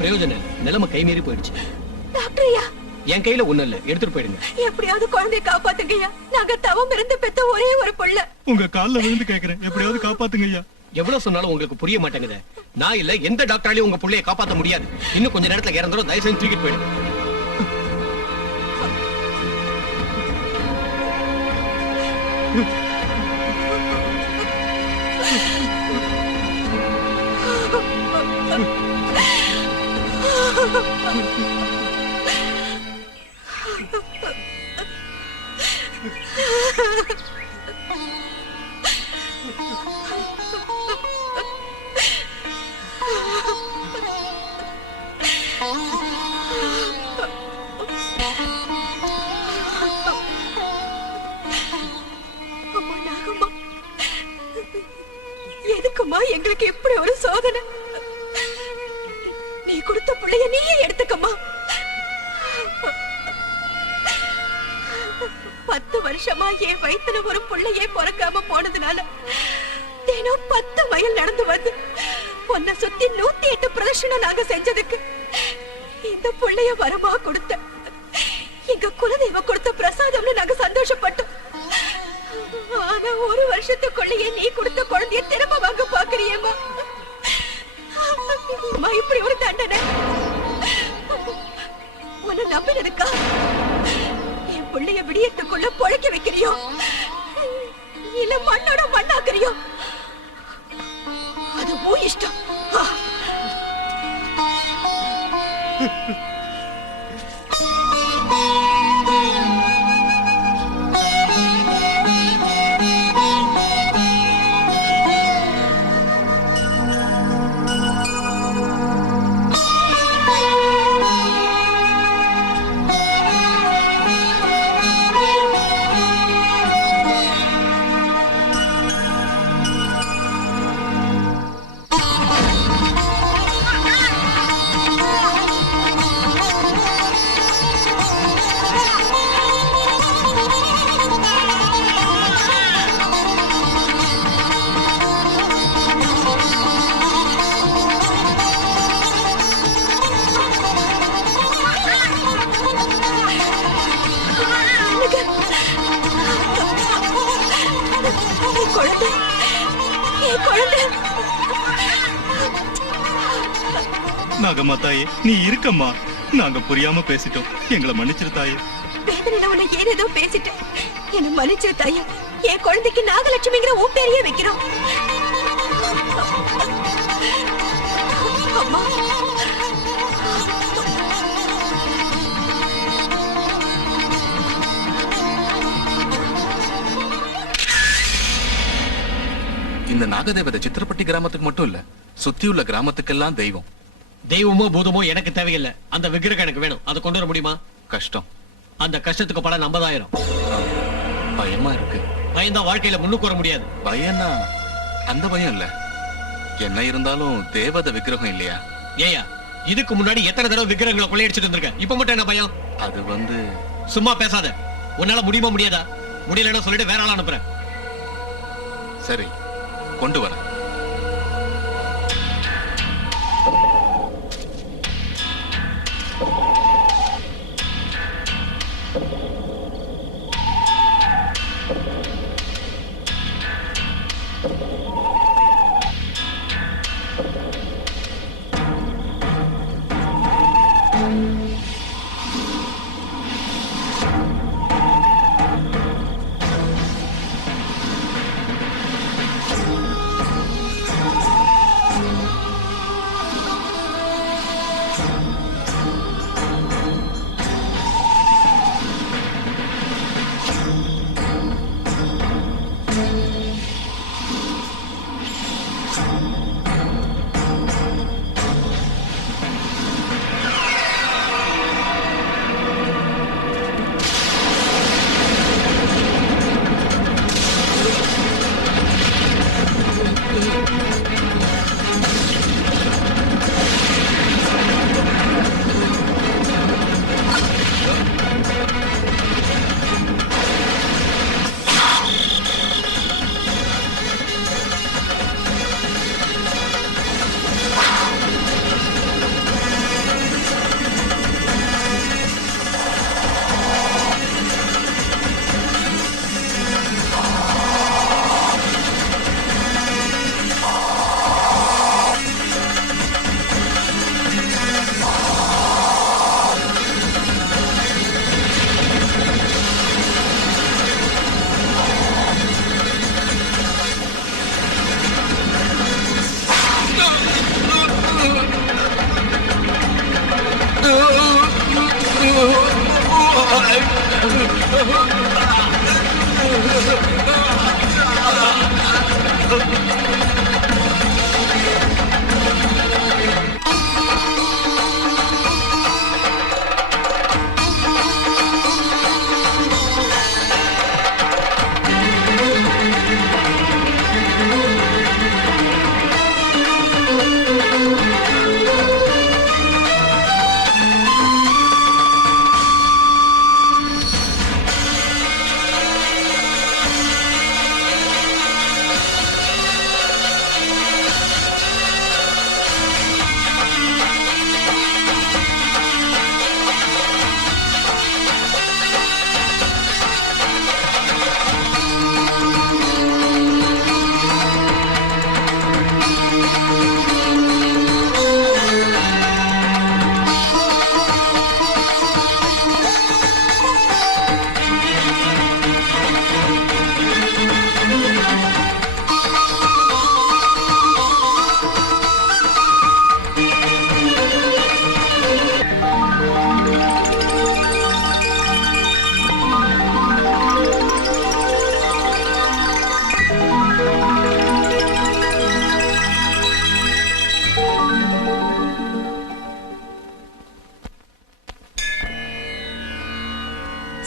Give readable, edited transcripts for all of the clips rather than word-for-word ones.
பிரயோஜனம் இல்ல, நிலைமை கை மீறி போயிடுச்சு. டாக்டர்யா, என் கையில ஒண்ணு இல்ல, எடுத்துட்டு போயிடுங்க. எப்படியாவது குழந்தைய காப்பாத்துங்கய்யா. நாங்க தவம் இருந்து பெத்த ஒரே ஒரு புள்ள. உங்க கால்ல விழுந்து கேக்குறேன், எப்படியாவது காப்பாத்துங்க ஐயா. எவ்வளவு சொன்னாலும் உங்களுக்கு புரிய மாட்டேங்குது. நான் இல்ல, எந்த டாக்டராலையும் உங்க புள்ளைய காப்பாத்த முடியாது. இன்னும் கொஞ்ச நேரத்துல இறந்துடும். தயவு செஞ்சு தூக்கிட்டு போயிடுங்க. எதுக்குமா எங்களுக்கு இப்படி ஒரு சோதனை? நீ கொடுத்த பிள்ளைய நீயே எடுத்துக்கம்மா. 10 வருஷமா என் வயித்துல ஒரு பிள்ளையே பிறக்காம போனதுனால தினம் 10 மைல் நடந்து வந்து உன்னை சுத்தி 108 பிரதட்சணம் நாங்க செஞ்சதுக்கு இந்த பிள்ளைய வரமா கொடுத்த எங்க குலதெய்வம் கொடுத்த பிரசாதம்னு நாங்க சந்தோஷப்பட்டோம். ஆனா ஒரு வருஷத்துக்குள்ளேயே நீ கொடுத்த குழந்தைய திரும்ப வாங்க பாக்குறியேம்மா. இப்படி ஒரு தண்டனை உன்னை நம்பினதுக்கா என் பிள்ளைய விடியத்துக்குள்ள பொழைக்க வைக்கிறியோ இல்ல மண்ணோட மண்ணாக்குறியோ? அது உன் இஷ்டம். நாகம்மா தாயே, நீ இருக்கம்மா. நாங்க புரியாம பேசிட்டோம், எங்களை மன்னிச்சிரு தாயே. வேதனையில உன்னை ஏதேதோ பேசிட்டேன், என்ன மன்னிச்சிரு தாயே. என் குழந்தைக்கு நாகலட்சுமிங்கிற உன் பேரையே வைக்கிறோம். அம்மா, இந்த நாகதேவதை சித்திரப்பட்டி கிராமத்துக்கு மட்டும் இல்ல, சுத்தியுள்ள கிராமத்துக்கெல்லாம் தெய்வம். தெய்வமோ பூதமோ எனக்கு தேவையில்லை. அந்த விக்கிரகம் எனக்கு வேணும். அதை கொண்டு வர முடியுமா? கஷ்டம். அந்த கஷ்டத்துக்கு பலன் 50,000. பயமா இருக்கு. பயந்தா வாழ்க்கையில முன்னுக்கு வர முடியாது. பயம்னா அந்த பயம் இல்ல, என்ன இருந்தாலும் தேவதை விக்கிரகம் இல்லையா? ஏயா, இதுக்கு முன்னாடி எத்தனை தடவை விக்கிரகங்களை கொள்ளையடிச்சிட்டு இருந்திருக்க? இப்ப மட்டும் என்ன பயம்? அது சும்மா பேசாத. உன்னால முடியுமா முடியாதா? முடியலன்னா சொல்லிட்டு வேற ஆள அனுப்புறேன். சரி, கொண்டு வர.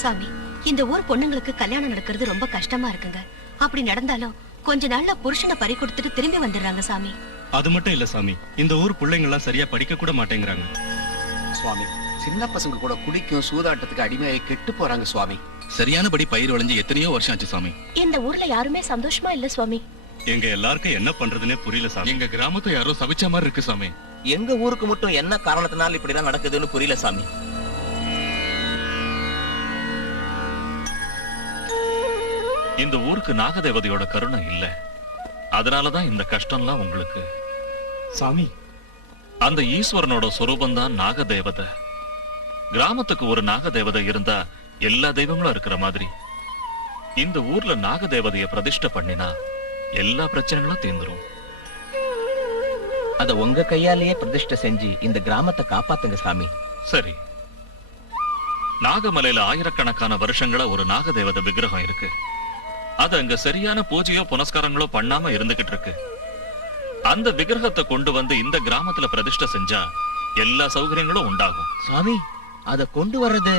சாமி, இந்த ஊர் பொண்ணுங்களுக்கு கல்யாணம் நடக்கிறது ரொம்ப கஷ்டமா இருக்குங்க. அப்படி நடந்தாலும் கொஞ்ச நாள்ல புருஷனை பறி கொடுத்துட்டு திரும்பி வந்துடுறாங்க சாமி. அது மட்டும் இல்ல சாமி, இந்த ஊர் பிள்ளைங்க எல்லாம் சரியா படிக்க கூட மாட்டேங்கிறாங்க. சுவாமி, சின்ன பசங்க கூட குடிக்கும் சூதாட்டத்துக்கு அடிமையாகி கெட்டு போறாங்க சுவாமி. சரியானபடி பயிர் விளைஞ்சு எத்தனையோ வருஷம் ஆச்சு சாமி. இந்த ஊர்ல யாருமே சந்தோஷமா இல்ல சுவாமி. எங்க எல்லாருக்கும் என்ன பண்றதுன்னே புரியல சாமி. எங்க கிராமத்தை யாரோ சபிச்ச மாதிரி இருக்கு சாமி. எங்க ஊருக்கு மட்டும் என்ன காரணத்தினால இப்படிதான் நடக்குதுன்னு புரியல சாமி. இந்த ஊருக்கு நாகதேவதையோட கருணை இல்ல, அதனாலதான் இந்த கஷ்டம்லாம் உங்களுக்கு. சாமி, அந்த ஈஸ்வரனோட சொரூபம் தான் நாகதேவதை. கிராமத்துக்கு ஒரு நாகதேவதை இருந்தா எல்லா தெய்வங்களும் இருக்கிற மாதிரி இந்த ஊர்ல நாகதேவதைய பிரதிஷ்டை பண்ணினா எல்லா பிரச்சனைகளும் தீர்ந்துரும். அத உங்க கையாலேயே பிரதிஷ்டை செஞ்சு இந்த கிராமத்தை காப்பாத்துங்க சாமி. சரி, நாகமலையில ஆயிரக்கணக்கான வருஷங்களா ஒரு நாகதேவதை விக்கிரகம் இருக்கு. அது அங்க சரியான பூஜையோ புனஸ்காரங்களோ பண்ணாம இருந்துகிட்டு இருக்கு. அந்த விக்கிரகத்தை கொண்டு வந்து இந்த கிராமத்துல பிரதிஷ்டை செஞ்சா எல்லா சௌகரியங்களும் உண்டாகும். சாமி, அத கொண்டு வர்றது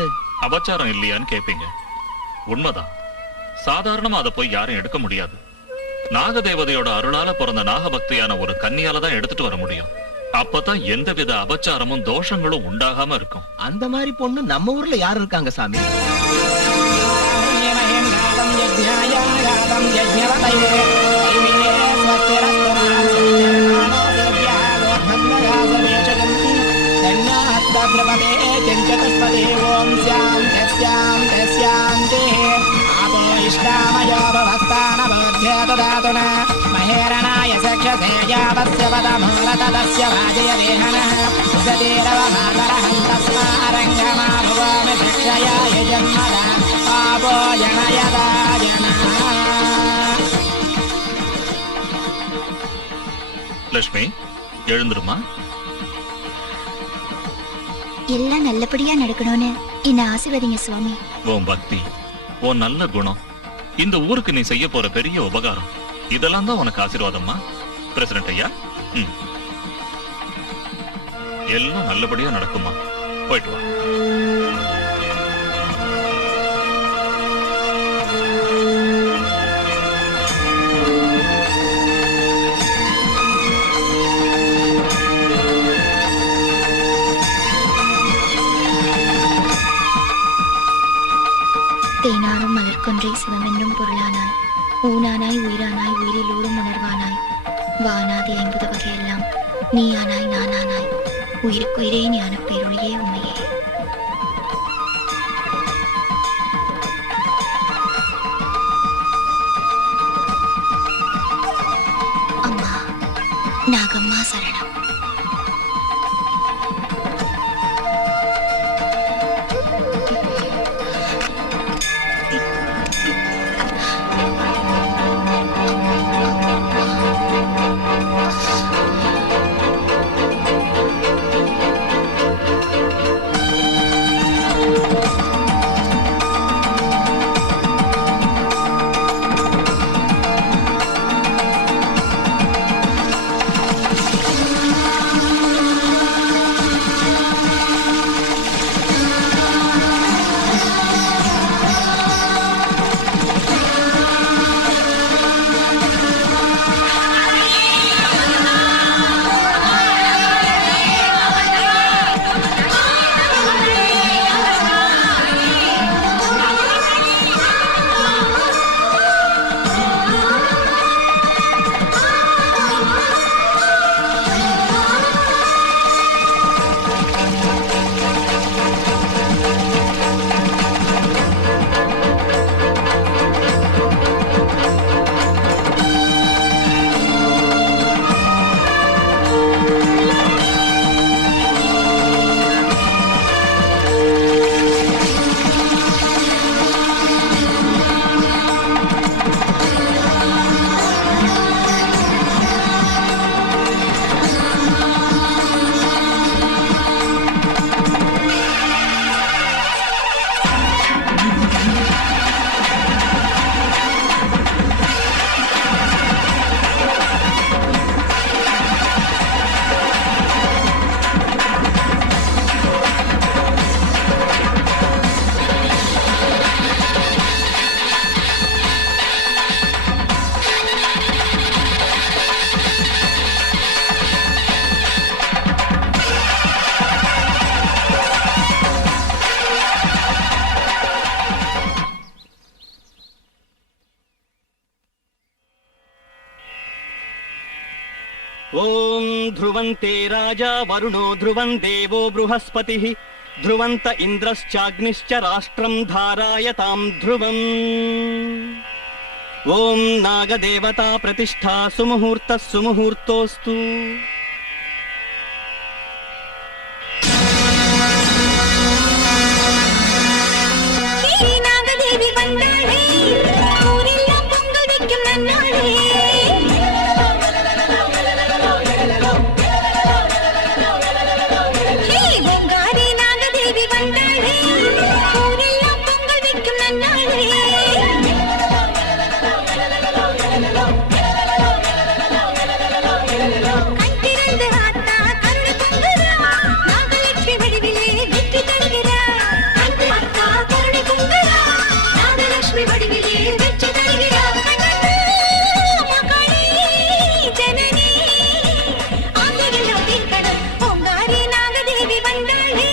அபச்சாரம் இல்லையான்னு கேப்பீங்க. உண்மைதான். சாதாரணமா அதை போய் யாரும் எடுக்க முடியாது. நாகதேவதையோட அருளால பிறந்த நாகபக்தியான ஒரு கன்னியால தான் எடுத்துட்டு வர முடியும். அப்பதான் எந்தவித அபச்சாரமும் தோஷங்களும் உண்டாகாம இருக்கும். அந்த மாதிரி பொண்ணு நம்ம ஊர்ல யாரு இருக்காங்க சாமி? महेरणाय सक्षसे यावस्य पदमूलतदस्य वाजय देहनः सुधीरवमातरहं तस्मारङ्गमा भुवामि शिक्षयाय जन्मदा पापो जनयदा जनः. லட்சுமி, எழுந்துருமா. எல்லாம் நல்லபடியா நடக்கணும்னு என்ன ஆசீர்வதிங்க சுவாமி. உன் பக்தி, உன் நல்ல குணம், இந்த ஊருக்கு நீ செய்ய போற பெரிய உபகாரம், இதெல்லாம் தான் உனக்கு ஆசீர்வாதம்மா. பிரசிடண்ட் ஐயா, எல்லாம் நல்லபடியா நடக்குமா. போயிட்டு வா. தேனாரும் மலர்கொன்றை சிவமென்னும் பொருளானாய், ஊனானாய் உயிரானாய் உயிரிலூரும் உணர்வானாய், வானாதி 50 வகையெல்லாம் நீயானாய் நானானாய், உயிருக்குயிரே ஞான பேரொழியே உமையே. அம்மா நாகம்மா சரணம். ओम ध्रुवन्ते राजा वरुणो ध्रुवं देवो बृहस्पतिः ध्रुवन्त इन्द्रश्चाग्निश्च राष्ट्रं धारायतां ध्रुवम् ओम नागदेवता प्रतिष्ठा सुमुहूर्तः सुमुहूर्तोऽस्तु நாகதேவி வந்தாளே ஊரெல்லாம் பொங்கல் வைக்கும் நன்னாளே பொங்காரி நாகதேவி வந்தாளே ஊரெல்லாம் பொங்கல் வைக்கும் நன்னாளே கண் திறந்து ஆத்தா கருணை பொங்குறா நாகலட்சுமி வடிவிலே வெற்றி தருகிறார் ஆத்தா கருணை பொங்குறா நாகலட்சுமி வடிவிலே வெற்றி தருகிறார் மகளே ஜனனி ஆசையெல்லாம் தீர்க்கணும் பொங்காரி நாகதேவி வந்தாளே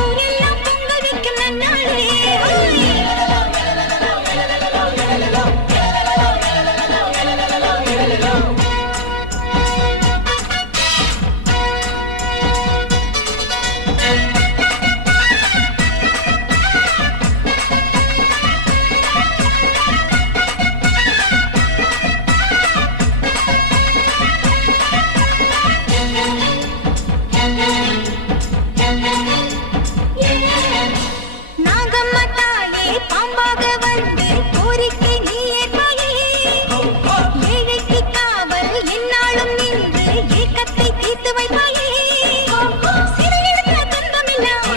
ஊரெல்லாம் பொங்கல் வைக்கும் நன்னாளே நாகம்மா தாயே பாம்பாக வந்து கோரிக்கை நீ ஏற்பாயே ஏழைக்கு காவல் என்னாலும் நின்று ஏக்கத்தை தீர்த்து வைப்பாயே சிறையெடுத்த துன்பமெல்லாம்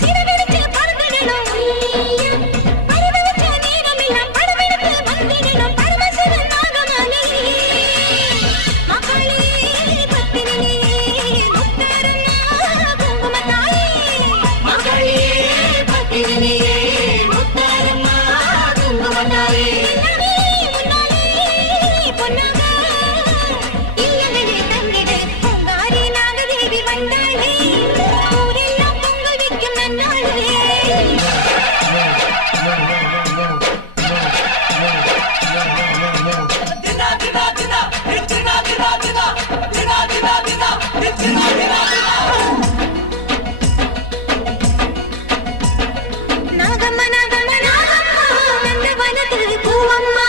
சிறவெடுத்து பறந்திடணும் பரவெடுத்த நேரமெல்லாம் படவெடுத்து வந்திடணும் பரமசிவன் நாகமணி மகளே பத்தினியே முத்தரம்மா குங்குமத்தாயே மகளே பத்தினியே முத்தரம்மா குங்குமத்தாயே முன்னாலே பொன்னாக இல்லங்களே தங்கிட பொங்காரி நாகதேவி வந்தாளே ஊரெல்லாம் பொங்கல் வைக்கும் நன்னாளே நாகம்மா நாகம்மா நாகம்மா நந்தவனத்தில் பூவம்மா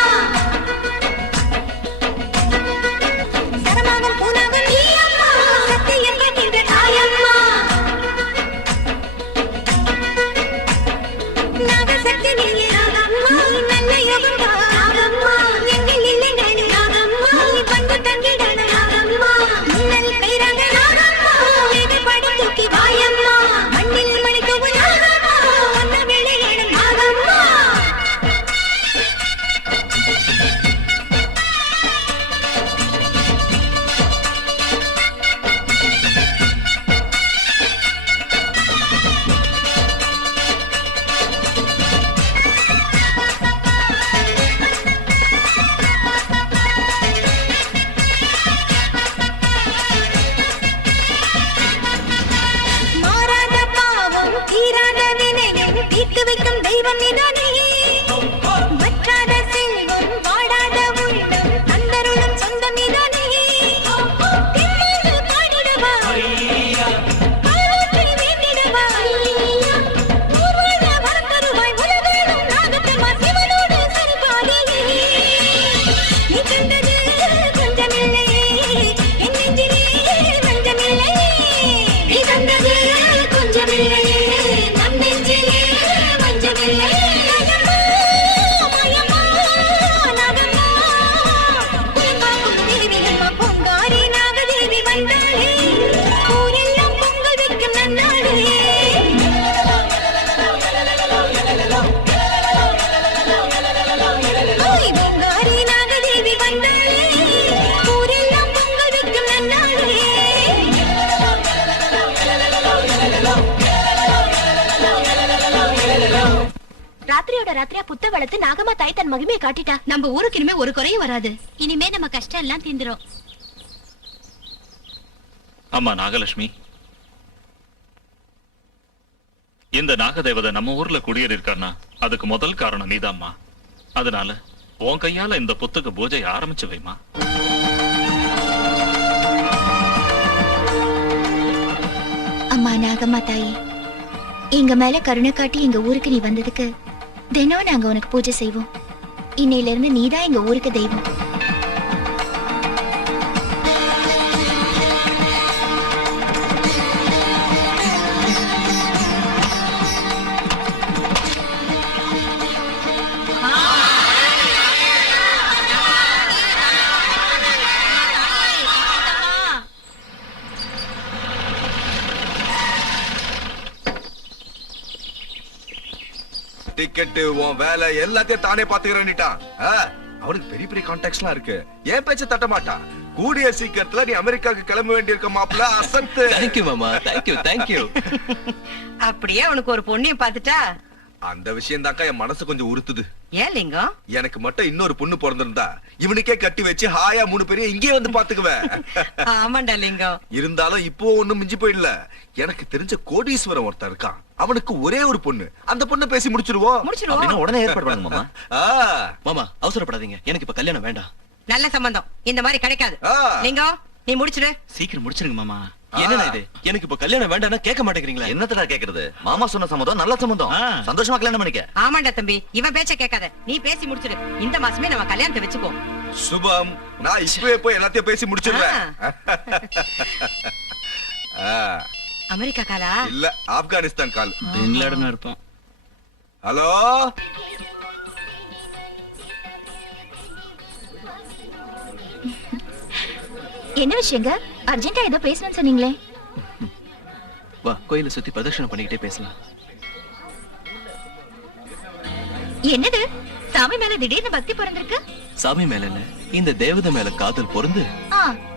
சரமாகும் பூனாகும் நீ அம்மா சத்தியம் காக்கின்ற தாயம்மா நாகசக்தி நீயே நாகம்மா நல்ல யோகம் நாகம்மா எங்கள் இல்லங்கள் நாகம்மா வந்து தங்கிடணும் நாகம்மா மின்னல் பெய்றாங்க நாகம்மா வேகப்படி தூக்கி வாயம்மா மண்ணில் மணி தூவு நாகம்மா ஒன்ன விளையாடும் நாகம்மா மாறாத பாவம் தீராத வினையும் தீர்த்து வைக்கும் தெய்வம் நீதானே வற்றாத செல்வம் வாடாத உள்ளம் தந்தருளும் சொந்தம் நீதானே தென்னாடு பாடிடவா பாலூற்றி வேண்டிடவா ஊர்வாழ வரம் தருவாய் உலகேழும் நாகத்தம்மா சிவனோடு சரிபாடியே நீ கண்டது கொஞ்சமில்லை என் நெஞ்சிலே வஞ்சமில்லை நீ கண்டது கொஞ்சமில்லை நம் நெஞ்சிலே வஞ்சமில்லை நாகம்மா, மாயம்மா, நாகம்மா, குலங்காக்கும் தேவியம்மா பொங்காரி நாகதேவி வந்தாளே ஊரெல்லாம் பொங்கல் வைக்கும் நன்னாளே ஓய் பொங்காரி நாகதேவி வந்தாளே ஊரெல்லாம் பொங்கல் வைக்கும் நன்னாளே ராத்திரியோட ராத்திரியா புத்த வளர்த்து நாகம்மா தாய் தன் மகிமையை காட்டிட்டா நம்ம ஊருக்கு இனிமே ஒரு குறையும் வராது இனிமே நம்ம கஷ்டம் எல்லாம் தீந்துரும் அம்மா நாகலட்சுமி, இந்த நாகதேவதை நம்ம ஊர்ல குடியேறிருக்காருன்னா அதுக்கு முதல் காரணம் நீதாம்மா. அதனால உன் கையால இந்த புத்துக்கு பூஜை ஆரம்பிச்சு வைமா. அம்மா நாகம்மா தாயி, எங்க மேல கருணை காட்டி எங்க ஊருக்கு நீ வந்ததுக்கு தினம் நாங்க உனக்கு பூஜை செய்வோம். இன்னையில இருந்து நீதான் எங்க ஊருக்கு தெய்வம். டிக்கெட் உன் வேலை எல்லாத்தையும் தானே பாத்துக்கிறேன்னுட்டான். அவனுக்கு பெரிய பெரிய கான்டாக்ட்ஸ்லாம் இருக்கு. ஏன் பேச்ச தட்ட மாட்டான். கூடிய சீக்கிரத்துல நீ அமெரிக்காவுக்கு கிளம்ப வேண்டியிருக்க மாப்பிள்ள. அசத்து. தேங்க்யூ மாமா, தேங்க்யூ தேங்க்யூ. அப்படியே அவனுக்கு ஒரு பொண்ணையும் பாத்துட்டா? அந்த விஷயம் தாக்கா என் மனசு கொஞ்சம் உறுத்துது. ஏன் லிங்கம்? எனக்கு மட்டும் இன்னொரு பொண்ணு பிறந்திருந்தா இவனுக்கே கட்டி வச்சு ஹாயா 3 பேரையும் இங்கே வந்து பாத்துக்குவேன். ஆமாண்டா லிங்கம். இருந்தாலும் இப்போ ஒண்ணும் மிஞ்சி போயிடல. எனக்கு தெரிஞ்ச கோடீஸ்வரன் ஒருத்தன் இருக்கான். அவனுக்கு ஒரே ஒரு பொண்ணு. அந்த பொண்ணை பேசி முடிச்சிருவோம். உடனே ஏற்பாடு பண்ணுங்க மாமா. மாமா அவசரப்படாதீங்க, எனக்கு இப்ப கல்யாணம் வேண்டாம். நல்ல சம்பந்தம் இந்த மாதிரி கிடைக்காது. லிங்கம் நீ முடிச்சிடு. சீக்கிரம் முடிச்சிருங்க மாமா. என்னடா இது, எனக்கு இப்ப கல்யாணம் வேண்டாம்னா கேட்க மாட்டேங்கிறீங்களா? என்னத்தடா கேக்குறது? மாமா சொன்ன சம்மதம் நல்ல சம்மதம். சந்தோஷமா கல்யாணம் பண்ணிக்க. ஆமாண்டா தம்பி, இவன் பேச்ச கேட்காத. நீ பேசி முடிச்சிடு. இந்த மாசமே நம்ம கல்யாணத்தை வச்சுப்போம். சுபம், நான் இப்பவே போய் எல்லாத்தையும் பேசி முடிச்சிடுறேன். அமெரிக்கா காலா? இல்ல, ஆப்கானிஸ்தான் கால். பின்லாடன் இருப்பான். ஹலோ, என்ன விஷயங்க? அர்ஜென்ட்டா ஏதோ பேசணும்னு சொன்னீங்களே. வா, கோயிலை சுத்தி பிரதட்சணம் பண்ணிக்கிட்டே பேசலாம். என்னது, சாமி மேல திடீர்னு பக்தி பிறந்திருக்கு? சாமி மேல இல்ல, இந்த தேவதை மேல காதல் பொருந்து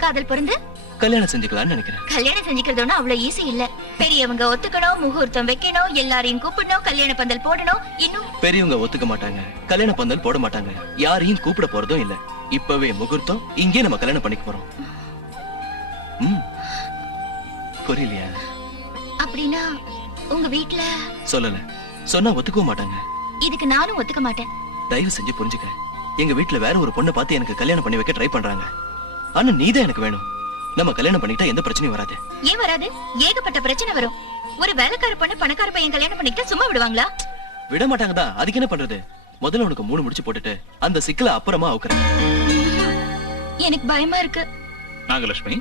காதல் பொருந்து கல்யாணம் செஞ்சுக்கலாம்னு நினைக்கிறேன். கல்யாணம் செஞ்சுக்கிறதுனா அவ்வளவு ஈஸி இல்ல. பெரியவங்க ஒத்துக்கணும், முகூர்த்தம் வைக்கணும், எல்லாரையும் கூப்பிடணும், கல்யாண பந்தல் போடணும். இன்னும் பெரியவங்க ஒத்துக்க மாட்டாங்க, கல்யாண பந்தல் போட மாட்டாங்க, யாரையும் கூப்பிட போறதும் இல்ல. இப்பவே முகூர்த்தம், இங்கே நம்ம கல்யாணம் பண்ணிக்க போறோம். புரியலையா? அப்படின்னா உங்க வீட்ல சொல்லல, சொன்னா ஒத்துக்கவும் மாட்டாங்க. இதுக்கு நானும் ஒத்துக்க மாட்டேன். தயவு செஞ்சு புரிஞ்சுக்க. எங்க வீட்டுல வேற ஒரு பொண்ணை பார்த்து எனக்கு கல்யாணம் பண்ணி வைக்க ட்ரை பண்றாங்க. ஆனா நீதான் எனக்கு வேணும். நம்ம கல்யாணம் பண்ணிட்டா எந்த பிரச்சனையும் வராது. ஏன் வராது? ஏகப்பட்ட பிரச்சனை வரும். ஒரு வேலைக்கார பொண்ணு பணக்கார பையன் கல்யாணம் பண்ணிக்கிட்டா சும்மா விடுவாங்களா? விட மாட்டாங்கதான். அதுக்கு என்ன பண்றது? முதல்ல உனக்கு 3 முடிச்சு போட்டுட்டு அந்த சிக்கலை அப்புறமா அவுக்குறேன். எனக்கு பயமா இருக்கு. நாகலட்சுமி,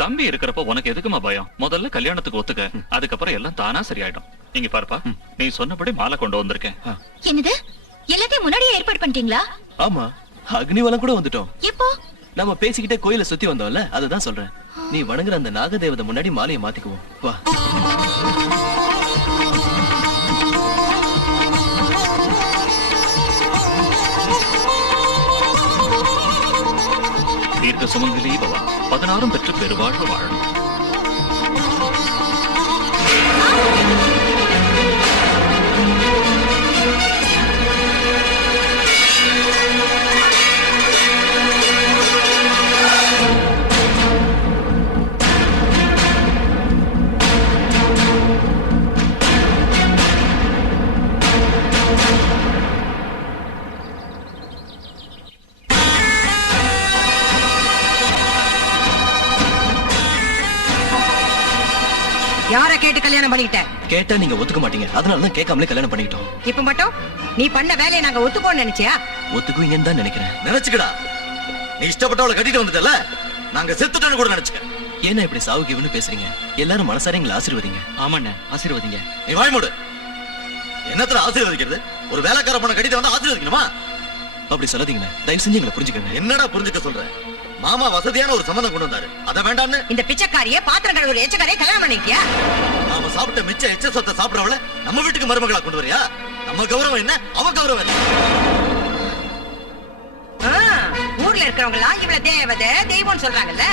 தம்பி இருக்கிறப்ப உனக்கு எதுக்குமா பயம்? முதல்ல கல்யாணத்துக்கு ஒத்துக்க, அதுக்கப்புறம் எல்லாம் தானா சரியாயிடும். நீங்க பாருப்பா, நீ சொன்னபடி மாலை கொண்டு வந்திருக்கேன். என்னது, எல்லாத்தையும் முன்னாடியே ஏற்பாடு பண்ணிட்டீங்களா? ஆமா, அக்னிவலம் கூட வந்துட்டோம். எப்போ? நம்ம பேசிக்கிட்டே கோயிலை சுத்தி வந்தோம்ல, அதுதான் சொல்றேன். நீ வணங்குற அந்த நாகதேவதை முன்னாடி மாலையை மாத்திக்குவோம். வா. தீர்க்க சுமங்கலி பவா, 16 பெற்று பெருவாழ்வு வாழணும். யார கேட்டு கல்யாணம் பண்ணிக்கிட்ட? கேட்டா நீங்க ஒத்துக்க மாட்டீங்க, அதனாலதான் கேட்காமலே கல்யாணம் பண்ணிக்கிட்டோம். இப்ப மட்டும் நீ பண்ண வேலையை நாங்க ஒத்துப்போன்னு நினைச்சியா? ஒத்துக்குவீங்கன்னு தான் நினைக்கிறேன். நினைச்சுக்கடா, நீ இஷ்டப்பட்டவளை கட்டிட்டு வந்துட்டல, நாங்க செத்துட்டோன்னு கூட நினைச்சுக்க. ஏன்னா இப்படி சாவுகிவன்னு பேசுறீங்க? எல்லாரும் மனசார எங்களை ஆசீர்வதிங்க. ஆமாண்ணே, ஆசீர்வதிங்க. நீ வாய் மூடு. என்னத்துல ஆசீர்வதிக்கிறது? ஒரு வேலைக்கார பொண்ணை கட்டிட்டு வந்தா ஆசீர்வதிக்கணுமா? அப்படி சொல்லாதீங்கண்ணே, தயவு செஞ்சு எங்களை புரிஞ்சுக்கங்க. என்னடா புரிஞ்சுக்க சொல்ற? மாமா வசதியான ஒரு சம்பந்தம் கொண்டு வந்தாரு, அத வேண்டான்னு இந்த பிச்சைக்காரியே பாத்திரம் கழுவுற எச்சக்காரியை கல்யாணம் பண்ணிக்கியா? நாம சாப்பிட்ட மிச்ச எச்ச சொத்தை சாப்பிடறவள நம்ம வீட்டுக்கு மருமகளா கொண்டு வரியா? நம்ம கௌரவம் என்ன, அவ கௌரவம் என்ன? ஊர்ல இருக்கிறவங்க எல்லாம் இவள தேவதை தெய்வம்னு சொல்றாங்கல்ல,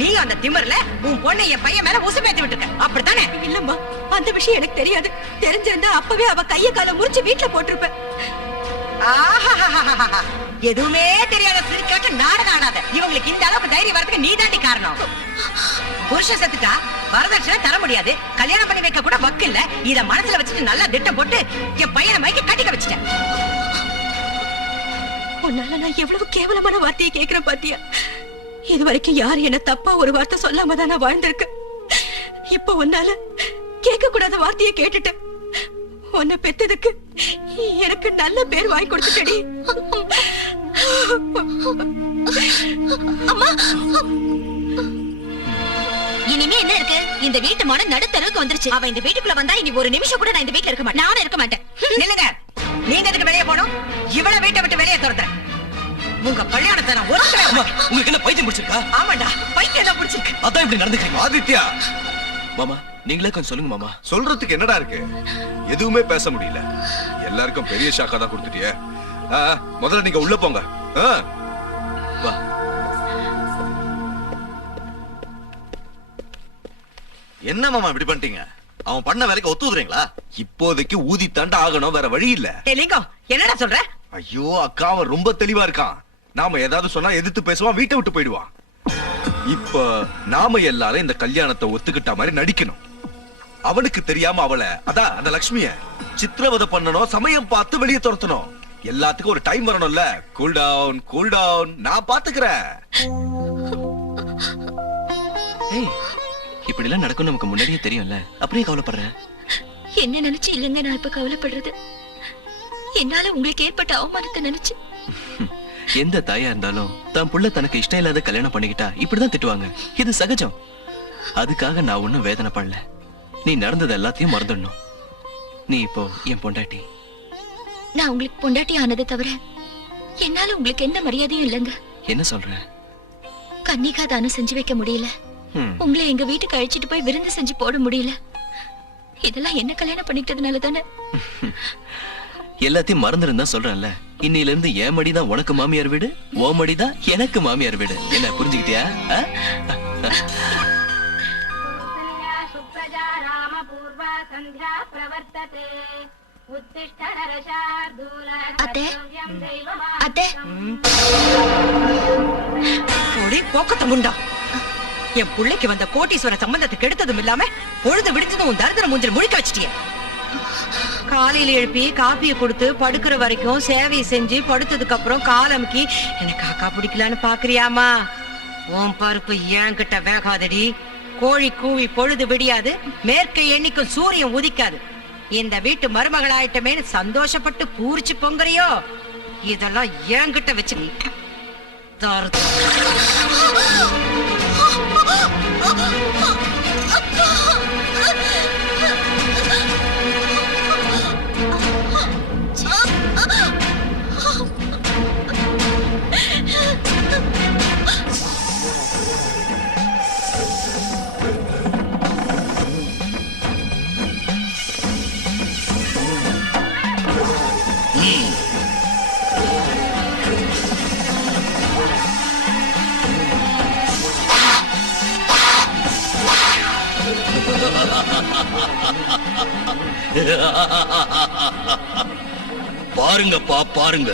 நீ அந்த திமிர்ல உன் பொண்ணை என் பையன் மேல உசு பேத்து விட்டுருக்க, அப்படித்தானே? இல்லம்மா, அந்த விஷயம் எனக்கு தெரியாது. தெரிஞ்சிருந்தா அப்பவே அவ கைய கால முறிச்சு வீட்டுல போட்டிருப்பேன். எதுவுமே தெரியாத சிரிக்காட்டு நாடகம் ஆடாத. இவங்களுக்கு இந்த அளவுக்கு தைரியம் வரதுக்கு நீ தாண்டி காரணம். புருஷன் செத்துட்டா வரதட்சணை தர முடியாது, கல்யாணம் பண்ணி வைக்க கூட வக்கு இல்ல. இத மனசுல வச்சுட்டு நல்லா திட்டம் போட்டு என் பையனை மைக்க கட்டிக்க வச்சுட்டேன். உன்னால நான் எவ்வளவு கேவலமான வார்த்தையை கேட்கிறேன் பாத்தியா? இது வரைக்கும் யாரு என்ன தப்பா ஒரு வார்த்தை சொல்லாம தான் நான் வாழ்ந்திருக்கேன். இப்ப உன்னால கேட்க கூடாத வார்த்தையை கேட்டுட்டேன். உன்னை பெத்ததுக்கு எனக்கு நல்ல பேர் வாங்கி கொடுத்துட்டடி. அம்மா, இனிமே என்ன இருக்கு? இந்த வீட்டு மன நடுத்தருவுக்கு வந்துருச்சு. அவ இந்த வீட்டுக்குள்ள வந்தா இனி ஒரு நிமிஷம் கூட நான் இந்த வீட்டுல இருக்க மாட்டேன். நானும் இருக்க மாட்டேன். இல்லங்க, நீங்க எதுக்கு வெளியே போகணும்? இவ்வளவு வீட்டை விட்டு வெளியே துரத்துறேன். உங்க கல்யாணத்தை நான் உங்களுக்கு என்ன பைத்தியம் பிடிச்சிருக்கா? ஆமாண்டா, பைத்தியம் தான் பிடிச்சிருக்கு. அதான் இப்படி நடந்துக்கிறீங்க. ஆதித்யா, மாமா நீங்களே கொஞ்சம் சொல்லுங்க மாமா. சொல்றதுக்கு என்னடா இருக்கு? எதுவுமே பேச முடியல. எல்லாருக்கும் பெரிய ஷாக்கா தான் கொடுத்துட்டியே. முதல்ல நீங்க உள்ள போங்க. வா. என்ன மாமா இப்படி பண்ணிட்டீங்க? அவன் பண்ண வேலைக்கு ஒத்துதுறீங்களா? இப்போதைக்கு ஊதி தாண்ட ஆகணும், வேற வழி இல்ல. லிங்கம், என்னடா சொல்ற? ஐயோ அக்கா, அவன் ரொம்ப தெளிவா இருக்கான். நாம ஏதாவது சொன்னா எதிர்த்து பேசுவான், வீட்டை விட்டு போயிடுவான். இப்ப நாம எல்லாரும் இந்த கல்யாணத்தை ஒத்துக்கிட்ட மாதிரி நடிக்கணும். அவனுக்கு தெரியாம அவளை, அதான் அந்த லட்சுமிய சித்திரவதை பண்ணணும், சமயம் பார்த்து வெளியே துரத்தணும். எல்லாத்துக்கும் ஒரு டைம் வரணும்ல. கூல் டவுன், கூல் டவுன், நான் பாத்துக்கிறேன். இப்படி எல்லாம் நடக்கும் நமக்கு முன்னாடியே தெரியும்ல, அப்படியே கவலைப்படுறேன். என்ன நினைச்சு இல்லைங்க நான் இப்ப கவலைப்படுறது. என்னால உங்களுக்கு ஏற்பட்ட அவமானத்தை நினைச்சு. எந்த தாயா இருந்தாலும் தான் புள்ள தனக்கு இஷ்டம் இல்லாத கல்யாணம் பண்ணிக்கிட்டா இப்படிதான் திட்டுவாங்க. இது சகஜம். அதுக்காக நான் ஒன்னும் வேதனை பண்ணல. நீ நடந்தது எல்லாத்தையும் மறந்துடணும். நீ இப்போ என் பொண்டாட்டி. நான் உங்களுக்கு பொண்டாட்டி ஆனதை தவிர என்னால உங்களுக்கு எந்த மரியாதையும் இல்லைங்க. என்ன சொல்ற? கன்னிகா தானம் செஞ்சு வைக்க முடியல. உங்களை எங்க வீட்டுக்கு அழைச்சிட்டு போய் விருந்து செஞ்சு போட முடியல. இதெல்லாம் என்ன கல்யாணம் பண்ணிக்கிட்டதுனால தானே. எல்லாத்தையும் மறந்துருந்தா சொல்றேன்ல. இன்னையில இருந்து என் மடிதான் உனக்கு மாமியார் வீடு, ஓ மடிதான் எனக்கு மாமியார் வீடு. என்ன புரிஞ்சுக்கிட்டியா? அத்தை, அத்தை. போக்கத்த முண்டா, என் பிள்ளைக்கு வந்த கோட்டீஸ்வர சம்பந்தத்தை கெடுத்ததும் இல்லாம பொழுது விடுத்ததும் உன் தரித்திர மூஞ்சில முழிக்க வச்சிட்டிய. காலையில எழுப்பி காப்பியை கொடுத்து படுக்கிற வரைக்கும் சேவையை செஞ்சு படுத்ததுக்கு அப்புறம் காலமுக்கி எனக்கு காக்கா பிடிக்கலான்னு பாக்குறியாமா? உன் பருப்பு ஏன் கிட்ட வேகாதடி. கோழி கூவி பொழுது விடியாது, மேற்கை எண்ணிக்கும் சூரியன் உதிக்காது. இந்த வீட்டு மருமகளாயிட்டமேனு சந்தோஷப்பட்டு பூரிச்சு பொங்குறியோ? இதெல்லாம் ஏன் கிட்ட வச்சு பாருங்கப்பா பாருங்க,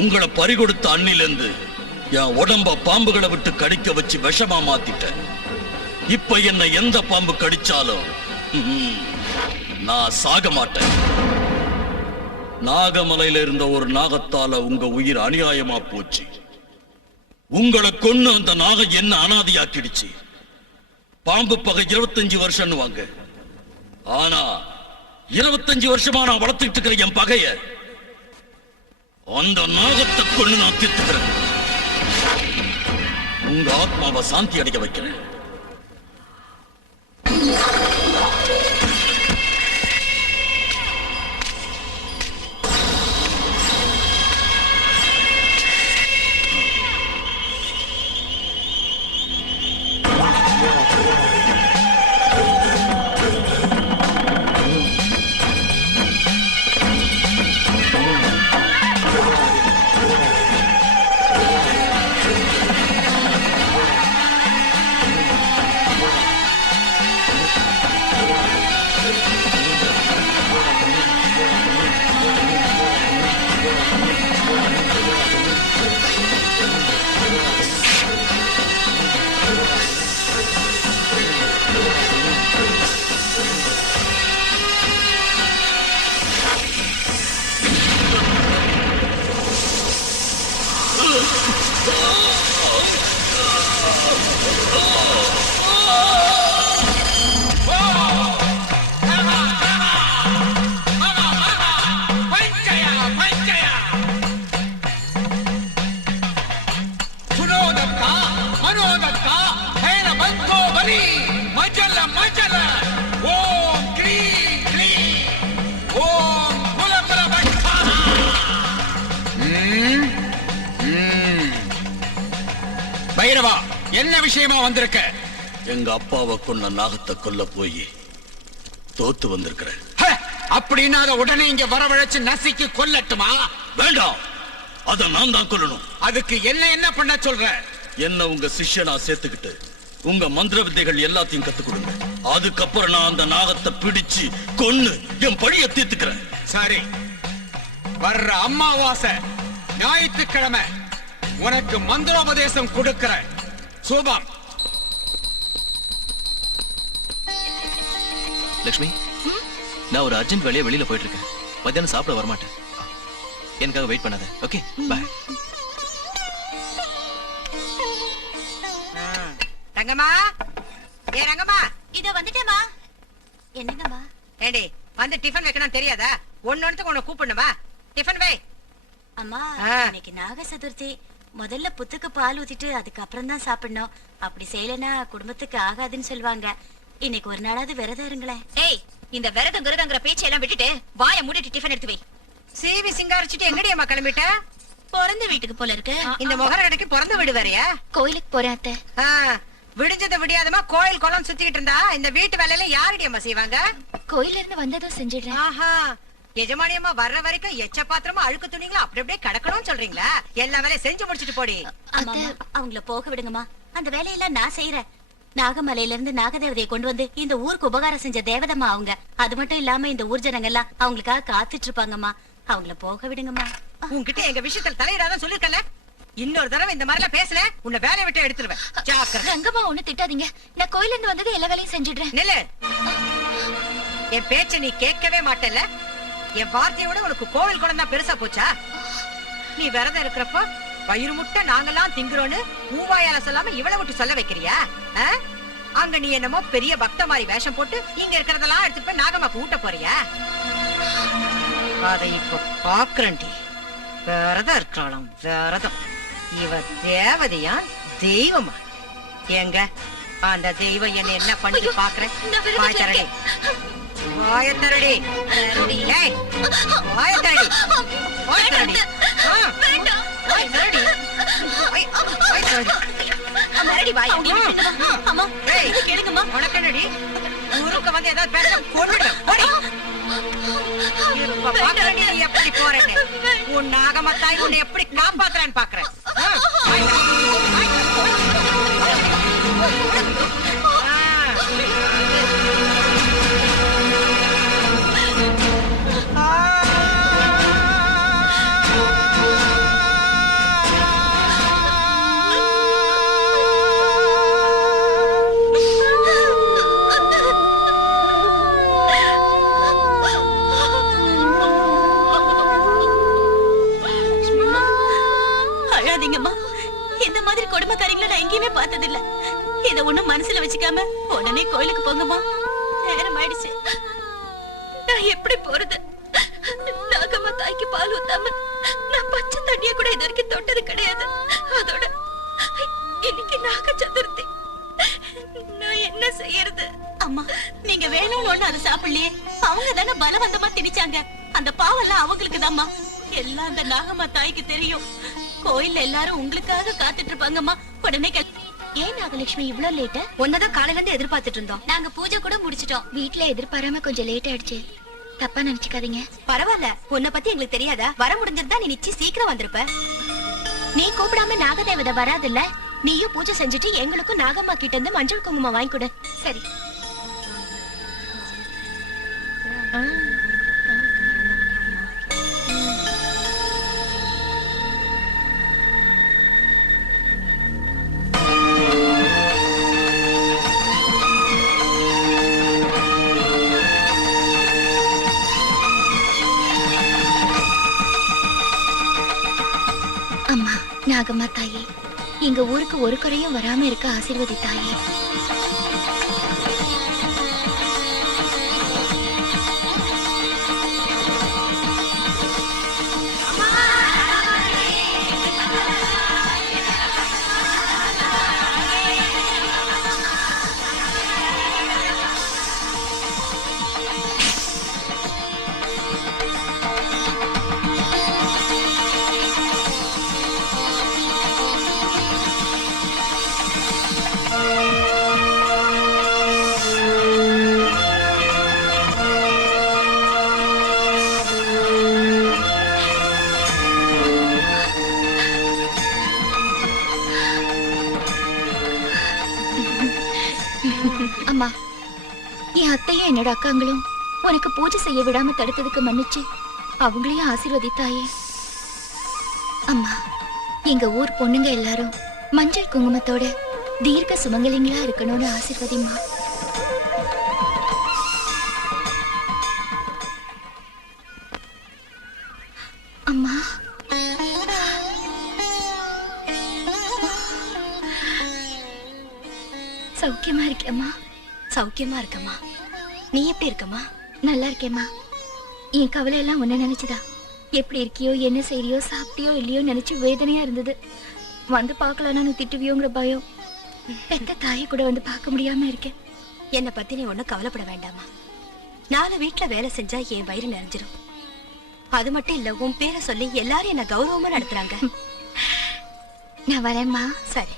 உங்களை பறிகொடுத்த அண்ணிலிருந்து என் உடம்ப பாம்புகளை விட்டு கடிக்க வச்சு விஷமா மாத்திட்டேன். இப்ப என்ன எந்த பாம்பு கடிச்சாலும் நான் சாக மாட்டேன். நாகமலையில இருந்த ஒரு நாகத்தால உங்க உயிர் அநியாயமா போச்சு. உங்களை கொன்னு அந்த நாகம் என்ன அனாதையாக்கிடுச்சு. பாம்பு பகை 25 வருஷம் வாங்க. ஆனா 25 வருஷமா நான் வளர்த்துக்கிட்டு இருக்கிற என் பகைய அந்த நாகத்தை கொண்டு நான் தீர்த்துக்கிறேன். உங்க ஆத்மாவை சாந்தி அடைய வைக்கிறேன். மனோதத்தா ஹேன பந்தோ பலி மஜல மஜல ஓம் க்ரீ க்ரீ ஓம் குலபல பட்டா. பைரவா, என்ன விஷயமா வந்திருக்க? எங்க அப்பாவை கொன்ன நாகத்தை கொல்ல போய் தோத்து வந்திருக்கிறேன். அப்படின்னா அதை உடனே இங்க வரவழைச்சு நசுக்கி கொல்லட்டுமா? வேண்டாம், அத நான் தான் கொல்லணும். அதுக்கு என்ன பண்ண சொல்ற? என்ன உங்க சிஷ்யனா சேர்த்துக்கிட்டு உங்க மந்திர வித்தைகள் எல்லாத்தையும் கத்துக் கொடுங்க. அதுக்கப்புறம் நான் அந்த நாகத்தை பிடிச்சு கொன்னு என் பழிய தீர்த்துக்கிறேன். சரி, வர்ற அமாவாசை ஞாயிற்றுக்கிழமை உனக்கு மந்திரோபதேசம் கொடுக்கிறேன். சூபம். லக்ஷ்மி, நான் ஒரு அர்ஜென்ட் வேலையா வெளியில போயிட்டு இருக்கேன். மத்தியானம் சாப்பிட வரமாட்டேன். எனக்காக வெயிட் பண்ணாத. Okay, bye. ரங்கம்மா, ஏ ரங்கம்மா, இதோ வந்துட்டேமா. என்னங்கம்மா? ஏண்டி வந்து டிஃபன் வைக்கணும் தெரியாதா? ஒன்னொன்னுக்கு உன்னை கூப்பிடணுமா? டிஃபன் வை. அம்மா, இன்னைக்கு நாக சதுர்த்தி. முதல்ல புத்துக்கு பால் ஊத்திட்டு அதுக்கப்புறம் தான் சாப்பிடணும். அப்படி செய்யலனா குடும்பத்துக்கு ஆகாதுன்னு சொல்லுவாங்க. இன்னைக்கு ஒரு நாளாவது விரதம் இருங்களேன். ஏய், இந்த விரதம் விரதங்கிற பேச்சையெல்லாம் விட்டுட்டு வாயை மூடிட்டு டிஃபன் எடுத்து வை. சீவி சிங்காரிச்சுட்டு எங்கடி அம்மா கிளம்பிட்ட? பிறந்த வீட்டுக்கு போல இருக்கு. இந்த முகர கடைக்கு பிறந்த வீடு வேறையா? கோயிலுக்கு போறேன் அத்தை. விடிஞ்சத விடியாதமா கோயில் குளம் சுத்திக்கிட்டு இருந்தா இந்த வீட்டு வேலையில யாரடி அம்மா செய்வாங்க? கோயில இருந்து வந்ததும் செஞ்சிடுறேன். ஆஹா, எஜமானி அம்மா வர்ற வரைக்கும் எச்ச பாத்திரமா அழுக்கு துணிங்களா அப்படி அப்படியே கிடக்கணும்னு சொல்றீங்களா? எல்லா வேலையும் செஞ்சு முடிச்சிட்டு போடி. அவங்கள போக விடுங்கம்மா, அந்த வேலையெல்லாம் நான் செய்யறேன். நாகமலையில இருந்து நாகதேவதையை கொண்டு வந்து இந்த ஊருக்கு உபகாரம் செஞ்ச தேவதம்மா அவங்க. அது மட்டும் இல்லாம இந்த ஊர் ஜனங்க எல்லாம் அவங்களுக்காக காத்துட்டு இருப்பாங்கம்மா. அவங்கள போக விடுங்கம்மா. உன்கிட்ட எங்க விஷயத்துல தலையிடாதான் சொல்லிருக்கல. இன்னொரு தடவை இந்த மாதிரிலாம் பேசுன உன்னை வேலையை விட்டு எடுத்துருவேன். ஜாக்கிரதை. ரங்கம்மா, ஒண்ணு திட்டாதீங்க. நான் கோயில இருந்து வந்தது எல்லா வேலையும் செஞ்சிடுறேன். நில்லு. என் பேச்ச நீ கேட்கவே மாட்டல. என் வார்த்தையோட உனக்கு கோவில் குளம் தான் பெருசா போச்சா? நீ விரதம் இருக்கிறப்போ வயிறு முட்டை நாங்கெல்லாம் திங்குறோன்னு ஊவாயால சொல்லாம இவளை விட்டு சொல்ல வைக்கிறியா? அங்க நீ என்னமோ பெரிய பக்த மாதிரி வேஷம் போட்டு இங்க இருக்கிறதெல்லாம் எடுத்துட்டு போய் நாகம்மாக்கு ஊட்ட போறியா? அதை இப்ப பாக்குறேன்டி. விரதம் இருக்கிறாளாம், விரதம். இவ தேவதையா தெய்வமா? எங்க அந்த தெய்வம் என்ன பண்ணி பாக்குறேன்? வாய தரடி, வாய தரடி, ஏய், வாய தரடி, வாய தரடி, வாய தரடி, வாய தரடி. மறுபடி வாய். அம்மா, கேளுங்கம்மா. உனக்கு என்னடி ஊருக்கு வந்து ஏதாவது பேச கொன்னுடுவேன். போடி. இப்ப பாக்குறேன் நீ எப்படி போறேன்னு. உன் நாகமத்தாய் உன்னை எப்படி காப்பாத்துறான்னு பாக்குறேன். இந்த மாதிரி கொடுமைக்காரங்களை நான் எங்கேயுமே பார்த்ததில்ல. இத ஒண்ணும் மனசுல வச்சுக்காம உடனே கோயிலுக்கு போங்கம்மா. நேரம் ஆயிடுச்சு. நான் எப்படி போறது? நாகம்மா தாய்க்கு பால் ஊத்தாம நான் பச்சை தண்ணிய கூட இது வரைக்கும் தொட்டது கிடையாது. அதோட இன்னைக்கு நாக சதுர்த்தி. நான் என்ன செய்யறது? அம்மா, நீங்க வேணும்னு ஒண்ணு அதை சாப்பிடலையே. அவங்க தானே பலவந்தமா திணிச்சாங்க. அந்த பாவெல்லாம் அவங்களுக்கு தான்மா. எல்லாம் அந்த நாகம்மா தாய்க்கு தெரியும். கோயில்ல எல்லாரும் உங்களுக்காக காத்துட்டு இருப்பாங்கம்மா. உடனே ஏன் நாகலட்சுமி இவ்வளவு லேட்? ஒன்னதான் காலையில இருந்து எதிர்பார்த்துட்டு இருந்தோம். நாங்க பூஜை கூட முடிச்சிட்டோம். வீட்டுல எதிர்பாராம கொஞ்சம் லேட் ஆயிடுச்சு. தப்பா நினைச்சுக்காதீங்க. பரவாயில்ல, உன்னை பத்தி எங்களுக்கு தெரியாதா? வர முடிஞ்சிருந்தா நீ நிச்சயம் சீக்கிரம் வந்திருப்ப. நீ கூப்பிடாம நாகதேவதை வராதுல்ல. நீயும் பூஜை செஞ்சுட்டு எங்களுக்கும் நாகம்மா கிட்ட இருந்து மஞ்சள் குங்குமம் வாங்கி கொடு. சரி. அம்மா, நாகம்மா தாயே, எங்க ஊருக்கு ஒரு குறையும் வராம இருக்க ஆசீர்வதி தாயே. அம்மா, என் அத்தையும் என்னோட அக்காங்களும் உனக்கு பூஜை செய்ய விடாம தடுத்ததுக்கு மன்னிச்சு அவங்களையும் ஆசீர்வதித்தாயே. அம்மா, எங்க ஊர் பொண்ணுங்க எல்லாரும் மஞ்சள் குங்குமத்தோட தீர்க்க சுமங்கலிங்களா இருக்கணும்னு ஆசீர்வதிம்மா. அம்மா, சௌக்கியமா இருக்கேம்மா? சௌக்கியமா இருக்கம்மா. நீ எப்படி இருக்கம்மா? நல்லா இருக்கேம்மா. என் கவலை எல்லாம் உன்ன நினைச்சுதா. எப்படி இருக்கியோ, என்ன செய்யறியோ, சாப்பிட்டியோ இல்லையோ நினைச்சு வேதனையா இருந்தது. வந்து பார்க்கலான்னு திட்டுவியோங்கிற பயம். பெத்த தாயை கூட வந்து பார்க்க முடியாம இருக்கேன். என்னை பத்தி நீ ஒண்ணும் கவலைப்பட வேண்டாமா. 4 வீட்டுல வேலை செஞ்சா என் வயிறு நிறைஞ்சிரும். அது மட்டும் இல்ல, உன் பேரை சொல்லி எல்லாரும் என்ன கௌரவமா நடத்துறாங்க. நான் வரேம்மா. சரி.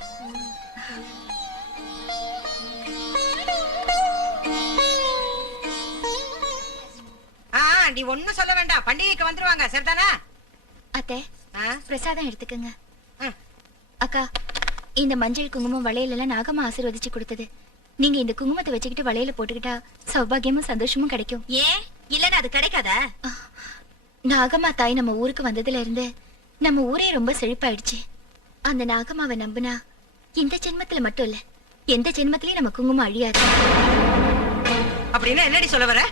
நீ ஒண்ணும் சொல்ல வேண்டாம், பண்டிகைக்கு வந்துருவாங்க. சரிதானா? அத்தை, பிரசாதம் எடுத்துக்கங்க. அக்கா, இந்த மஞ்சள் குங்குமம் வளையல் எல்லாம் நாகம்மா ஆசீர்வதிச்சு கொடுத்தது. நீங்க இந்த குங்குமத்தை வச்சுக்கிட்டு வளையல போட்டுக்கிட்டா சௌபாகியமும் சந்தோஷமும் கிடைக்கும். ஏன் இல்லன்னா அது கிடைக்காதா? நாகம்மா தாய் நம்ம ஊருக்கு வந்ததுல இருந்து நம்ம ஊரே ரொம்ப செழிப்பாயிடுச்சு. அந்த நாகம்மாவை நம்புனா இந்த ஜென்மத்துல மட்டும் இல்ல, எந்த ஜென்மத்திலயும் நம்ம குங்குமம் அழியாது. அப்படின்னா என்னடி சொல்ல வர?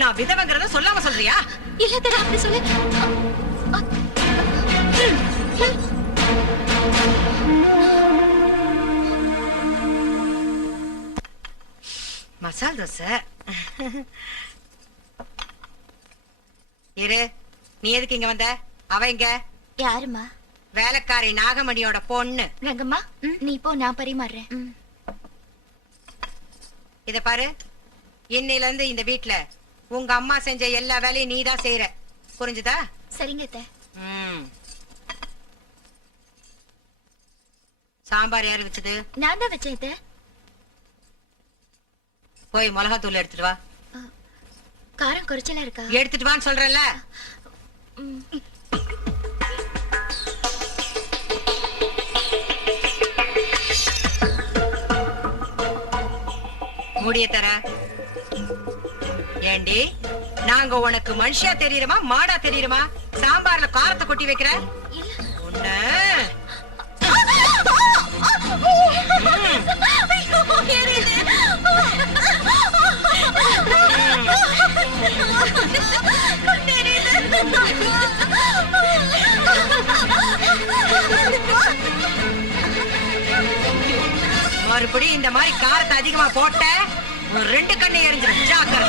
நான் விதவங்கிறத சொல்லாம சொல்றியா? இல்ல தர, அப்படி சொல்லு. மசால் தோசை. இரு, நீ எதுக்கு இங்க வந்த? அவ இங்க யாருமா? வேலைக்காரி நாகமணியோட பொண்ணு. ரங்கம்மா, நீ போ, நான் பரிமாறுறேன். இத பாரு, இன்னையில இருந்து இந்த வீட்டுல உங்க அம்மா செஞ்ச எல்லா வேலையும் நீதான் செய்யற. புரிஞ்சுதா? சரிங்க அத்தை. சாம்பார் யாரு வச்சது? நான் தான் வச்சேன் அத்தை. போய் மிளகாத்தூள் எடுத்துட்டு வா. காரம் குறைச்சலா இருக்கா? எடுத்துட்டு வான்னு சொல்றேன்ல. முடிய தர. ஏண்டி, நாங்க உனக்கு மனுஷியா தெரியுறமா மாடா தெரியுறமா? சாம்பார்ல காரத்தை கொட்டி வைக்கிற உன்ன. மறுபடியும் இந்த மாதிரி காரத்தை அதிகமா போட்ட 2 கண்ணை எரிஞ்சிடும். ஜாக்கிரதை.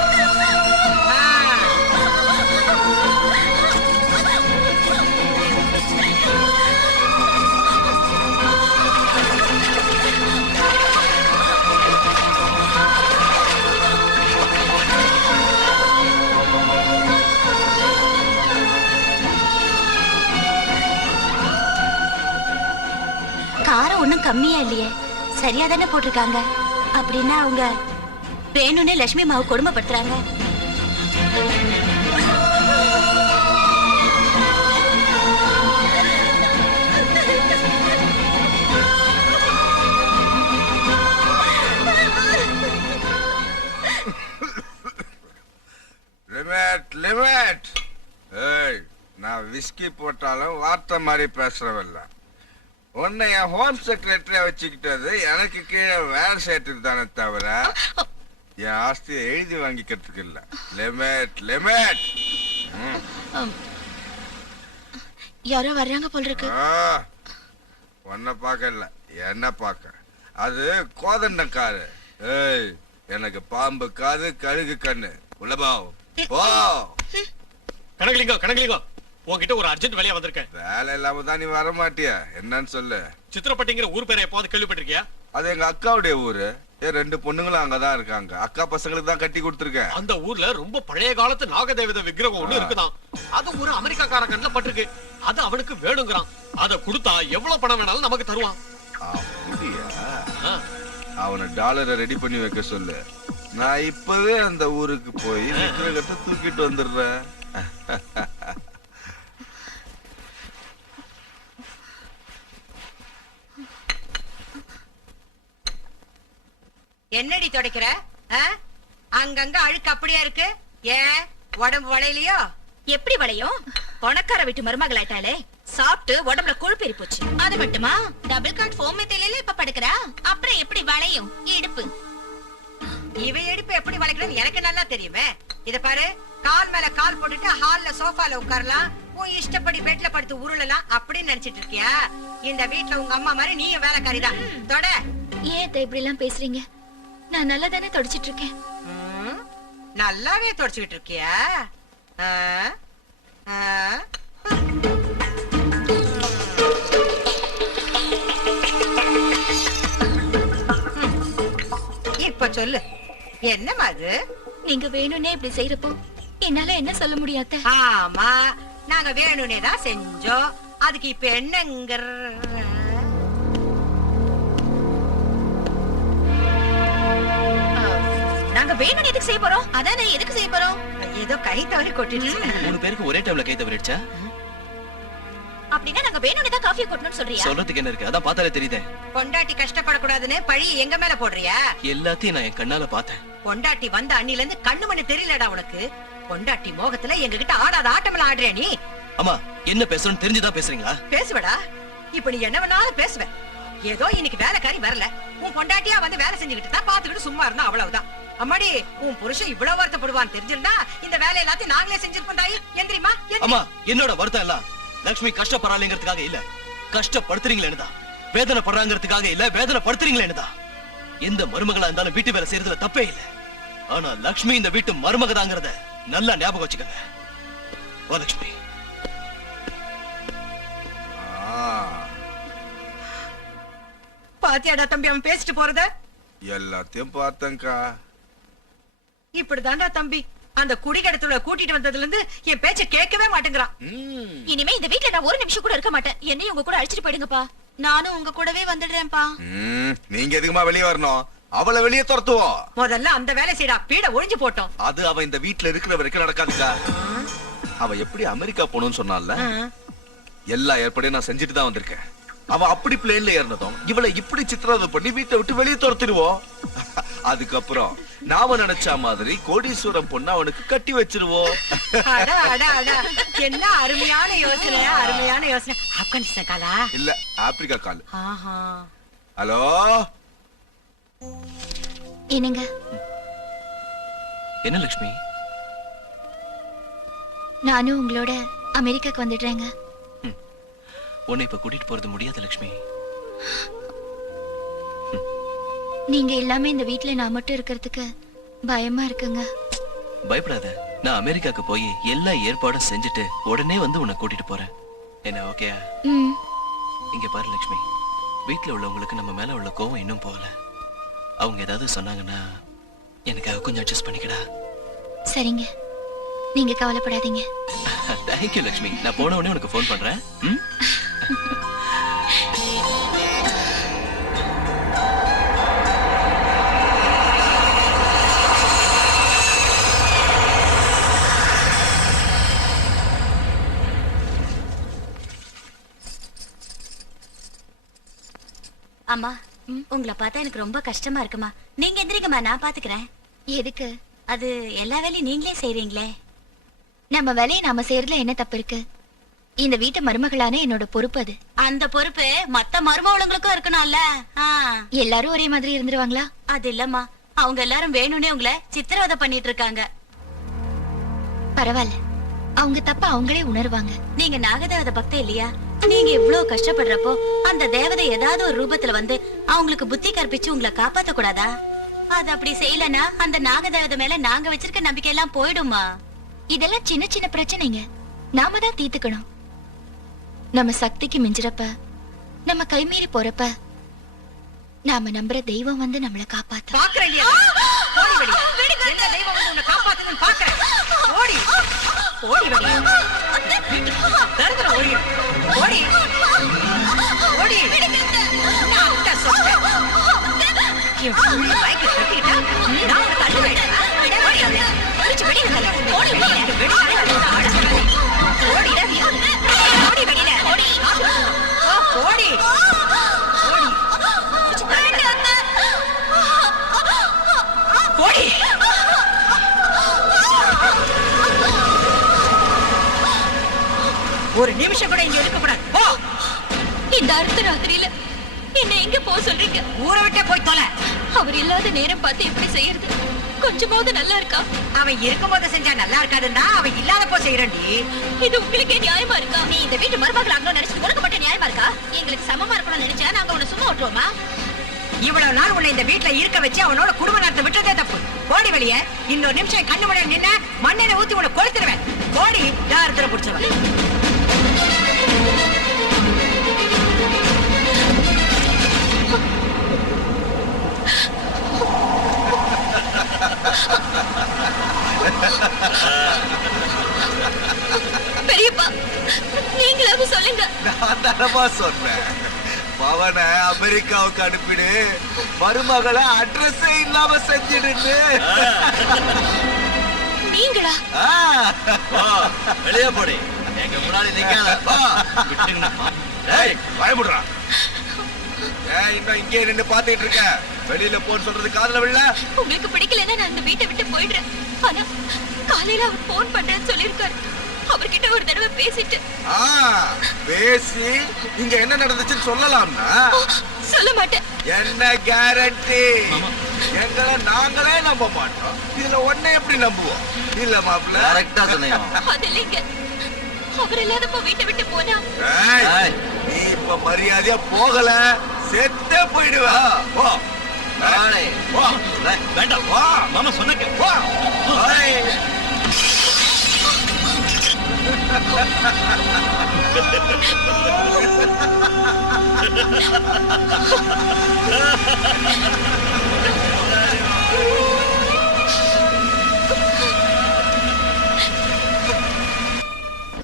காரம் ஒண்ணும் கம்மியா இல்லையே, சரியா தானே போட்டிருக்காங்க. அப்படின்னா அவங்க வேணும்னே லட்சுமி மாவு கொடுமைப்படுத்துறாங்க. Limit limit. ஏய், நான் விஸ்கி போட்டாலும் வார்த்தை மாதிரி பேசுறவல்ல. உன்னை என் ஹோம் செக்ரட்டரியா வச்சுக்கிட்டது எனக்கு கீழே வேலை செய்யறதுக்கு தானே தவிர என் ஆஸ்தியை எழுதி வாங்கிக்கிறதுக்கு இல்ல. Limit limit. யாரோ வர்றாங்க போல இருக்கு. உன்னை பார்க்க இல்ல, என்ன பார்க்க. அது கோதண்டக்காரு. ஏய், எனக்கு பாம்பு காது கழுகு கண்ணு. உள்ளபா ஓ கனகலிங்கம், கனகலிங்கம், உன்கிட்ட ஒரு அர்ஜென்ட் வேலையா வந்திருக்கேன். வேலை இல்லாம தான் நீ வர மாட்டியா? என்னன்னு சொல்லு. சித்திரப்பட்டிங்கிற ஊர் பேரை எப்போது கேள்விப்பட்டிருக்கியா? அது எங்க அக்காவுடைய ஊரு. 2 பொண்ணுங்களும் அங்கதான் இருக்காங்க. அக்கா பசங்களுக்கு தான் கட்டி கொடுத்துருக்கேன். அந்த ஊர்ல ரொம்ப பழைய காலத்து நாகதேவதை விக்கிரகம் ஒண்ணு இருக்குதான். அது ஒரு அமெரிக்காக்கார கண்ணுல பட்டிருக்கு. அது அவனுக்கு வேணுங்கிறான். அத கொடுத்தா எவ்வளவு பணம் வேணாலும் நமக்கு தருவான். அவனை டாலரை ரெடி பண்ணி வைக்க சொல்லு. நான் இப்பவே அந்த ஊருக்கு போய் விக்கிரகத்தை தூக்கிட்டு வந்துடுறேன். என்னடி துடைக்கிற? ஆ? அங்கங்க அழுக்கு அப்படியே இருக்கு. ஏன் உடம்பு வளையலையோ? எப்படி வளையும்? பணக்கார வீட்டு மருமகளாயிட்டாலே சாப்பிட்டு உடம்புல கொழுப்பேறி போச்சு. அது மட்டுமா, டபுள் காட் ஃபோம் மெத்தையில இப்ப படுக்கிறா, அப்புறம் எப்படி வளையும் இடுப்பு? இவ எடுப்பு எப்படி வளைக்கணும் எனக்கு நல்லா தெரியுமே. இத பாரு, கால் மேல கால் போட்டுட்டு ஹால்ல சோஃபால உட்காரலாம், உன் இஷ்டப்படி பெட்ல படுத்து உருளலாம் அப்படின்னு நினைச்சிட்டு இருக்கியா? இந்த வீட்ல உங்க அம்மா மாதிரி நீயும் வேலைக்காரிதான். தொட. ஏன் அத்தை இப்படி எல்லாம் பேசுறீங்க? நான் நல்லா தானே தொடச்சிட்டு இருக்கேன். நல்லாவே தொடச்சுக்கிட்டு இருக்கியா? இப்ப சொல்லு, என்னமா அது? நீங்க வேணும்னே இப்படி செய்யறப்போ என்னால என்ன சொல்ல முடியாத? ஆமா, நாங்க வேணும்னே தான் செஞ்சோம். அதுக்கு இப்ப என்னங்கிற? நாங்க வேணும்னு எதுக்கு செய்ய போறோம்? அதானே, எதுக்கு செய்ய போறோம்? ஏதோ கை தவறி கொட்டிடுச்சு. 3 பேருக்கு ஒரே டைம்ல கை தவறிடுச்சா? அப்படின்னா நாங்க வேணும்னு தான் காஃபியை கொட்டணும்னு சொல்றியா? சொல்றதுக்கு என்ன இருக்கு? அதான் பார்த்தாலே தெரியுதே. பொண்டாட்டி கஷ்டப்படக்கூடாதுன்னு பழி எங்க மேல போடுறியா? எல்லாத்தையும் நான் என் கண்ணால பார்த்தேன். பொண்டாட்டி வந்த அண்ணில இருந்து கண்ணு மண்ணு தெரியலடா உனக்கு. பொண்டாட்டி மோகத்துல எங்க கிட்ட ஆடாத ஆட்டமெல்லாம் ஆடுறியா நீ? அம்மா, என்ன பேசணும்னு தெரிஞ்சுதான் பேசுறீங்களா? பேசுவடா, இப்ப நீ என்ன வேணாலும் பேசுவ. ஏதோ இன்னைக்கு வேலைக்காரி வரல, உன் பொண்டாட்டியா வந்து வேலை செஞ்சுக்கிட்டு தான் பாத்துக்கிட்டு சும்மா இருந்தா அவ்வளவுதான். அம்மாடி, உன் புருஷன் இவ்வளவு வருத்தப்படுவான்னு தெரிஞ்சிருந்தா இந்த வேலை எல்லாத்தையும் நாங்களே செஞ்சிருப்போம். தாயி எந்திரிமா. அம்மா, என்னோட வருத்தம் எல்லாம் லட்சுமி கஷ்டப்படாதீங்கிறதுக்காக இல்ல, கஷ்டப்படுத்துறீங்களேன்னு தான். வேதனை படுறாங்கிறதுக்காக இல்ல, வேதனை படுத்துறீங்களேன்னு தான். எந்த மருமகளா இருந்தாலும் வீட்டு வேலை செய்யறதுல தப்பே இல்ல. ஆனா லட்சுமி இந்த வீட்டு மருமகதாங்கிறத நல்லா ஞாபகம் வச்சுக்கங்க. வா லட்சுமி. பாத்தியாடா தம்பி அவன் பேசிட்டு போறத? எல்லாத்தையும் பார்த்தேன்க்கா. இப்படிதான்டா தம்பி, அந்த குடிகடத்துல கூட்டிட்டு வந்ததுல இருந்து என் பேச்ச கேட்கவே மாட்டேங்கிறான். இனிமே இந்த வீட்ல நான் ஒரு நிமிஷம் கூட இருக்க மாட்டேன். என்னையும் உங்க கூட அழைச்சிட்டு போயிடுங்கப்பா. நானும் உங்க கூடவே வந்துடுறேன்ப்பா. நீங்க எதுக்குமா வெளியே வரணும்? அவளை வெளியே துரத்துவோம். முதல்ல அந்த வேலை செய்யடா, பீட ஒழிஞ்சு போட்டோம். அது அவ இந்த வீட்டுல இருக்கிற வரைக்கும் நடக்காதுக்கா. அவ எப்படி அமெரிக்கா போகணும்னு சொன்னால, எல்லா ஏற்பாடையும் நான் செஞ்சுட்டு தான் வந்திருக்கேன். அவ அப்படி பிளேன்ல ஏறினதும் இவளை இப்படி சித்திரவதை பண்ணி வீட்டை விட்டு வெளியே துரத்திடுவோம். அதுக்கப்புறம் நாம நினைச்ச மாதிரி கோடீஸ்வரம் பொண்ணு அவனுக்கு கட்டி வச்சிருவோம். என்ன அருமையான யோசனை, அருமையான யோசனை. ஆப்கானிஸ்தான் காலா? இல்ல, ஆப்பிரிக்கா கால். ஹலோ, என்னங்க? என்ன லட்சுமி? நானும் உங்களோட அமெரிக்காக்கு வந்துடுறேங்க. உன்னை இப்ப கூட்டிட்டு போறது முடியாது லட்சுமி. நீங்க இல்லாம இந்த வீட்ல நான் மட்டும் இருக்கிறதுக்கு பயமா இருக்குங்க. பயப்படாத, நான் அமெரிக்காக்கு போய் எல்லா ஏற்பாடும் செஞ்சுட்டு உடனே வந்து உன்னை கூட்டிட்டு போறேன். என்ன ஓகேயா? இங்க பாரு லட்சுமி, வீட்டுல உள்ளவங்களுக்கு நம்ம மேல உள்ள கோவம் இன்னும் போகல. அவங்க ஏதாவது சொன்னாங்கன்னா எனக்காக கொஞ்சம் அட்ஜஸ்ட் பண்ணிக்கடா. சரிங்க, நீங்க கவலைப்படாதீங்க. தேங்க்யூ லட்சுமி. நான் போன உடனே உனக்கு ஃபோன் பண்றேன். அம்மா, உங்களை பார்த்தா எனக்கு ரொம்ப கஷ்டமா இருக்குமா. நீங்க எந்திரிக்கமா, நான் பாத்துக்கிறேன். எதுக்கு? அது எல்லா வேலையும் நீங்களே செய்றீங்களே. நம்ம வேலையை நாம செய்யறதுல என்ன தப்பு இருக்கு? இந்த வீட்டு மருமகளான என்னோட பொறுப்பு அது. அந்த பொறுப்பு மத்த மருமகளுங்களுக்கும் இருக்கணும்ல. எல்லாரும் ஒரே மாதிரி இருந்துருவாங்களா? அது இல்லம்மா, அவங்க எல்லாரும் வேணும்னே உங்களை சித்திரவதை பண்ணிட்டு இருக்காங்க. பரவாயில்ல, அவங்க தப்ப அவங்களே உணர்வாங்க. நீங்க நாகதேவதை பக்தே இல்லையா? நீங்க இவ்வளவு கஷ்டப்படுறப்போ அந்த தேவதை ஏதாவது ஒரு ரூபத்துல வந்து அவங்களுக்கு புத்தி கற்பிச்சு உங்களை காப்பாத்த கூடாதா? அது அப்படி செய்யலன்னா அந்த நாகதேவதை மேல நாங்க வச்சிருக்க நம்பிக்கை எல்லாம் போயிடுமா? இதெல்லாம் சின்ன சின்ன பிரச்சனைங்க, நாம தான் தீர்த்துக்கணும். நம்ம சக்திக்கு மிஞ்சிறப்ப, நம்ம கைமீறி போறப்ப, நாம நம்புற தெய்வம் வந்து நம்மள காப்பாத்து. போடி ராத்திரியில என்ன எங்க போக சொல்றீங்க? ஊரை விட்டே போய் தொலை. அவர் இல்லாத நேரம் பார்த்து எப்படி செய்யறது? கொஞ்சமாவது நல்லா இருக்கா? அவன் இருக்கும்போது செஞ்சா நல்லா இருக்காதுன்னா அவன் இல்லாதப்போ செய்யறண்டி. இது உங்களுக்கே நியாயமா இருக்கா? நீ இந்த வீட்டு மருமகள் ஆகணும்னு நினைச்சு உனக்கு மட்டும் நியாயமா இருக்கா? எங்களுக்கு சமமா இருக்கணும்னு நினைச்சா நாங்க உன்னை சும்மா விட்டுருவோமா? இவ்வளவு நாள் உன்னை இந்த வீட்டுல இருக்க வச்சு அவனோட குடும்ப நடத்த விட்டதே தப்பு. போடி வெளியே. இன்னொரு நிமிஷம் கண்ணு முன்னாடி நின்ன மண்ணெண்ணெய் ஊத்தி உன்னை கொளுத்துருவேன். போடி யாரத்துல புடிச்சவன். பெரியப்பா, நீங்களாவது சொல்லுங்க. நான் தரமா சொன்னேன், பவனை அமெரிக்காவுக்கு அனுப்பிடு, மருமகளை அட்ரஸ் இல்லாம செஞ்சிடுன்னு. நீங்களா? வெளியே போடி, எங்க முன்னாடி நிக்காத. பயமுடுறா. இன்னும் இங்கே நின்று பாத்துட்டு இருக்க, வெளியில போன்னு சொல்றது காதுல விழல. உங்களுக்கு பிடிக்கலன்னா நான் இந்த வீட்டை விட்டு போயிடுறேன். ஆனா காலையில அவர் போன் பண்றேன்னு சொல்லிருக்காரு. அவர்கிட்ட ஒரு தடவை பேசிட்டு பேசி இங்க என்ன நடந்துச்சுன்னு சொல்லலாம்னா? சொல்ல மாட்டேன். என்ன கேரண்டி? எங்களை நாங்களே நம்ப மாட்டோம், இதுல ஒன்ன எப்படி நம்புவோம்? இல்ல மாப்பிள்ள, கரெக்டா சொன்னீங்க. அது இல்லைங்க, அவர் இல்லாதப்ப வீட்டை விட்டு போனா நீ இப்ப மரியாதையா போகல, செத்தே போயிடுவ. வேண்டாம், மாமா சொன்ன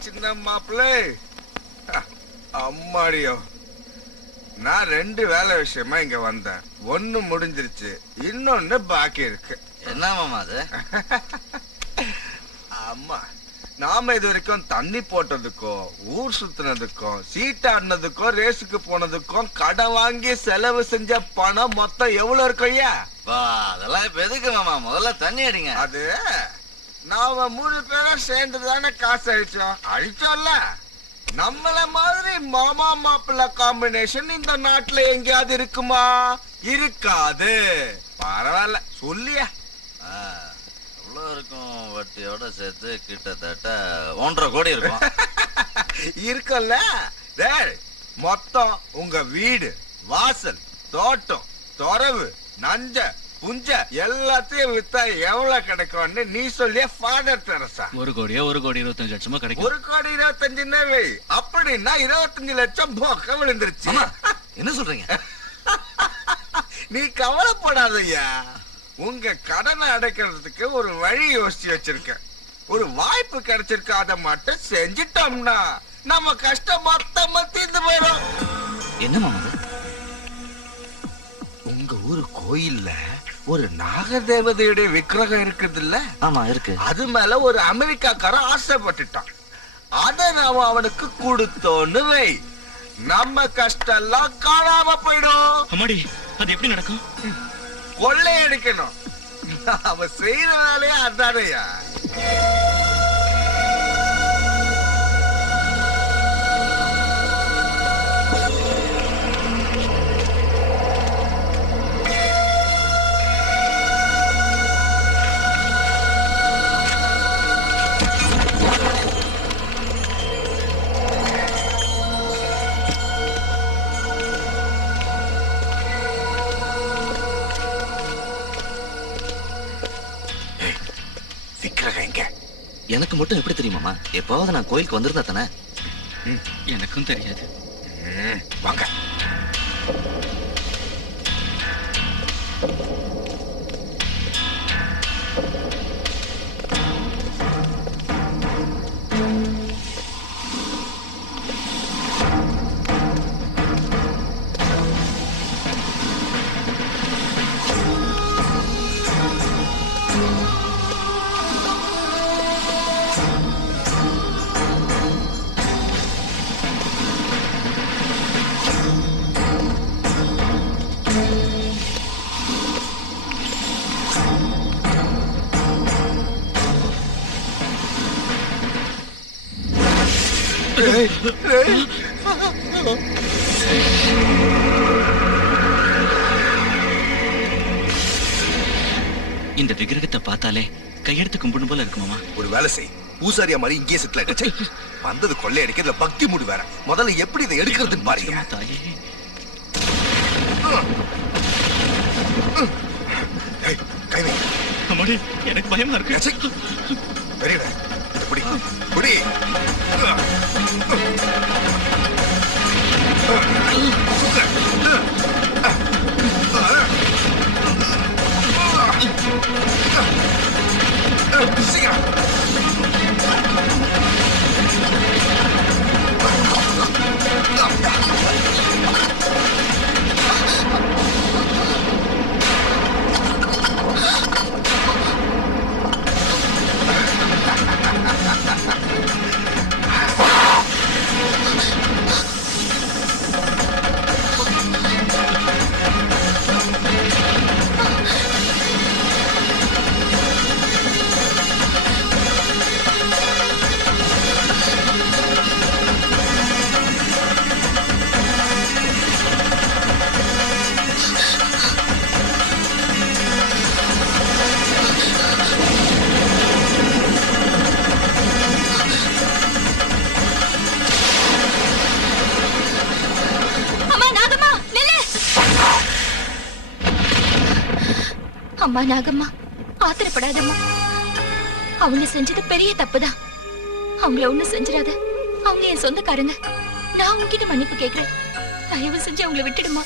சின்ன மாப்பிள்ளை, அம்மாடியோ, நான் 2 வேலை விஷயமா இங்க வந்தேன். ஒண்ணு முடிஞ்சிருச்சு, இன்னொன்னு பாக்கி இருக்கு. என்ன மாமா அது? அம்மா, நாம இது வரைக்கும் தண்ணி போட்டதுக்கும், ஊர் சுத்தினதுக்கும், சீட்டாடினதுக்கும், ரேஸுக்கு போனதுக்கும், கடன் வாங்கி செலவு செஞ்ச பணம் மொத்தம் எவ்வளவு இருக்கும்? ஐயா, அதெல்லாம் இப்ப எதுக்கு மாமா? முதல்ல தண்ணி அடிங்க. அது நாம 3 பேரும் சேர்ந்து தானே காசு அழிச்சோம்ல. நம்மள மாதிரி மாமா மாப்பிள்ள காம்பினேஷன் இந்த நாட்டுல எங்கேயாவது இருக்குமா? இருக்காது. பரவாயில்ல, சொல்லியா இருக்கும். வட்டியோட சேர்த்து கிட்டத்தட்ட 1.5 கோடி இருக்கும். இருக்குல்ல. மொத்தம் உங்க வீடு, வாசல், தோட்டம், தொரவு, நஞ்ச, புஞ்ச எல்லாத்தையும் வித்தா எவ்வளவு கிடைக்கும்னு நீ சொல்லிய ஃபாதர் தெரசா? 1 கோடியா 1,25,00,000 கிடைக்கும். 1,25,00,000 வை. அப்படின்னா 25 லட்சம் போக்க விழுந்துருச்சு. என்ன சொல்றீங்க? நீ கவலைப்படாதய்யா, உங்க கடனை அடைக்கிறதுக்கு ஒரு வழி யோசிச்சு வச்சிருக்கேன். ஒரு வாய்ப்பு கிடைச்சிருக்கு, அதை மட்டும் செஞ்சிட்டோம்னா நம்ம கஷ்டம் மொத்தமா தீர்ந்து போயிடும். என்ன மாமா? உங்க ஊரு கோயில்ல ஒரு நாகதேவதையுடைய விக்கிரகம் இருக்குது இல்ல? ஆமா இருக்கு. அது மேல ஒரு அமெரிக்காக்காரன் ஆசைப்பட்டுட்டான். அத நாம அவனுக்கு கொடுத்தோன்னு வை, நம்ம கஷ்டம் எல்லாம் காணாம போயிடும். அம்மாடி, அது எப்படி நடக்கும்? கொள்ளையடிக்கணும். அவன் செய்யற வேலையா அதானையா? எனக்கு மட்டும் எப்படி தெரியுமாமா? எப்பாவது நான் கோயிலுக்கு வந்திருந்தா தானே? எனக்கும் தெரியாது. வாங்க. இந்த விக்கிரகத்தை பார்த்தாலே கையெடுத்து கும்பிடும் போல இருக்கு மாமா. ஒரு வேலை செய், பூசாரியா மாதிரி இங்கே செட்டில் ஆயிடுச்சு. வந்தது கொள்ளை அடிக்க இதுல பக்தி மூடு வேற. முதல்ல எப்படி இதை எடுக்கிறதுன்னு பாருங்க. தாயே கை வை. அம்மாடி எனக்கு பயமா இருக்கு. பெரிய எப்படி குடி. சீக்கிரம். அம்மா நாகம்மா, ஆத்திரப்படாதம்மா. அவங்க செஞ்சது பெரிய தப்புதான். அவங்கள ஒண்ணு செஞ்சிடாத. அவங்க என் சொந்தக்காரங்க. நான் உங்ககிட்ட மன்னிப்பு கேட்கிறேன். தயவு செஞ்சு அவங்கள விட்டுடுமா.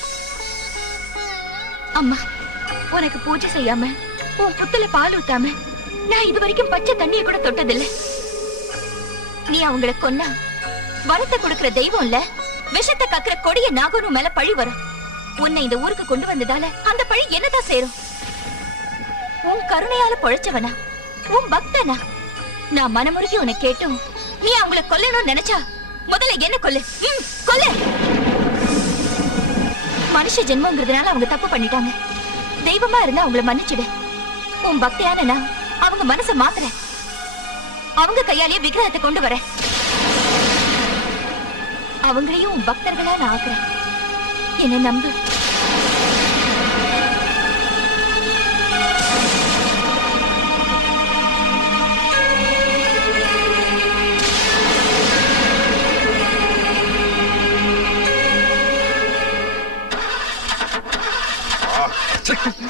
அம்மா, உனக்கு பூஜை செய்யாம உன் புத்துல பால் ஊத்தாம நான் இது வரைக்கும் பச்சை தண்ணிய கூட தொட்டதில்லை. நீ அவங்கள கொன்னா வரத்தை கொடுக்கிற தெய்வம் இல்ல, விஷத்தை கக்குற கொடிய நாகனு மேல பழி வரும். உன்னை இந்த ஊருக்கு கொண்டு வந்ததால அந்த பழி என்னதான் சேரும்? உன் கருணையால பொழைச்சவனா, உன் பக்தனா? நான் மனமுருகி உன்னை கேட்டும் நீ அவங்களை கொல்லணும்னு நினைச்சா முதல்ல என்ன கொல்லு. கொல்லு. மனுஷ ஜென்மங்கிறதுனால அவங்க தப்பு பண்ணிட்டாங்க. தெய்வமா இருந்தா அவங்கள மன்னிச்சிடு. உன் பக்தியான நான் அவங்க மனசை மாத்துறேன். அவங்க கையாலேயே விக்கிரகத்தை கொண்டு வர அவங்களையும் உன் பக்தர்களா நான் ஆக்குறேன். என்ன நம்பு.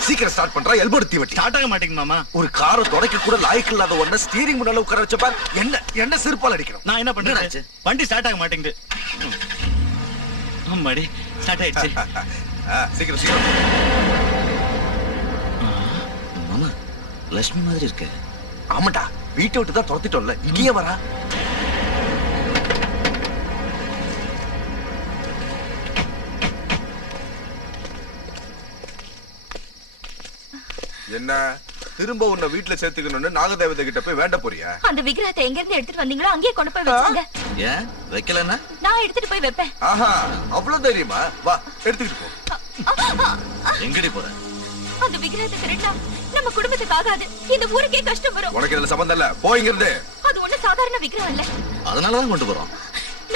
சீக்கிரம் ஸ்டார்ட் பண்றா. எல்போ தீ வட்டி ஸ்டார்ட் ஆக மாட்டேங்க மாமா. ஒரு காரை தொடக்க கூட லாய்க்கு இல்லாத ஒண்ண ஸ்டீரிங் முன்னால உட்கார வச்ச பார். என்ன செருப்பால் அடிக்கணும். நான் என்ன பண்றேன்? வண்டி ஸ்டார்ட் ஆக மாட்டேங்குது. அம்மாடி ஸ்டார்ட் ஆயிடுச்சு. சீக்கிரம் சீக்கிரம். மாமா, லட்சுமி மாதிரி இருக்க. ஆமாண்டா, வீட்டை விட்டு தான் துரத்திட்டோம்ல, இங்கேயே வரா. என்ன திரும்ப உன்னை வீட்டுல சேர்த்துக்கணும்னு நாகதேவதை கிட்ட போய் வேண்ட போறியா? அந்த விக்கிரகத்தை எங்க இருந்து எடுத்துட்டு வந்தீங்களோ அங்கேயே கொண்டு போய் வச்சுங்க. ஏன் வைக்கலன்னா? நான் எடுத்துட்டு போய் வைப்பேன். ஆஹா, அவ்வளவு தைரியமா? வா, எடுத்துக்கிட்டு போ. எங்கடி போற? அந்த விக்கிரகத்தை திருடினா நம்ம குடும்பத்துக்கு ஆகாது. இந்த ஊருக்கே கஷ்டம் வரும். உனக்கு இதுல சம்பந்தம் இல்ல, போயிங்கிறது. அது ஒண்ணு சாதாரண விக்கிரகம் இல்ல. அதனாலதான் கொண்டு போறோம்.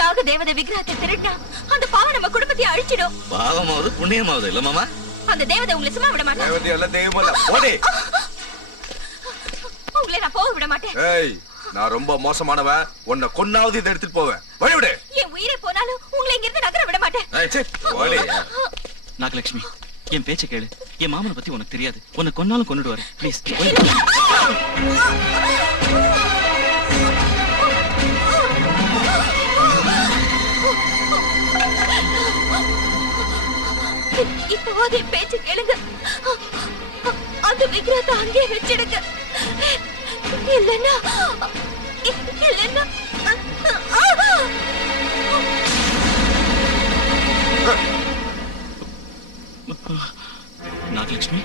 நாகதேவதை விக்கிரகத்தை திருடினா அந்த பாவம் நம்ம குடும்பத்தை அழிச்சிடும். பாவமாவது புண்ணியமாவது இல்ல மாமா. அந்த தேவதை உங்களை சும்மா விட மாட்டேன். தேவதை எல்லாம் தெய்வம் இல்ல. ஓடி. உங்களை நான் போக விட மாட்டேன். ஏய், நான் ரொம்ப மோசமானவன். உன்னை கொன்னாவது இதை எடுத்துட்டு போவேன். வழி விடு. என் உயிரை போனாலும் உங்களை இங்க இருந்து நகர விட மாட்டேன். ஏய், சே, ஓடி. நாகலட்சுமி, என் பேச்ச கேளு. என் மாமனை பத்தி உனக்கு தெரியாது. உன்னை கொன்னாலும் கொண்டுட்டு வரேன். ப்ளீஸ். இப்போது என் பேச்சு கேளுங்க. அந்த விக்கிரகத்தை அங்கே வச்சிடுங்க. இல்லைன்னா நாகலட்சுமி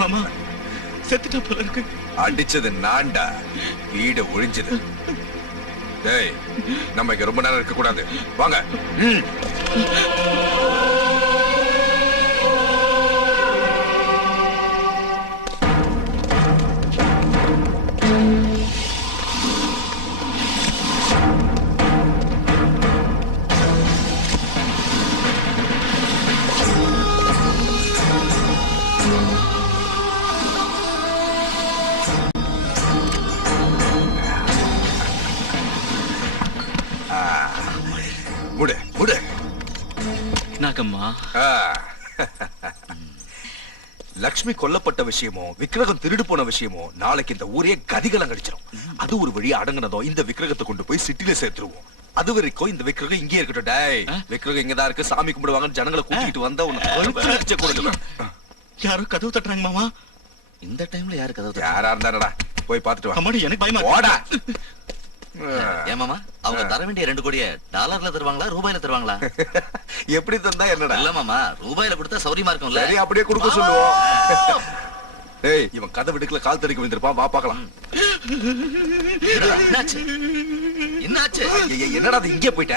மாமா செத்துட்டா போல இருக்கு. அடிச்சது நான்டா, வீட ஒழிஞ்சது. டேய், நம்ம இங்க ரொம்ப நேரம் இருக்க கூடாது. வாங்க. நாகம்மா, லக்ஷ்மி கொல்லப்பட்ட விஷயமோ விக்கிரகம் திருடு போன விஷயமோ நாளைக்கு இந்த ஊரே கதிகலம் கடிச்சிடும். அது ஒரு வழியா அடங்குனதோ இந்த விக்கிரகத்தை கொண்டு போய் சிட்டில சேர்த்துருவோம். அது வரைக்கும் இந்த விக்கிரகம் இங்கே இருக்கட்டும். டேய், விக்கிரகம் இங்கதான் இருக்கு, சாமி கும்பிடுவாங்கன்னு ஜனங்களை கூட்டிட்டு வந்தா உனக்கு யாரோ கதவு தட்டுறாங்க மாமா. இந்த டைம்ல யாரு கதவு? யாரா இருந்தாடா, போய் பாத்துட்டு வா. அம்மாடி, எனக்கு பயமா ஓடா. ஏமாமா, அவங்க தர வேண்டிய 2 கோடியை டாலர்ல தருவாங்களா ரூபாயில தருவாங்களா? எப்படி தந்தா என்னடா? இல்ல மாமா, ரூபாயில கொடுத்தா சௌரியமா இருக்கும்ல. சரி, அப்படியே கொடுக்க சொல்லுவோம். ஏய், இவன் கதை விடுக்கல கால் தடிக்க வந்திருப்பான், வா பாக்கலாம். என்னாச்சு? என்னாச்சு? என்னடா அது இங்கே போயிட்ட?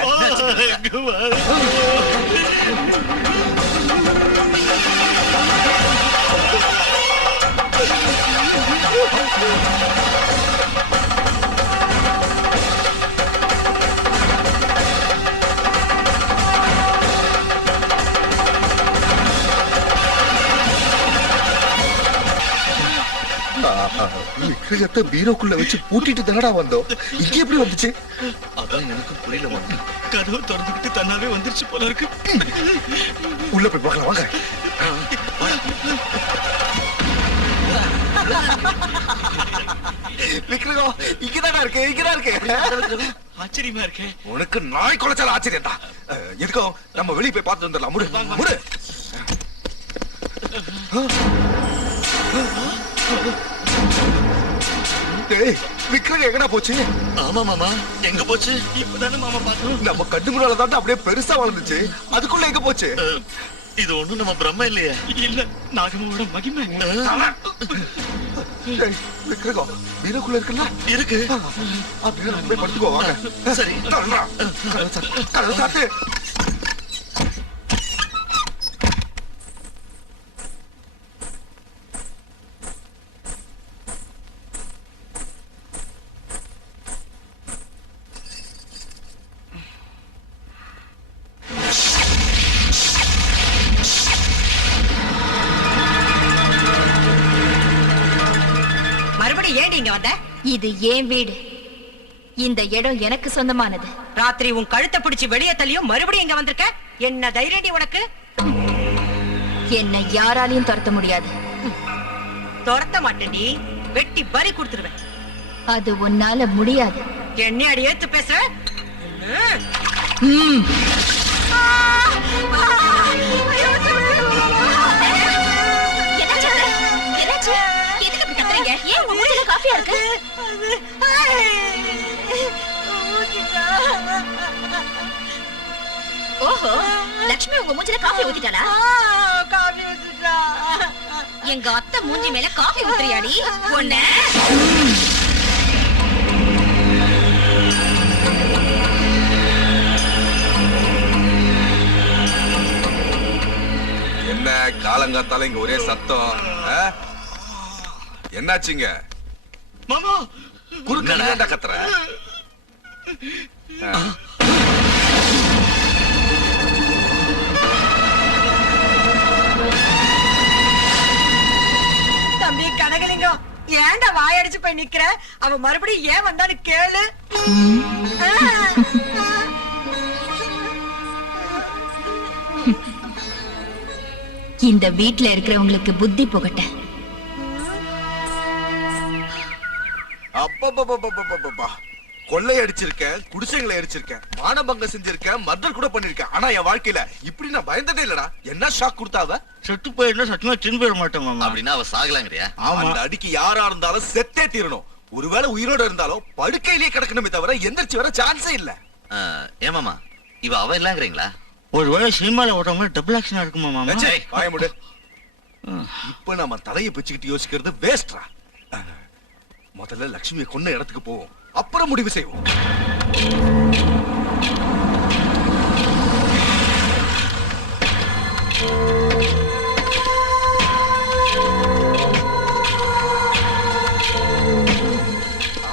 விக்கிரகத்தை பீரோக்குள்ள வச்சு பூட்டிட்டு தானடா வந்தோம், இங்க எப்படி வந்துச்சு? அதான் எனக்கு புரியல. கதவு திறந்துக்கிட்டு தன்னாவே வந்துருச்சு போல இருக்கு. உள்ள போய் பார்க்கலாம் வாங்க. விக்கிரகம் இங்கதானா இருக்கு, இங்கதான் இருக்கு. ஆச்சரியமா இருக்கு. உனக்கு நாய் குலைச்சால ஆச்சரியம் தான். எதுக்கும் நம்ம வெளியே போய் பார்த்து வந்துடலாம். முடு முடு. விக்கிரகம் எங்கடா போச்சு? ஆமா மாமா, எங்க போச்சு? இப்பதானே மாமா பார்த்தோம். நம்ம கண்ணு முன்னால தான் அப்படியே பெருசா வளர்ந்துச்சு, அதுக்குள்ள எங்க போச்சு? இது ஒண்ணும் நம்ம பிரம்ம இல்லையே. இல்ல, நாகமாவோட மகிமை. விக்கிரகம் பீரோக்குள்ள இருக்குல்ல? இருக்கு. அப்படியே போய் படுத்துக்கோ வாங்க. சரி, கதவு சாத்து. மறுபடியும் ஏன் இங்க வந்த? இது ஏன் வீடு, இந்த இடம் எனக்கு சொந்தமானது. ராத்திரி உன் கழுத்தை பிடிச்சு வெளியே தள்ளியும் மறுபடியும் இங்க வந்திருக்க. என்ன தைரியடி உனக்கு? என்னை யாராலையும் துரத்த முடியாது. துரத்த மாட்டேன்டி, வெட்டி பறி கொடுத்துருவேன். அது உன்னால முடியாது. என்ன அடி ஏத்து பேசுற? ஏன் உங்க மூஞ்சில காஃபியா இருக்கு? ஓஹோ, லட்சுமி உங்க மூஞ்சில காஃபி ஊத்திட்டாளா? காஃபி ஊத்திட்டா. எங்க அத்தை மூஞ்சி மேல காஃபி ஊத்துறியாடி? ஒண்ணு என்ன காலங்காத்தால இங்க ஒரே சத்தம்? என்னாச்சுங்க மாமா? குறுக்கடா கத்துற? தம்பி கனகலிங்கம், ஏன்டா வாயடிச்சு போய் நிக்கிற? அவ மறுபடியும் ஏன் வந்தான்னு கேளு. இந்த வீட்ல இருக்கிறவங்களுக்கு புத்தி புகட்ட. அப்பா, கொள்ளை அடிச்சிருக்கேன், குடிசைகளை அடிச்சிருக்கேன், மானபங்கம் செஞ்சிருக்கேன், மர்டர் கூட பண்ணிருக்கேன். ஆனா என் வாழ்க்கையில இப்படி நான் பயந்ததே இல்லடா. என்ன ஷாக் கொடுத்தாவ? செத்து போயிருந்தா சத்தியமா திரும்பி போயிட மாட்டோம் மாமா. அப்படின்னா அவ சாகலாங்கறியா? அந்த அடிக்கு யாரா இருந்தாலும் செத்தே தீரணும். ஒருவேளை உயிரோட இருந்தாலும் படுக்கையிலேயே கிடக்கணுமே தவிர எந்திரிச்சு வர சான்ஸே இல்ல. ஏமாமா, இவ அவ இல்லங்கறீங்களா? ஒருவேளை சினிமால ஓடுற மாதிரி டபுள் ஆக்ஷனா இருக்குமா மாமா? வாய மூடு. இப்ப நம்ம தலையை பிச்சுக்கிட்டு யோசிக்கிறது வேஸ்ட்ரா. முதல்ல லட்சுமியை கொன்ன இடத்துக்கு போவோம், அப்புறம் முடிவு செய்வோம்.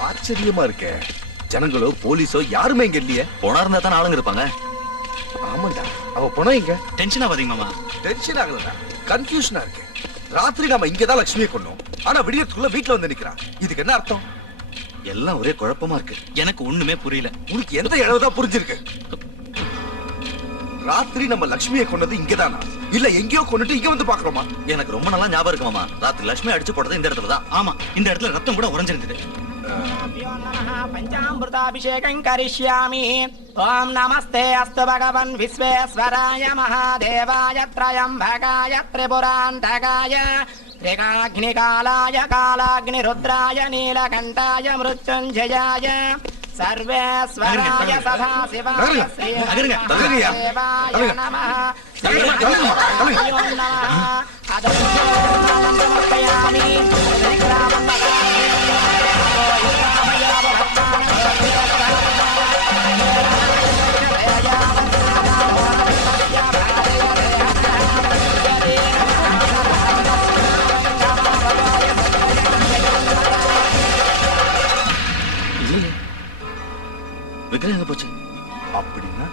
ஆச்சரியமா இருக்கே, ஜனங்களோ போலீஸோ யாருமே இங்க இல்லையே. போனா இருந்தா தான் ஆளுங்க இருப்பாங்க. ஆமாண்டா, அவ போனா இங்க. டென்ஷன் ஆகாதீங்க மாமா. டென்ஷன் ஆகலடா, கன்ஃபியூஷனா இருக்கு. ராத்திரி நாம இங்கதான் லட்சுமியை கொன்னோம், ஆனா விடியத்துக்குள்ள வீட்டுல வந்து நிக்கிறான். இதுக்கு என்ன அர்த்தம்? எல்லாம் ஒரே குழப்பமா இருக்கு. எனக்கு ஒண்ணுமே புரியல. உனக்கு எந்த இழவுதான் புரிஞ்சிருக்கு? ராத்திரி நம்ம லட்சுமியை கொண்டது இங்கதானா இல்ல எங்கேயோ கொண்டுட்டு இங்க வந்து பாக்குறோமா? எனக்கு ரொம்ப நல்லா ஞாபகம் இருக்கு மாமா. ராத்திரி லட்சுமி அடிச்சு போட்டது இந்த இடத்துல தான். ஆமா, இந்த இடத்துல ரத்தம் கூட உறைஞ்சிருந்தது. பஞ்சாமிருதாபிஷேகம் கரிஷ்யாமி. ஓம் நமஸ்தே அஸ்து பகவன் விஸ்வேஸ்வராய மகாதேவாய த்ரயம்பகாய திரிபுராந்தகாய த்ரிகாக்னிகாலாய காலாக்னிருத்ராய நீலகண்டாய மிருத்யுஞ்சயாய சர்வேஸ்வராய சதாசிவாய ஸ்ரீமகாதேவாய நமः. விக்கிரம் எங்க போச்சு? அப்படின்னா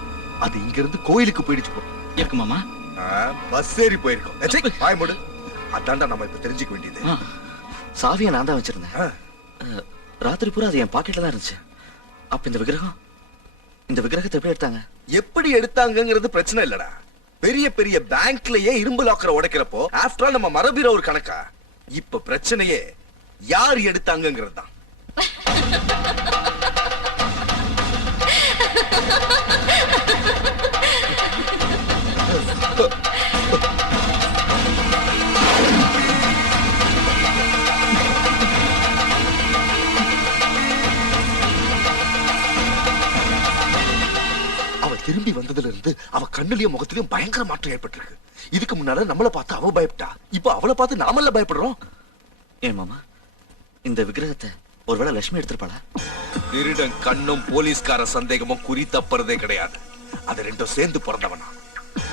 அது இங்க இருந்து கோயிலுக்கு போயிடுச்சு போ. இருக்கு மாமா. பஸ் ஏறி போயிருக்கோம். வாய் மூடு. அதான்டா நம்ம இப்ப தெரிஞ்சுக்க வேண்டியது. சாவியை நான் தான் வச்சிருந்தேன். ராத்திரி பூரா அது என் பாக்கெட்ல தான் இருந்துச்சு. அப்ப இந்த விக்கிரகத்தை எப்படி எடுத்தாங்க? எப்படி எடுத்தாங்கிறது பிரச்சனை இல்லடா. பெரிய பெரிய பேங்க்லயே இரும்பு லாக்கரை உடைக்கிறப்போ ஆஃப்டர் ஆல் நம்ம மரபீர ஒரு கணக்கா. இப்ப பிரச்சனையே யார் எடுத்தாங்கிறது தான். அவ திரும்பி வந்ததுல இருந்து அவ கண்ணுலயும் முகத்திலயும் பயங்கர மாற்றம் ஏற்பட்டிருக்கு. இதுக்கு முன்னால நம்மள பார்த்து அவ பயப்பட்டா, இப்ப அவளை பார்த்து நாமல்ல பயப்படுறோம். ஏன் மாமா, இந்த விக்கிரகத்தை ஒருவேளை லட்சுமி எடுத்திருப்பாளா? திருடன் கண்ணும் போலீஸ்கார சந்தேகமும் குறி தப்புறதே கிடையாது. அது ரெண்டும் சேர்ந்து பிறந்தவனா.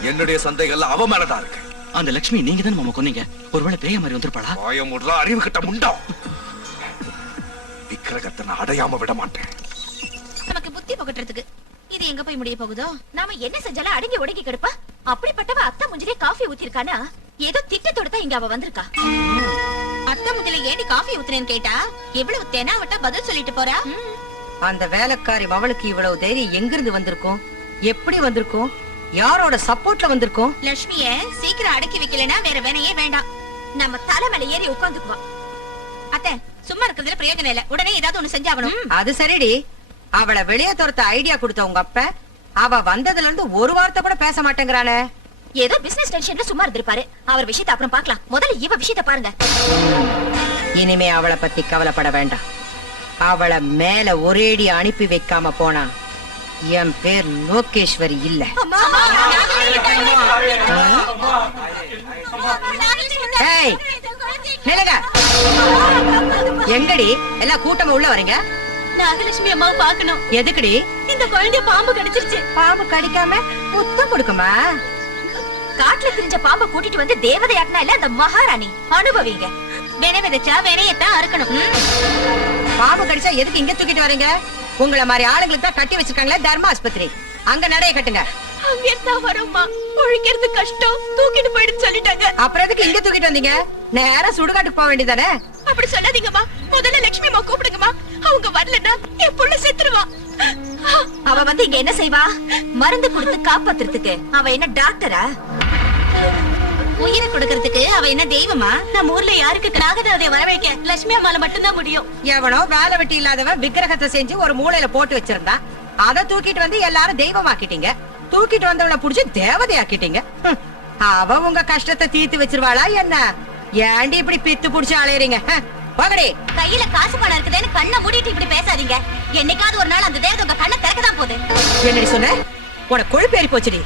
என்னுடைய சந்தேகம் எல்லாம் அவ மேலதான் இருக்கு. அந்த லட்சுமி நீங்க தான் மாமா கொன்னீங்க. ஒருவேளை பேய மாதிரி வந்திருப்பாளா? பயமுடுறா, அறிவு கிட்ட முண்டா. விக்கிரகத்தை நான் அடையாம விட மாட்டேன். நமக்கு புத்தி புகட்டுறதுக்கு இது எங்க போய் முடிய போகுதோ? நாம என்ன செஞ்சாலும் அடங்கி ஒடுங்கி கிடப்பா. அப்படிப்பட்டவ அத்தை முஞ்சிலே காஃபி ஊத்திருக்கானா? ஏதோ திட்டத்தோட தான் இங்க அவ வந்திருக்கா. அத்தை முஞ்சில ஏடி காஃபி ஊத்துறேன்னு கேட்டா எவ்வளவு தெனாவட்டா பதில் சொல்லிட்டு போறா. அந்த வேலைக்காரி அவளுக்கு இவ்வளவு தைரியம் எங்கிருந்து வந்திருக்கும்? எப்படி வந்திருக்கும்? யாரோட சப்போர்ட்ல வந்திருக்கும்? லட்சுமிய சீக்கிரம் அடக்கி வைக்கலனா வேற வேணையே வேண்டாம். நம்ம தலை மேல ஏறி உட்கார்ந்துக்குவா. அத்தை சும்மா இருக்கிறதுல பிரயோஜனம் இல்ல. உடனே ஏதாவது ஒண்ணு செஞ்சாகணும். அது சரிடி. அவளை வெளியே துரத்த ஐடியா கொடுத்த உங்க அப்ப அவ வந்ததுல இருந்து ஒரு வார்த்தை கூட பேச மாட்டேங்கிறானே. ஏதோ பிசினஸ் டென்ஷன்ல சும்மா இருந்திருப்பாரு. அவர் விஷயத்தை அப்புறம் பார்க்கலாம். முதல்ல இவ விஷயத்தை பாருங்க. இனிமே அவளை பத்தி கவலைப்பட வேண்டாம். அவளை மேல ஒரேடி அனுப்பி வைக்காம போனா என் பேர் லோகேஸ்வரி இல்ல. ஏய், நில்லுங்க. எங்கடி எல்லாம் கூட்டமா உள்ள வரீங்க? நாகலட்சுமி அம்மாவை பார்க்கணும். எதுக்குடி? இந்த குழந்தைய பாம்பு கடிச்சிருச்சு. பாம்பு கடிக்காம முத்தம் கொடுக்குமா? காட்டுல திரிஞ்ச பாம்பை கூட்டிட்டு வந்து தேவதையாட்டினா இல்ல அந்த மகாராணி. அனுபவிங்க. வென விதைச்சா வெனையத்தான் அறுக்கணும். பாம்பு கடிச்சா எதுக்கு இங்க தூக்கிட்டு வரீங்க? உங்களை மாதிரி ஆளுங்களுக்கு தான் கட்டி வச்சிருக்காங்களே தர்ம ஆஸ்பத்திரி. அங்க நடைய கட்டுங்க. அங்க இருந்தா வரோம்மா. ஒழிக்கிறது கஷ்டம். தூக்கிட்டு போயிட்டு சொல்லிட்டாங்க. அப்புறம் எதுக்கு இங்க தூக்கிட்டு வந்தீங்க? நேரா சுடுகாட்டுக்கு போக வேண்டியதானே? அப்படி சொல்லாதீங்கம்மா. முதல்ல லட்சுமி அம்மா கூப்பிடுங்கம்மா. அவங்க வரலன்னா என் புள்ள செத்துருவா. அவ வந்து இங்க என்ன செய்வா? மருந்து கொடுத்து காப்பாத்துறதுக்கு. அவ என்ன டாக்டரா? உயிரை கொடுக்கறதுக்கு அவ என்ன தெய்வமா? நம்ம ஊர்ல யாருக்கு நாகதேவதைய வரவழைக்க லட்சுமி அம்மால மட்டும்தான் முடியும். எவனோ வேலை வெட்டி இல்லாதவன் விக்கிரகத்தை செஞ்சு ஒரு மூலையில போட்டு வச்சிருந்தா அதை தூக்கிட்டு வந்து எல்லாரும் தெய்வமாக்கிட்டீங்க. தூக்கிட்டு வந்தவளை புடிச்சு தேவதையாக்கிட்டீங்க. அவ உங்க கஷ்டத்தை தீர்த்து வச்சிருவாளா என்ன? ஏண்டி இப்படி பித்து புடிச்சு அலையறீங்க? போகடி. கையில காசு பணம் இருக்குதுன்னு கண்ணை மூடிட்டு இப்படி பேசாதீங்க. என்னைக்காவது ஒரு நாள் அந்த தேவதை உங்க கண்ணை திறக்கதான் போகுது. என்னடி சொன்ன? உனக்கு கொழுப்பு ஏறி போச்சுடி.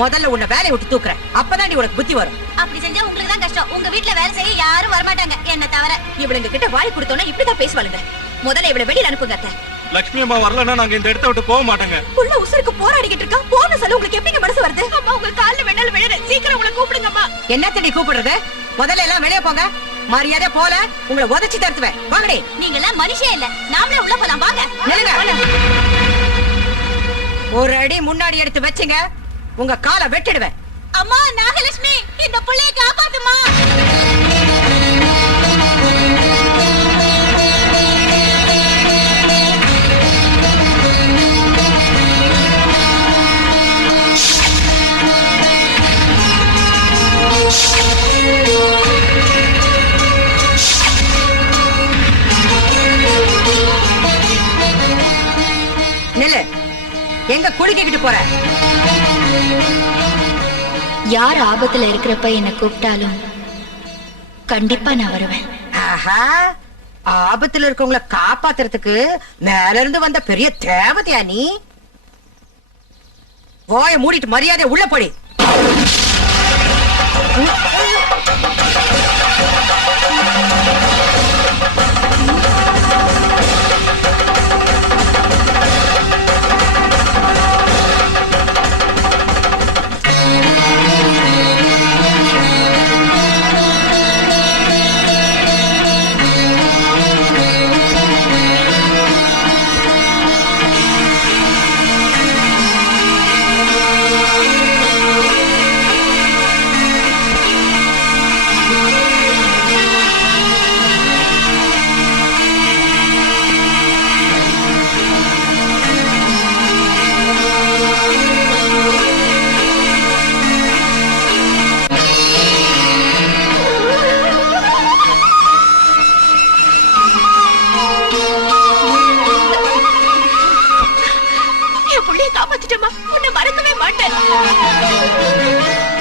முதல்ல உன்னை வேலையை விட்டு தூக்குறேன். அப்பதான் உனக்கு புத்தி வரும். அப்படி செஞ்சா உங்களுக்கு தான் கஷ்டம். உங்க வீட்டுல வேலை செய்ய யாரும் வரமாட்டாங்க என்ன தவிர. இவளுங்க கிட்ட வாய் கொடுத்தோன்னா இப்படிதான் பேசுவாளுங்க. முதல்ல இவளை வெளியில அனுப்புங்க அத்தை. லட்சுமி அம்மா வரலன்னா நாங்க இந்த இடத்த விட்டு போக மாட்டாங்க. புள்ள உசுருக்கு போராடிக்கிட்டு இருக்கா. போன சொல்ல உங்களுக்கு எப்படிங்க மனசு வருது? அம்மா உங்க கால்ல வேணாலும் விழுறேன். சீக்கிரம் உங்களை கூப்பிடுங்கம்மா. என்னத்தடி கூப்பிடுறது? முதல்ல எல்லாம் வெளியே போங்க. மரியாதை போல உங்களை உதச்சி தருத்துவேன். வாங்கடி. நீங்க எல்லாம் மனுஷே இல்ல. நாமளே உள்ள போலாம் வாங்க. ஒரு அடி முன்னாடி எடுத்து வச்சுங்க. உங்க காலை வெட்டிடுவேன். அம்மா நாகலட்சுமி, இந்த புள்ளைய காப்பாத்துமா. எங்க குளிக்கிட்டு போற? யார் ஆபத்துல இருக்கிறப்ப என்ன கூப்பிட்டாலும் கண்டிப்பா நான் வருவேன். ஆஹா, ஆபத்துல இருக்கவங்கள காப்பாத்துறதுக்கு மேல இருந்து வந்த பெரிய தேவதையா நீ? வாய மூடிட்டு மரியாதை உள்ள போடி.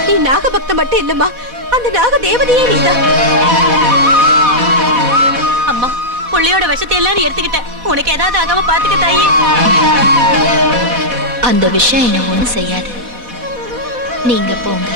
நீ நாகபக்த மட்டும் இல்லம்மா, அந்த நாக தேவதையே நீதான். அம்மா, புள்ளையோட விஷத்தை எல்லாரும் எடுத்துக்கிட்ட. உனக்கு ஏதாவது ஆகாம பாத்துக்க தாயே. அந்த விஷயம் என்ன ஒண்ணும் செய்யாது. நீங்க போங்க.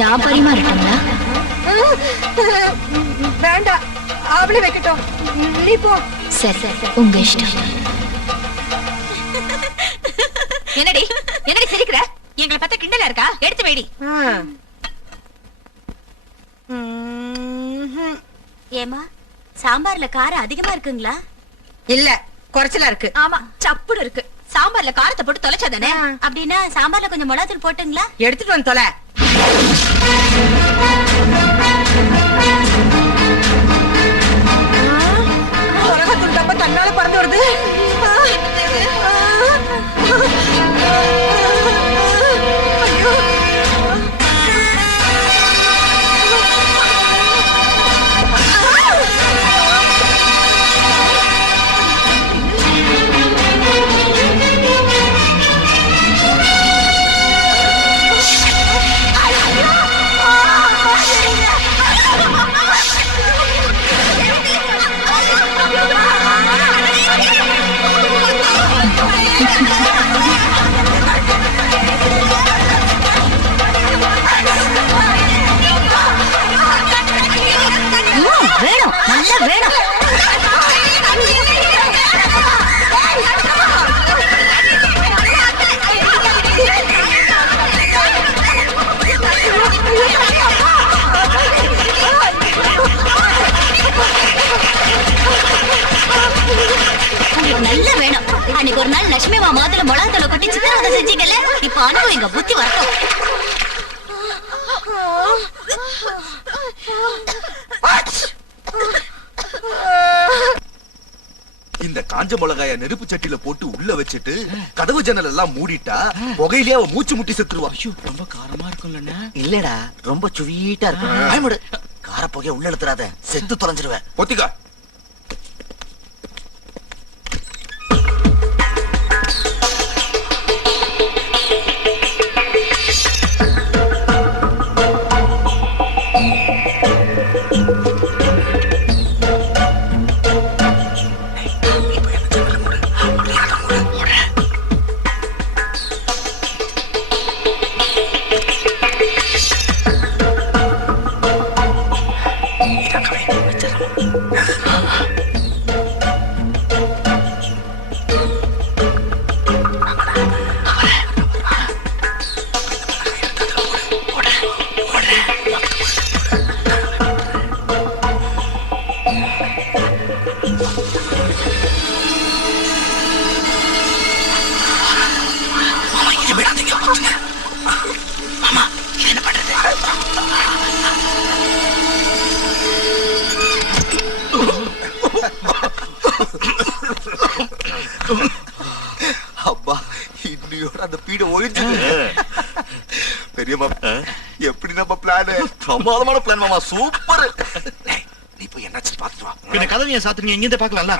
நான் பரிமாறட்டுங்களா? வேண்டாம், அவளே வைக்கட்டும். நீ போ. சரி, உங்க இஷ்டம். என்னடி என்னடி சிரிக்கிற? எங்களை பார்த்தா கிண்டலா இருக்கா? எடுத்து வைடி. ஏமா, சாம்பார்ல காரம் அதிகமா இருக்குங்களா? இல்ல, குறைச்சலா இருக்கு. ஆமா, சப்புடு இருக்கு. சாம்பார்ல காரத்தை போட்டு தொலைச்சாதானே? அப்படின்னா சாம்பார்ல கொஞ்சம் மிளகாத்தூள் போட்டுங்களா? எடுத்துட்டு வந்து தொலை. மிளகாத்தூள் டப்பா தன்னால பறந்து வருது. வேணும், நல்லா வேணும். அன்னைக்கு ஒரு நாள் லட்சுமி மா மாத்துல மிளகாத்தூளை கொட்டி சித்திரவதை செஞ்சீங்கல்ல, இப்ப அனுபவிங்க, புத்தி வரட்டும். இந்த காஞ்ச மிளகாய நெருப்பு சட்டியில போட்டு உள்ள வச்சுட்டு கதவு ஜன்னல் எல்லாம் மூடிட்டா புகையிலே அவ மூச்சு முட்டி செத்துருவா. ரொம்ப காரமா இருக்கும்ல? இல்லடா, ரொம்ப சுவீட்டா இருக்கும். கார புகைய உள்ள எடுத்துறாத, செத்து தொலைஞ்சிருவேன். பொத்திக்கா. அப்பா, இன்னையோட அந்த பீட ஒழிஞ்சு. பெரியம்மா, எப்படி நம்ம பிளான்? பிரமாதமான பிளான் மாமா, சூப்பர். நீ போய் என்னாச்சு பாத்துட்டு வா. இந்த கதவையை சாத்துறீங்க, இங்க இருந்து பாக்கலாம்ல?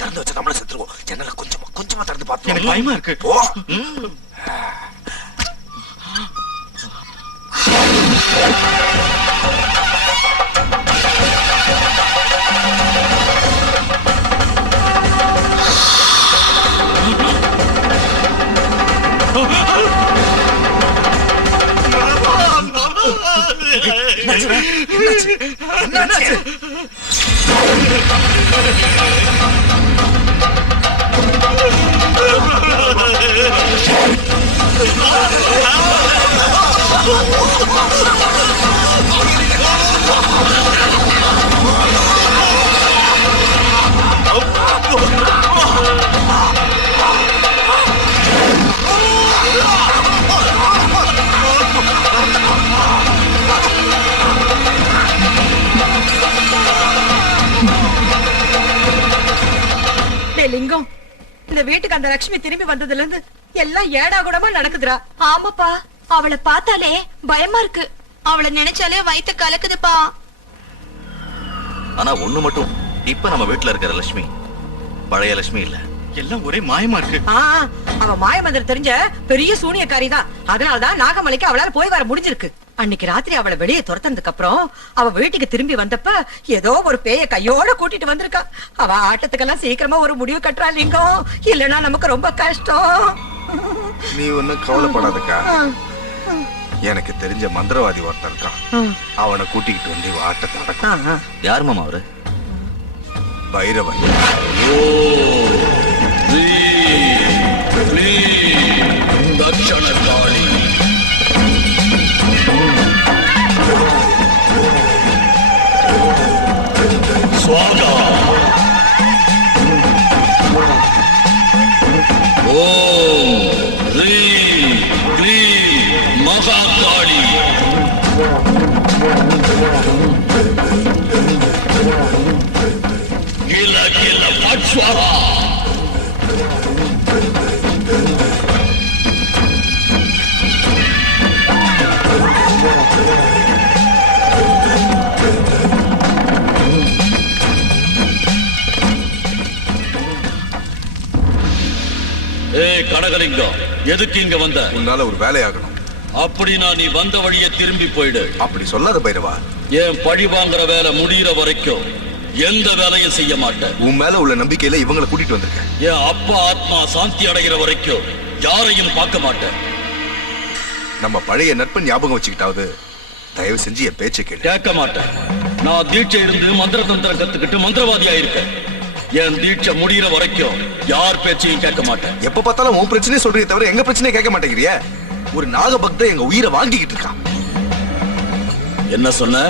திறந்து வச்சு நம்மள செத்துருவோம். ஜன்னல கொஞ்சமா திறந்து பாத்து. எனக்கு பயமா இருக்கு. ஓ என்னாச்சு? லிங்கம், இந்த வீட்டுக்கு அந்த லட்சுமி திரும்பி வந்ததுல இருந்து எல்லாம் ஏடா கூடமா நடக்குதுடா. ஆமாப்பா, அவளை பார்த்தாலே பயமா இருக்கு. அவளை நினைச்சாலே வயித்து கலக்குதுப்பா. ஆனா ஒண்ணு மட்டும், இப்ப நம்ம வீட்டுல இருக்கிற லட்சுமி பழைய லட்சுமி இல்ல. எல்லாம் ஒரே மாயமா இருக்கு. அவ மாயமந்திரம் தெரிஞ்ச பெரிய சூனியக்காரி தான். அதனாலதான் நாகமலைக்கு அவளால போய் வர முடிஞ்சிருக்கு. அன்னைக்கு ராத்திரி அவளை வெளியே துரத்தனதுக்கு அப்புறம் அவ வீட்டுக்கு திரும்பி வந்தப்ப ஏதோ ஒரு பேய கையோட கூட்டிட்டு வந்திருக்கா. அவ ஆட்டத்துக்கெல்லாம் சீக்கிரமா ஒரு முடிவு கட்டுறா லிங்கம், இல்லன்னா நமக்கு ரொம்ப கஷ்டம். நீ ஒன்னும் கவலைப்படாதக்கா. எனக்கு தெரிஞ்ச மந்திரவாதி ஒருத்தர் இருக்கான். அவனை கூட்டிக்கிட்டு வந்து ஆட்டத்தை அடக்கும். யார் மாமா அவரு? பைரவன். தட்சணகாளி ஸ்வாகா. ஓம் ஹ்ரீம் க்ளீம் மகாகாளி. கில கில பட்ஸ்வாஹா. கனகலிங்கம், எதுக்கு இங்க வந்த? உன்னால ஒரு வேலையாகணும். அப்படின்னா நீ வந்த வழியே திரும்பி போயிடு. அப்படி சொல்லாத பைரவா. ஏன் பழி வாங்குற வேலை முடிகிற வரைக்கும் எந்த வேலையும் செய்ய மாட்டேன். உன் மேல உள்ள நம்பிக்கையில இவங்களை கூட்டிட்டு வந்திருக்கேன். என் அப்பா ஆத்மா சாந்தி அடைகிற வரைக்கும் யாரையும் பார்க்க மாட்டேன். நம்ம பழைய நட்பு ஞாபகம் வச்சுக்கிட்டாவது தயவு செஞ்சு என் பேச்சை கேளு. கேட்க மாட்டேன். நான் தீட்சை இருந்து மந்திர தந்திரம் கத்துக்கிட்டு மந்திரவாதியா இருக்கேன். என் தீட்சை முடிகிற வரைக்கும் யார் பேச்சையும் கேட்க மாட்டேன். எப்ப பார்த்தாலும் உன் பிரச்சனையை சொல்றீங்க தவிர எங்க பிரச்சனையை கேட்க மாட்டேங்கிறிய. ஒரு நாகபக்த எங்க உயிரை வாங்கிக்கிட்டு இருக்கான். என்ன சொன்ன?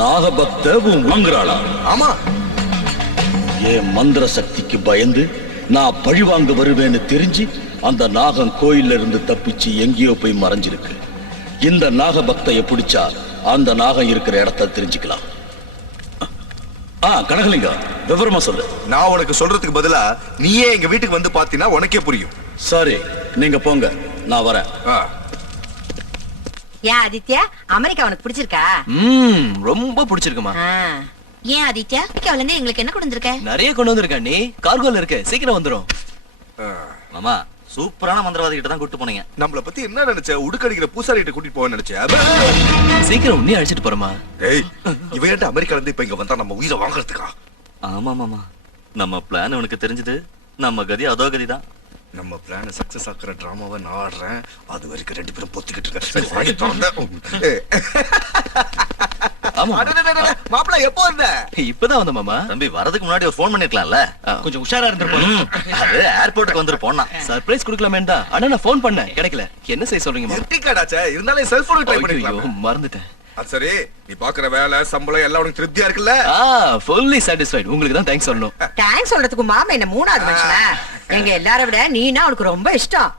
நாகபக்த வாங்குறாளா? ஆமா. என் மந்திர சக்திக்கு பயந்து நான் பழிவாங்க வருவேன்னு தெரிஞ்சு அந்த நாகம் கோயில்ல இருந்து தப்பிச்சு எங்கேயோ போய் மறைஞ்சிருக்கு. இந்த நாக பக்தைய பிடிச்சா அந்த நாகம் இருக்கிற இடத்த தெரிஞ்சுக்கலாம். கனகலிங்கம், விவரமா சொல்லு. நான் உனக்கு சொல்றதுக்கு பதிலா நீயே எங்க வீட்டுக்கு வந்து பாத்தீங்கன்னா உனக்கே புரியும். சரி, நீங்க போங்க, நான் வரேன். ஏன் ஆதித்யா, அமெரிக்கா உனக்கு பிடிச்சிருக்கா? ரொம்ப பிடிச்சிருக்குமா. ஏன் ஆதித்யா, அமெரிக்காவுல இருந்து எங்களுக்கு என்ன கொண்டு வந்திருக்க? நிறைய கொண்டு வந்திருக்கா. நீ கார்கோல இருக்க, சீக்கிரம் வந்துரும். மாமா, சூப்பரான மந்திரவாதி கிட்ட தான் கூட்டு போனீங்க. நம்மள பத்தி என்ன நினைச்ச? உடுக்கடிக்கிற பூசாரி கிட்ட கூட்டிட்டு போவேன்னு நினைச்சேன். சீக்கிரம் உன்னை அழைச்சிட்டு போறமா. ஏய், இவன் அமெரிக்கால இருந்து இப்ப இங்க வந்தா நம்ம உயிரை வாங்குறதுக்கா? ஆமா மாமா, நம்ம பிளான் உனக்கு தெரிஞ்சது. நம்ம கதி அதோ கதிதான். நம்ம பிளான் சக்சஸ் ஆக்குற டிராமாவை நான் ஆடுறேன். அது வரைக்கும் ரெண்டு பேரும் பொத்திக்கிட்டு இருக்க. மாப்பிள்ள எப்போ வந்த? இப்பதான் வந்த மாமா. தம்பி, வரதுக்கு முன்னாடி ஒரு போன் பண்ணிருக்கலாம்ல. கொஞ்சம் உஷாரா இருந்திருப்போம். அது ஏர்போர்ட்டுக்கு வந்துட்டு போனா சர்ப்ரைஸ் கொடுக்கலாமே தான். ஆனா நான் போன் பண்ணேன், கிடைக்கல. என்ன செய்ய சொல்றீங்க மாமா? டிக்கெட்டாச்சே, இருந்தாலும் செல்போன் ட்ரை பண்ணிக்கலாம். மறந்துட்டேன். சரி, நீ பாக்குற வேலை சம்பளம் எல்லாம் உனக்கு திருப்தியா இருக்குல்ல? Fully satisfied. உங்களுக்கு தான் தேங்க்ஸ் சொல்லணும். தேங்க்ஸ் சொல்றதுக்கு மாமா என்ன மூணாவது மனுஷனா? எங்க எல்லாரை விட நீனா அவனுக்கு ரொம்ப இஷ்டம்.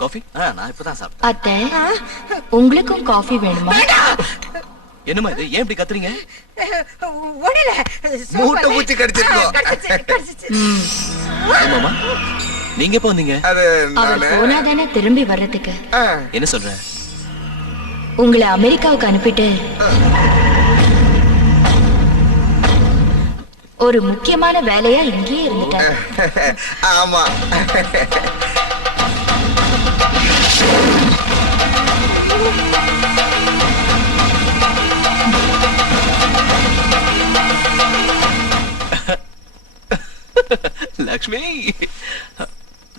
காஃபி? நான் இப்பதான் சாப்பிட்டேன். அத்தை, உங்களுக்கும் காஃபி வேணுமா? என்னமா இது? ஏன் இப்படி கத்துறீங்க? ஒண்ணுல மூட்டை பூச்சி கடிச்சிருக்கோம். மாமா, நீங்க எப்ப வந்தீங்க? அவர் போனாதானே திரும்பி வர்றதுக்கு. என்ன சொல்ற? உங்களை அமெரிக்காவுக்கு அனுப்பிட்டு ஒரு முக்கியமான வேலையா இங்கேயே இருந்துட்டாரு. ஆமா. லக்ஷ்மி,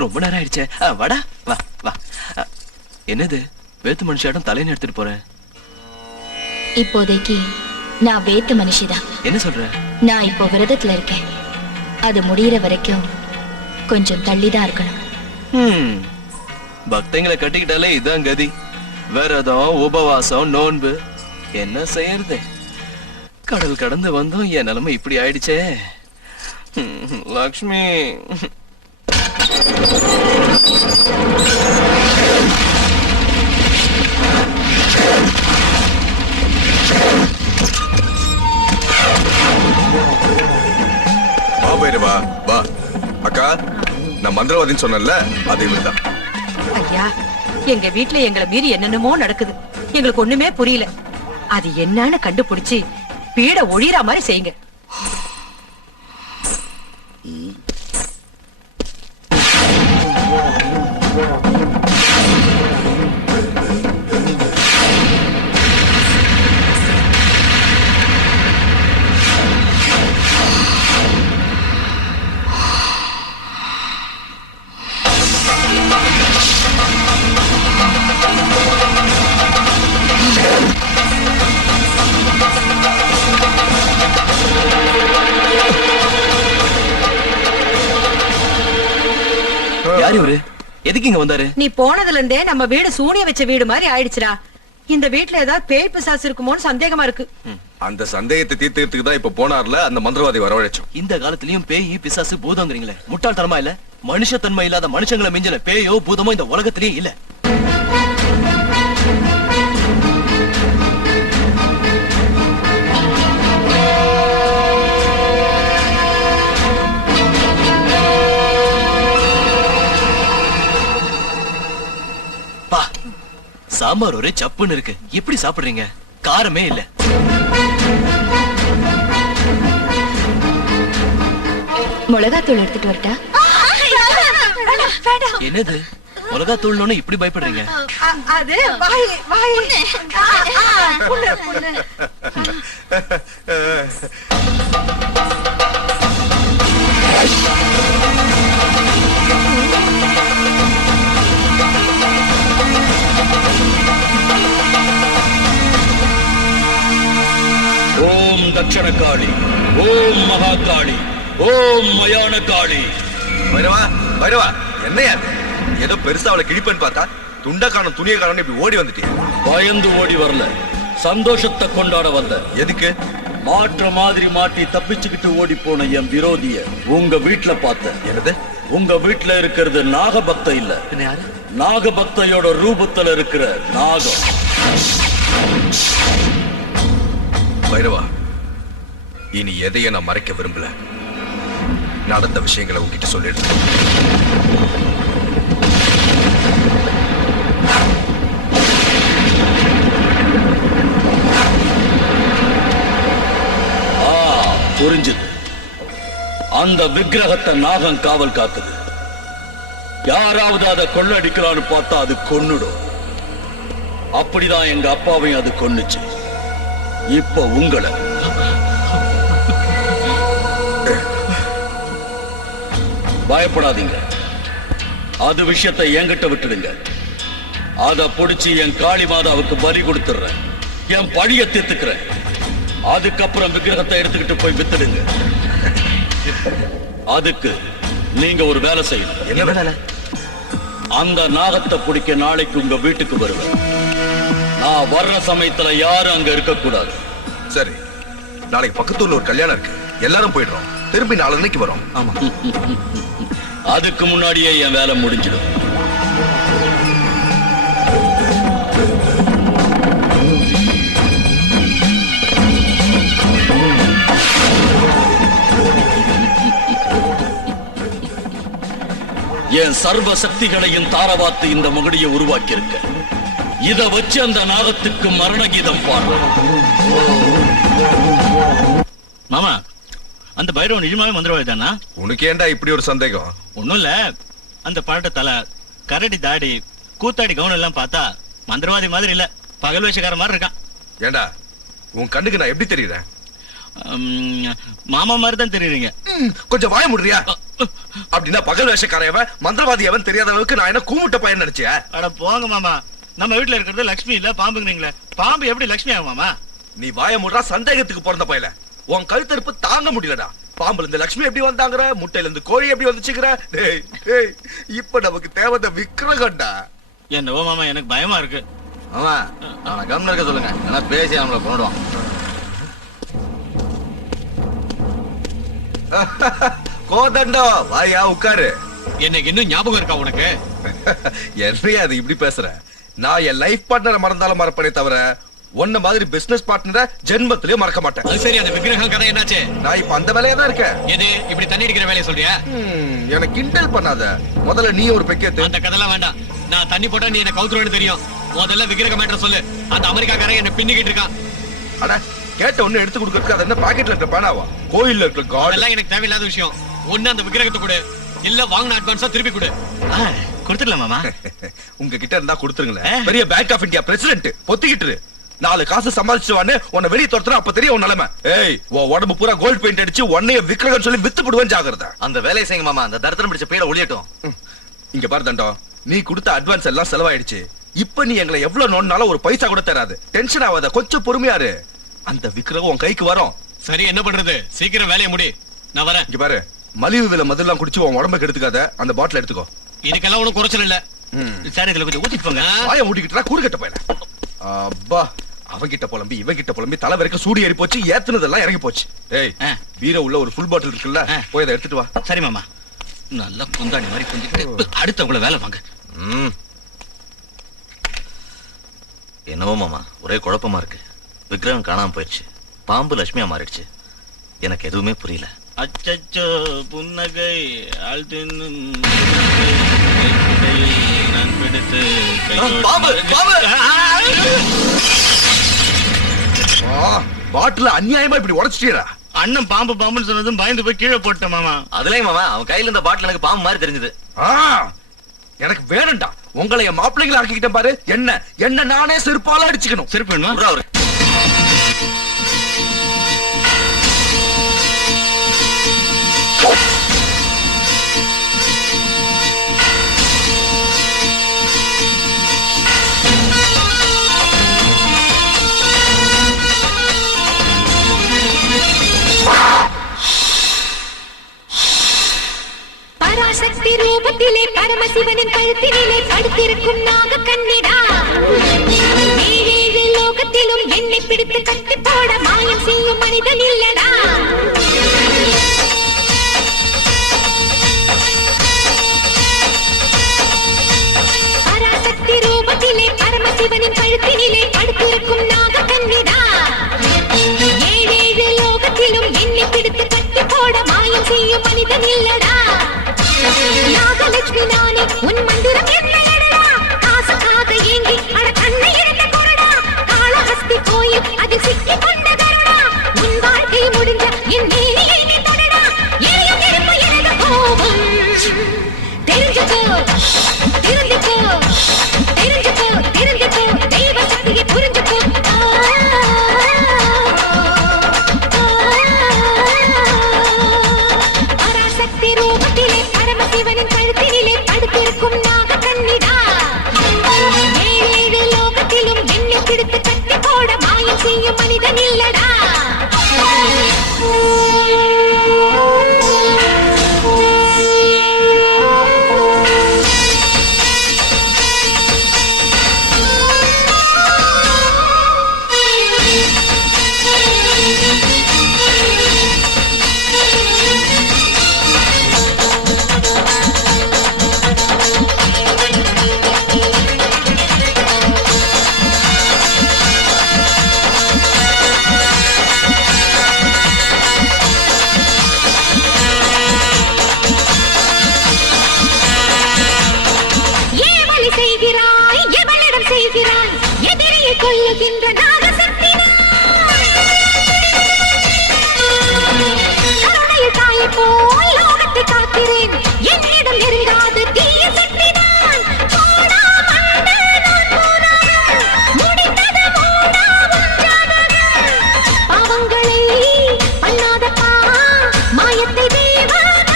ரொம்ப நேரம் ஆயிடுச்சே. வாடா, வா வா. என்னது வேத்து மனுஷாடம் தலைன்னு எடுத்துட்டு போறேன்? இப்போதைக்கு நான் வேத்து மனுஷிதான். என்ன சொல்ற? நான் இப்போ விரதத்துல இருக்கேன். அது முடியற வரைக்கும் கொஞ்சம் தள்ளிதான் இருக்கணும். பக்தங்களை கட்டிக்கிட்டாலே இதான் கதி. விரதம், உபவாசம், நோன்பு. என்ன செய்யறது? கடல் கடந்து வந்தோம், என் நிலைமை இப்படி ஆயிடுச்சே. லக்ஷ்மி, வா வா. அக்கா, நான் மந்திரவாதின்னு சொன்னேன்ல, அது இவர்தான். ஐயா, எங்க வீட்டுல எங்களை மீறி என்னென்னமோ நடக்குது. எங்களுக்கு ஒண்ணுமே புரியல. அது என்னன்னு கண்டுபிடிச்சு பீட ஒழிற மாதிரி செய்யுங்க. யார் இவரு? எதுக்கு இங்க வந்தாரு? நீ போனதுல இருந்தே நம்ம வீடு சூனிய வச்ச வீடு மாதிரி ஆயிடுச்சுடா. இந்த வீட்டுல ஏதாவது பேய் பிசாசு இருக்குமோன்னு சந்தேகமா இருக்கு. அந்த சந்தேகத்தை தீர்த்துக்கிறதுக்கு தான் இப்ப போனார்ல அந்த மந்திரவாதி வரவழைச்சோம். இந்த காலத்திலயும் பேய் பிசாசு பூதங்கிறீங்களே, முட்டாள்தனமா இல்ல? மனுஷத்தன்மை இல்லாத மனுஷங்களை மிஞ்சின பேயோ பூதமோ இந்த உலகத்திலேயே இல்ல. சாம்பார் ஒரே சப்புன்னு இருக்கு. எப்படி சாப்பிடுறீங்க? காரமே இல்ல. மிளகாத்தூள் எடுத்துட்டு வரட்டா? என்னது மிளகாத்தூள்னு இப்படி பயப்படுறீங்க? அது வாய் வாய் புண்ணு புண்ணு. தட்சண காளி, ஓம் மகா காளி, ஓம் மயான காளி. பைரவா பைரவா, என்னையா இது? ஏதோ பெருசா அவளை கிழிப்பேன்னு பார்த்தா துண்ட காணும் துணியை காணும் இப்படி ஓடி வந்துட்டீங்க. பயந்து ஓடி வரல, சந்தோஷத்தை கொண்டாட வந்த. எதுக்கு? மாற்ற மாதிரி மாட்டி தப்பிச்சுக்கிட்டு ஓடி போன என் விரோதிய உங்க வீட்டுல பார்த்த. என்னது? உங்க வீட்டுல இருக்கிறது நாகபக்த இல்ல, நாகபக்தையோட ரூபத்துல இருக்கிற நாகம். பைரவா, இனி எதையும் நான் மறைக்க விரும்பல. நடந்த விஷயங்களை உங்ககிட்ட சொல்லிடுறேன். புரிஞ்சுது. அந்த விக்கிரகத்தை நாகம் காவல் காக்குது. யாராவது அதை கொள்ளடிக்கலான்னு பார்த்தா அது கொன்னுடும். அப்படிதான் எங்க அப்பாவையும் அது கொன்னுச்சு. இப்ப உங்களை பயப்படாதீங்க. அது விஷயத்தை என்கிட்ட விட்டுடுங்க. அத புடிச்சு என் காளி மாதாவுக்கு பலி கொடுத்துடுறேன். என் பழிய தீர்த்துக்கிறேன். அதுக்கப்புறம் விக்கிரகத்தை எடுத்துக்கிட்டு போய் வித்துடுங்க. அதுக்கு நீங்க ஒரு வேலை செய்யணும். என்ன வேலை? அந்த நாகத்தை பிடிக்க நாளைக்கு உங்க வீட்டுக்கு வருவேன். நான் வர்ற சமயத்துல யாரும் அங்க இருக்க கூடாது. சரி, நாளைக்கு பக்கத்தூர்ல ஒரு கல்யாணம் இருக்கு, எல்லாரும் போயிடுறோம். திரும்பி 4 மணிக்கு வரோம். ஆமா. அதுக்கு முன்னாடியே என் வேலை முடிஞ்சிடும். என் சர்வ சக்திகளையும் தாரவாத்து இந்த மகுடியை உருவாக்கி இருக்க. இத வச்சு அந்த நாகத்துக்கு மரண கீதம் பாடு. மாமா, அந்த பைரவன் நிஜமாவே மந்திரவாதி தானா? உனக்கு ஏண்டா இப்படி ஒரு சந்தேகம்? ஒண்ணும் இல்ல, அந்த பழட்ட தலை, கரடி தாடி, கூத்தாடி கவுன் எல்லாம் பார்த்தா மந்திரவாதி மாதிரி இல்ல, பகல் வேஷக்கார மாதிரி இருக்கான். ஏண்டா உன் கண்ணுக்கு நான் எப்படி தெரியுறேன்? மாமா மாதிரி தான் தெரியுறீங்க. கொஞ்சம் வாய முடியா? அப்படின்னா பகல் வேஷக்காரவன் மந்திரவாதி அவன் தெரியாத அளவுக்கு நான் என்ன கூமுட்ட பையன் நினைச்சியா? அட போங்க மாமா, நம்ம வீட்டுல இருக்கிறது லட்சுமி இல்ல பாம்புங்கிறீங்களே, பாம்பு எப்படி லட்சுமி ஆகும் மாமா? நீ வாய முடுறா, சந்தேகத்துக்கு பிறந்த பையல. உன் கழுத்தறுப்பு தாங்க முடியலடா. பாம்புல இருந்து லட்சுமி எப்படி வந்தாங்கற, முட்டையில இருந்து கோழி எப்படி வந்துச்சுங்கற. டேய் டேய், இப்ப நமக்கு தேவத விக்கிரகம்டா. என்னவோ மாமா, எனக்கு பயமா இருக்கு. மாமா, அவனை கம்முன்னு இருக்க சொல்லுங்க, ஏன்னா பேசி நம்மளை கொண்டுடுவான். கோதண்டோ, வாயா உட்காரு. எனக்கு இன்னும் ஞாபகம் இருக்கா உனக்கு? என்னையா அது இப்படி பேசுற? நான் என் லைஃப் பார்ட்னரை மறந்தாலும் மறப்பனே தவிர உன்ன மாதிரி பிசினஸ் பார்ட்னரை ஜென்மத்திலே மறக்க மாட்டேன். அது சரி, அந்த விக்கிரகம் கதை என்னாச்சு? நான் இப்ப அந்த வேலையா தான் இருக்கேன். எது இப்படி தண்ணி அடிக்கிற வேலையை சொல்றியா? எனக்கு கிண்டல் பண்ணாத. முதல்ல நீ ஒரு பெக்கேத்து. அந்த கதைலாம் வேண்டாம். நான் தண்ணி போட்டா நீ என்ன கவுத்துறேன்னு தெரியும். முதல்ல விக்கிரகம் மேட்டர் சொல்லு. அந்த அமெரிக்காக்காரன் என்ன பின்னிக்கிட்டு இருக்கான். அட, கேட்ட ஒண்ணு எடுத்து கொடுக்கறதுக்கு அது என்ன பாக்கெட்ல இருக்க பேனாவா? கோயில்ல இருக்க காட் எல்லாம் எனக்கு தேவையில்லாத விஷயம். ஒண்ணு அந்த விக்கிரகத்தை கொடு, இல்ல வாங்கின அட்வான்ஸா திருப்பி கொடு. கொடுத்துடலாம் மாமா. உங்க கிட்ட இருந்தா கொடுத்துருங்களேன். பெரிய பேங்க் ஆஃப் இந்தியா பிரசிடென்ட் பொத்திக்கிட்டு 4 காசு சம்பாதிச்சுவான்னு உன்னை வெளியே துரத்துறா, அப்ப தெரியும் உன் நிலைமை. ஏய், உன் உடம்பு பூரா கோல்ட் பெயிண்ட் அடிச்சு உன்னைய விக்கிரகம் சொல்லி வித்து போடுவேன், ஜாகிரதை. அந்த வேலையை செய்யுங்க மாமா, அந்த தரித்திரம் பிடிச்ச பீட ஒளியட்டும். இங்க பாரு தண்டம், நீ கொடுத்த அட்வான்ஸ் எல்லாம் செலவாயிடுச்சு. இப்ப நீ எங்களை எவ்வளவு நோண்டாலும் ஒரு பைசா கூட தராது. டென்ஷன் ஆகாத, கொஞ்சம் பொறுமையாரு. அந்த விக்கிரகம் உன் கைக்கு வரும். சரி, என்ன பண்றது? சீக்கிரம் வேலையை முடி, நான் வரேன். இங்க பாரு, மலிவு விலை மதுலாம் குடிச்சு உன் உடம்புக்கு எடுத்துக்காத. அந்த பாட்டில் எடுத்துக்கோ. இதுக்கெல்லாம் ஒன்றும் குறைச்சல் இல்ல. சரி, இதுல கொஞ்சம் ஊத்திட்டு போங்க. வாயை மூடிக்கிட்டா கூறுகட்ட போயில. அப்பா, அவங்கிட்ட புலம்பி இவங்கிட்ட புலம்பி தலை வரைக்கும் சூடி ஏறி போச்சு, ஏத்துனதெல்லாம் இறங்கி போச்சு. ஏய், வீர உள்ள ஒரு ஃபுல் பாட்டில் இருக்குல்ல, போய் அதை எடுத்துட்டு வா. சரி மாமா. நல்லா குந்தாணி மாதிரி கொஞ்சிட்டு அடுத்தவங்கள வேலை வாங்க. என்னவோ மாமா, ஒரே குழப்பமா இருக்கு. விக்கிரகம் காணாம போயிடுச்சு, பாம்பு லட்சுமியா மாறிடுச்சு. எனக்கு எதுவுமே புரியல. அச்சச்சோ, புன்னகை பாட்டில அநியாயமா இப்படி உடைச்சிட்டீரா? அண்ணன் பாம்பு பாம்புன்னு சொன்னதும் பயந்து போய் கீழே போட்டேன் மாமா. அதுலயும் மாமா, அவன் கையில இருந்த பாட்டில் எனக்கு பாம்பு மாதிரி தெரிஞ்சது. எனக்கு வேணும்டா. உங்களை என் மாப்பிள்ளைங்களை ஆக்கிக்கிட்டேன் பாரு. என்ன நானே செருப்பால அடிச்சுக்கணும். செருப்பு வேணுமா? அவரு பரமசிவனின் கழுத்தினிலே படுத்திருக்கும் நாக கண்ணிடா ஏழேழு லோகத்திலும் என்னை பிடித்து கட்டி போட மாயம் செய்யும் மனிதன் இல்லடா பராசக்தி ரூபத்திலே பரமசிவனின் கழுத்தினிலே படுத்திருக்கும் நாக கண்ணிடா ஏழேழு லோகத்திலும் என்னை பிடித்து கட்டி போட மாயம் செய்யும் மனிதன் இல்லடா நாகலட்சுமி நானே உன் மந்திரம் என்னடா காசுக்காக ஏங்கி அட கண்ணை எடுத்த கொரடா காளஹஸ்தி கோயில் அதில் சிக்கி கொண்ட கருடா உன் வாழ்க்கை முடிஞ்ச என் நீலியை நீ தொடடா எரியும் நெருப்பு எனது கோபம் தெரிஞ்சுக்கோ தெரிஞ்சுக்கோ தெரிஞ்சுக்கோ தெரிஞ்சுக்கோ தெய்வ சக்தியை புரிஞ்சுக்கோ பராசக்தி ரூபத்திலே பரமசிவனின் கழுத்தினிலே படுத்திருக்கும் நாக கண்ணிடா ஏழேழு லோகத்திலும் என்னை பிடித்து கட்டி போட மாயம் செய்யும் மனிதன் இல்லடா செய்கிறாய் எவளிடம் செய்கிறாய் எதிரியை கொல்லுகின்ற நாகசக்தி கருணையில் தாயை போல் லோகத்தை காக்கிறேன் என்னிடம் நெருங்காது தீய சக்தி நான் முடிந்தது பாவங்களை பண்ணாதப்பா மாயத்தை தேவன்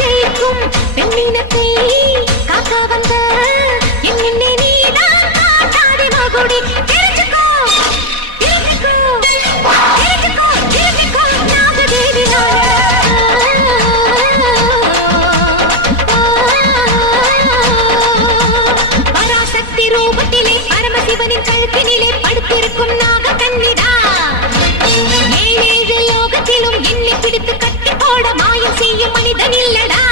ஜெயிக்கும் பெண்ணினத்தை காக்க வந்த பராசக்தி ரூபத்திலே பரமசிவனின் கழுத்தினிலே படுத்திருக்கும் நாக கண்ணிடா ஏழேழு லோகத்திலும் என்னை பிடித்து கட்டி போட மாயம் செய்யும் மனிதன் இல்லடா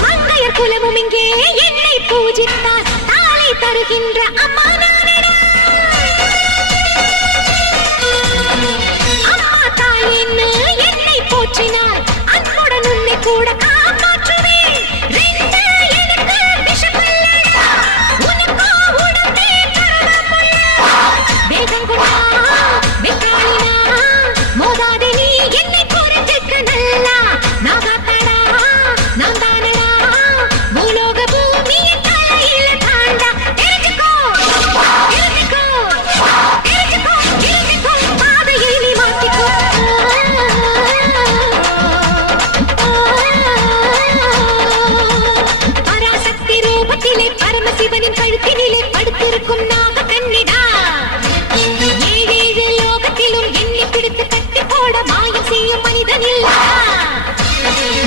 மங்கையர் குலமும் இங்கே என்னை பூஜித்தார் தாளை தருகின்ற அம்மா நானடா அம்மா தாயின்னு என்னை போற்றினார் அன்புடன் உன்னை கூட காப்பாற்றுவேன் ரெண்டு எனக்கு விஷமில்லடா உனக்கோ உடம்பே கரணமுள்ள வேகம் கொண்டா வெக்காளினா மோதாதே நீ என்னை புரிஞ்சுக்க நல்லா நாகாத்தாடா நான் தானடா பூலோக பூமியின் தலையில தாண்டா தெரிஞ்சுக்கோ தெரிஞ்சுக்கோ தெரிஞ்சுக்கோ தெரிஞ்சுக்கோ பாதையை நீ மாத்திக்கோ பராசக்தி ரூபத்திலே பரமசிவனின் கழுத்தினிலே படுத்திருக்கும் நாக கண்ணிடா ஏழேழு லோகத்திலும் என்னை பிடித்து கட்டி போட மாயம் செய்யும் மனிதன் இல்லடா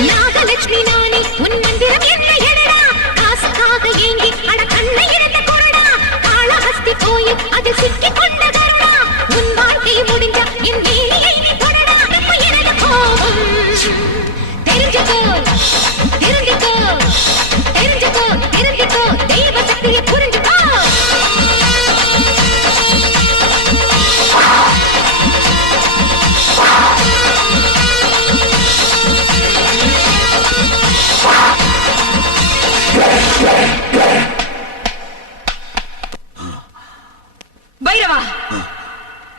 நாகலட்சுமி நானே உன் மந்திரம் என்ன எடடா காசுக்காக ஏங்கி அட கண்ணை எடுத்த கொரடா காளஹஸ்தி கோயில் அதில் சிக்கி கொண்ட கருடா உன் வாழ்க்கை முடிஞ்ச என் நீலியை நீ தொடடா இப்ப எனது கோபம் தெரிஞ்சுக்கோ தெரிஞ்சுக்கோ தெரிஞ்சுக்கோ தெரிஞ்சுக்கோ தெய்வ சக்தியை புரிஞ்சுக்கோ பைரவா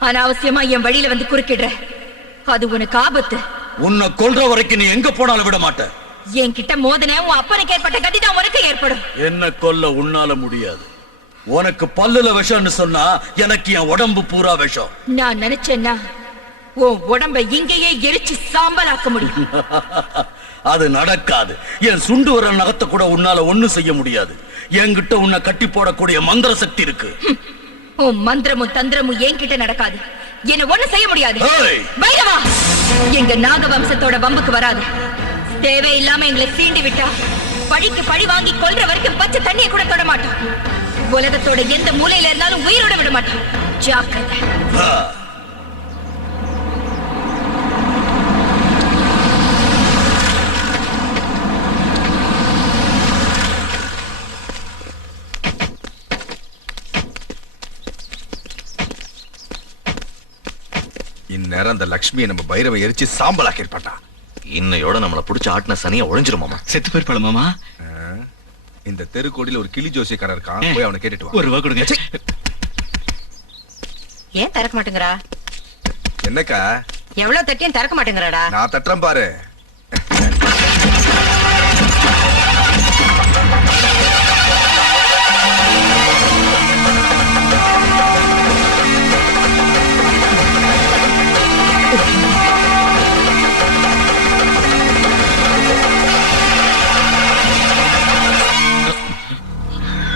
அனாவசியமா என் வழியில வந்து குறுக்கிடுற அது உனக்கு ஆபத்து உன்னை கொல்ற வரைக்கும் நீ எங்க போனாலும் விட மாட்ட என்கிட்ட மோதனே உன் அப்பனுக்கு ஏற்பட்ட கதிதான் உனக்கு ஏற்படும் என்ன கொல்ல உன்னால முடியாது உனக்கு பல்லுல விஷம்னு சொன்னா எனக்கு என் உடம்பு பூரா விஷம் நான் நினைச்சேன்னா உன் உடம்பை இங்கேயே எரிச்சு சாம்பலாக்க முடியும். அது நடக்காது. என் சுண்டு வர நகத்தை கூட உன்னால ஒண்ணும் செய்ய முடியாது. என்கிட்ட உன்னை கட்டி போடக்கூடிய மந்திர சக்தி இருக்கு. உன் மந்திரமும் தந்திரமும் என்கிட்ட நடக்காது. என்ன ஒண்ணு செய்ய முடியாது. ஏய்! பைரவா, எங்க நாக வம்சத்தோட வம்புக்கு வராது. தேவையில்லாம எங்களை சீண்டி விட்டா பழிக்கு பழி வாங்கி கொல்ற வரைக்கும் பச்சை தண்ணியை கூட தொட மாட்டோம். உலகத்தோட எந்த மூலையில இருந்தாலும் உயிரோட விட மாட்டோம். ஜாக்கிரதை. இந்நேரம் அந்த லக்ஷ்மியை நம்ம பைரவை எரிச்சு சாம்பலாக்கி இருப்பாட்டா. இன்னையோட நம்மள புடிச்ச ஆட்டின சனியா ஒழிஞ்சிருமாமா. செத்து போயிருப்பாள மாமா. இந்த தெருக்கோடியில ஒரு கிளி ஜோசியக்காரர் இருக்கான், போய் அவனை கேட்டுட்டு வா. ஒரு ரூபா கொடுங்க. ஏன் திறக்க மாட்டேங்கிறா? என்னக்கா எவ்வளவு தட்டியும் திறக்க மாட்டேங்கிறாடா. நான் தட்டுறேன் பாரு.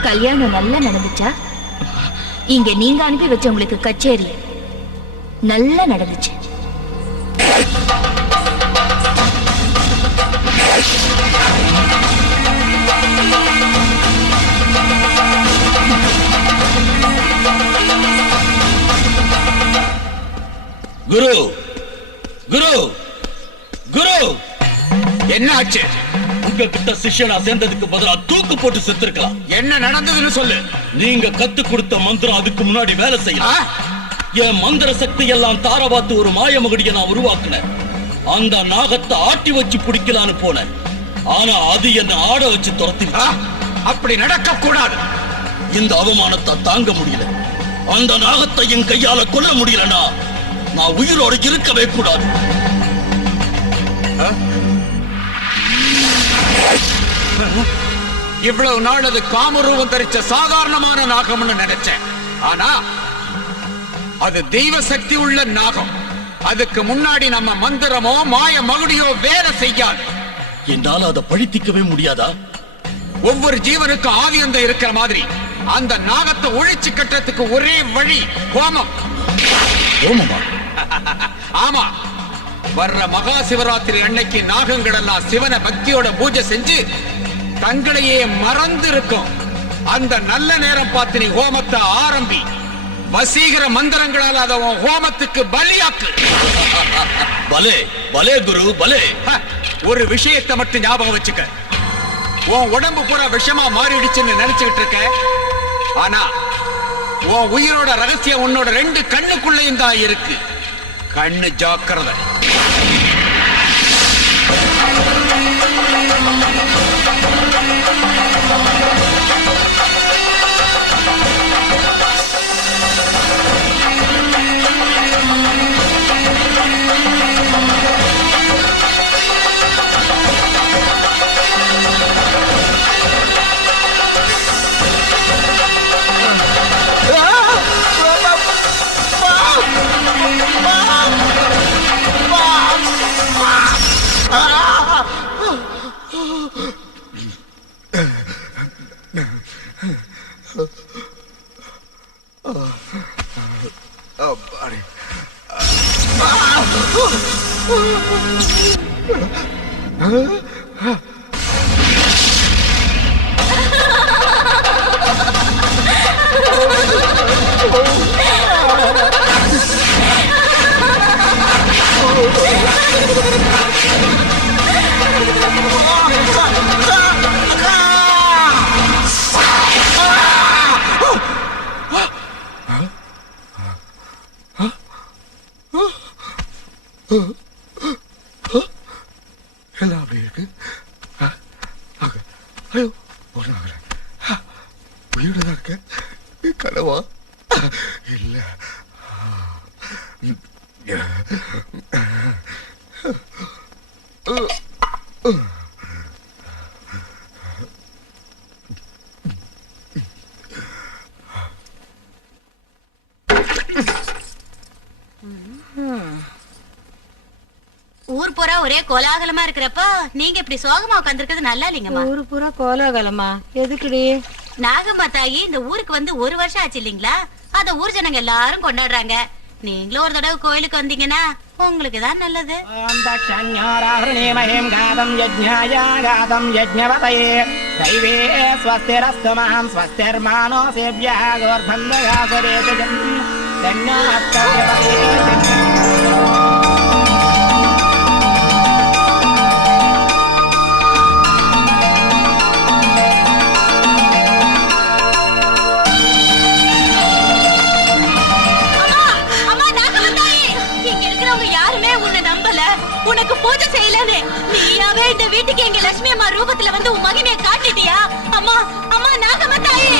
கல்யாணம் நல்லா நடந்துச்சா? இங்க நீங்க அனுப்பி வச்ச உங்களுக்கு கச்சேரி நல்லா நடந்துச்சு. குரு குரு குரு, என்ன ஆச்சு? உங்ககிட்ட சிஷ்யனா சேர்ந்ததுக்கு பதிலா தூக்கு போட்டு செத்துருக்கலாம். என்ன நடந்ததுன்னு சொல்லு. நீங்க கத்து கொடுத்த மந்திரம் அதுக்கு முன்னாடி வேலை செய்யலாம். என் மந்திர சக்தி எல்லாம் தாரவாத்து ஒரு மாயமகுடியை நான் உருவாக்குனேன். அந்த நாகத்தை ஆட்டி வச்சு பிடிக்கலான்னு போனேன். ஆனா அது என்ன ஆட வச்சு துரத்தி. அப்படி நடக்க கூடாது. இந்த அவமானத்தை தாங்க முடியல. அந்த நாகத்தை என் கையால கொல்ல முடியலனா நான் உயிரோடு இருக்கவே கூடாது. இவ்வளவு நாள் அது காமரூபம் தரிச்ச சாதாரணமான நாகம்னு நினைச்சேன். ஆனா அது தெய்வ சக்தி உள்ள நாகம். அதுக்கு முன்னாடி நம்ம மந்திரமோ மாய மகுடியோ வேலை செய்யாது. என்னால அதை பழித்திக்கவே முடியாதா? ஒவ்வொரு ஜீவனுக்கும் ஆதியந்த இருக்கிற மாதிரி அந்த நாகத்தை ஒழிச்சு கட்டுறதுக்கு ஒரே வழி ஹோமம். ஹோமமா? ஆமா. வர்ற மகா சிவராத்திரி அன்னைக்கு நாகங்கள் எல்லாம் சிவனை பக்தியோட பூஜை செஞ்சு தங்களையே மறந்து இருக்கும். அந்த நல்ல நேரம் பார்த்து நீ ஹோமத்தை ஆரம்பி. வசீகர மந்திரங்களால் அதை ஹோமத்துக்கு பலியாக்கு. பலே பலே குரு பலே. ஒரு விஷயத்தை மட்டும் ஞாபகம் வச்சுக்க. உன் உடம்பு பூரா விஷமா மாறிடுச்சுன்னு நினைச்சுக்கிட்டு இருக்க. ஆனா உன் உயிரோட ரகசியம் உன்னோட 2 கண்ணுக்குள்ளையும் தான் இருக்கு. கண்ணு ஜாக்கிரதை. எல்லாம் அப்படி இருக்கு. ஐயோ, உயிரோட இருக்க கனவா இல்ல. ஊர் பூரா ஒரே கோலாகலமா இருக்கிறப்ப நீங்க இப்படி சோகமா உட்காந்துருக்கிறது நல்லா இல்லைங்கம்மா. ஊரு பூரா கோலாகலமா? எதுக்குடி? நாகம்மா தாயி இந்த ஊருக்கு வந்து 1 வருஷம் ஆச்சு இல்லீங்களா? அத ஊர் ஜனங்க எல்லாரும் கொண்டாடுறாங்க. நீங்களும் ஒரு தடவை கோயிலுக்கு வந்தீங்கன்னா உங்களுக்கு தான் நல்லது. ஓம் தக்ஷண்யோராஹ்ருணீமஹீம் காதம் யஜ்ஞாய காதம் யஜ்ஞவதயே தைவே ஸ்வஸ்திரஸ்து மஹம் ஸ்வஸ்திர்மானோ சேவ்யः கோர்பந்தகாசரேஷஜம் தன்யாத்கவ்யவதே. உனக்கு பூஜை செய்யலன்னு நீயாவே இந்த வீட்டுக்கு எங்க லட்சுமி அம்மா ரூபத்துல வந்து உன் மகிமையை காட்டிட்டியா? அம்மா அம்மா நாகம்மா தாயே,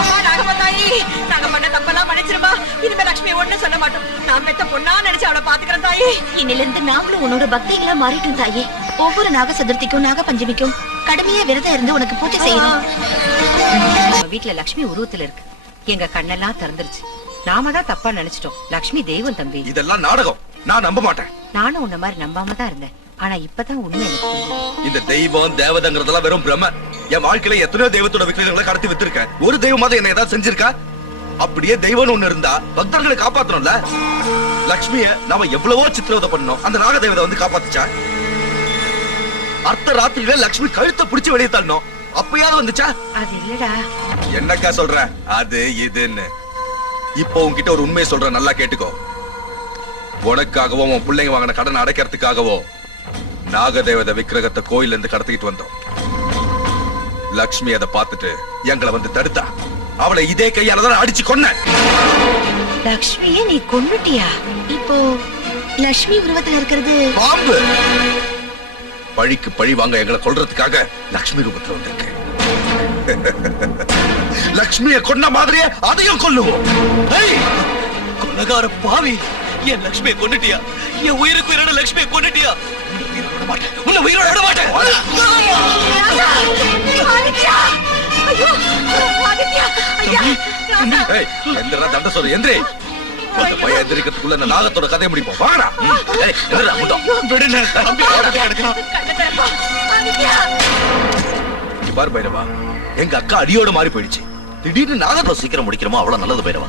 அம்மா நாகம்மா தாயி, நாங்க பண்ண தப்பெல்லாம் மன்னிச்சிருமா. இனிமே லட்சுமி ஒண்ணு சொல்ல மாட்டோம். நான் பெத்த பொண்ணா நினைச்சு அவளை பாத்துக்கிறேன் தாயே. இன்னில இருந்து நாங்களும் உன்னோட பக்திகளா மாறிட்டோம் தாயே. ஒவ்வொரு நாக சதுர்த்திக்கும் நாக பஞ்சமிக்கும் கடுமையா விரதம் இருந்து உனக்கு பூஜை செய்யணும். வீட்டுல லட்சுமி உருவத்துல இருக்கு. எங்க கண்ணெல்லாம் திறந்துருச்சு. நாம தான் தப்பா நினைச்சிட்டோம். லட்சுமி தெய்வம் தம்பி. இதெல்லாம் நாடகம். நான் நம்ப மாட்டேன். நானும் உன்ன மாதிரி நம்பாம தான் இருந்தேன். ஆனா இப்பதான் உண்மை எனக்கு புரியுது. இந்த தெய்வம் தேவதங்கிறதெல்லாம் வெறும் பிரம. என் வாழ்க்கையில எத்தனையோ தெய்வத்தோட விக்கிரகங்களை கடத்தி வித்திருக்கேன். ஒரு தெய்வமாவது என்ன ஏதாவது செஞ்சிருக்கா? அப்படியே தெய்வம்னு ஒண்ணு இருந்தா பக்தர்களை காப்பாத்தணும்ல. லட்சுமிய நாம எவ்வளவோ சித்திரவதை பண்ணோம். அந்த நாக தேவதை வந்து காப்பாத்துச்சா? அர்த்த ராத்திரியில லட்சுமி கழுத்தை பிடிச்சு வெளியே தள்ளணும். அப்பயாவது வந்துச்சா? அது இல்லடா. என்னக்கா சொல்ற? அது இதுன்னு இப்போ உன்கிட்ட ஒரு உண்மையை சொல்ற, நல்லா கேட்டுக்கோ. உனக்காகவோ உன் பிள்ளைங்க வாங்கின கடன் அடைக்கிறதுக்காகவோ நாகதேவத விக்கிரகத்தை கோயில்ல இருந்து கடத்திக்கிட்டு வந்தோம். லக்ஷ்மி அதை பார்த்துட்டு எங்களை வந்து தடுத்தா. அவளை இதே கையாலதான் அடிச்சு கொன்ன. லக்ஷ்மியை நீ கொன்னுட்டியா? இப்போ லட்சுமி உருவத்துல இருக்கிறது பாம்பு. பழிக்கு பழி வாங்க எங்களை கொல்றதுக்காக லக்ஷ்மி ரூபத்துல வந்திருக்கு. லக்ஷ்மியை கொன்ன மாதிரியே அதையும் கொல்லுவோம். கொலகார பாவி, என் லட்சுமியை கொன்னுட்டியா? என் உயிருக்கு உயிரோட லட்சுமியை கொன்னுட்டியா? உன்னை உயிரோட விட மாட்டேன். தண்ட சொல்ற எந்திரே. அந்த பையன் எந்திரிக்கிறதுக்குள்ள இந்த நாகத்தோட கதையை முடிப்போம். வாடா. பாரு பைரவா, எங்க அக்கா அடியோட மாறி போயிடுச்சு. திடீர்னு நாகத்தை சீக்கிரம் முடிக்கிறோமோ அவ்வளவு நல்லது பைரவா.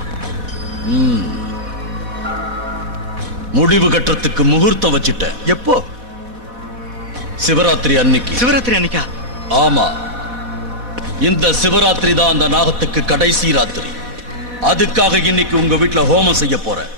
முடிவு கட்டத்துக்கு முகூர்த்தம் வச்சிட்டேன். எப்போ? சிவராத்திரி அன்னைக்கு. சிவராத்திரி அன்னைக்கா? ஆமா, இந்த சிவராத்திரி தான் அந்த நாகத்துக்கு கடைசி ராத்திரி. அதுக்காக இன்னைக்கு உங்க வீட்டுல ஹோமம் செய்ய போறேன்.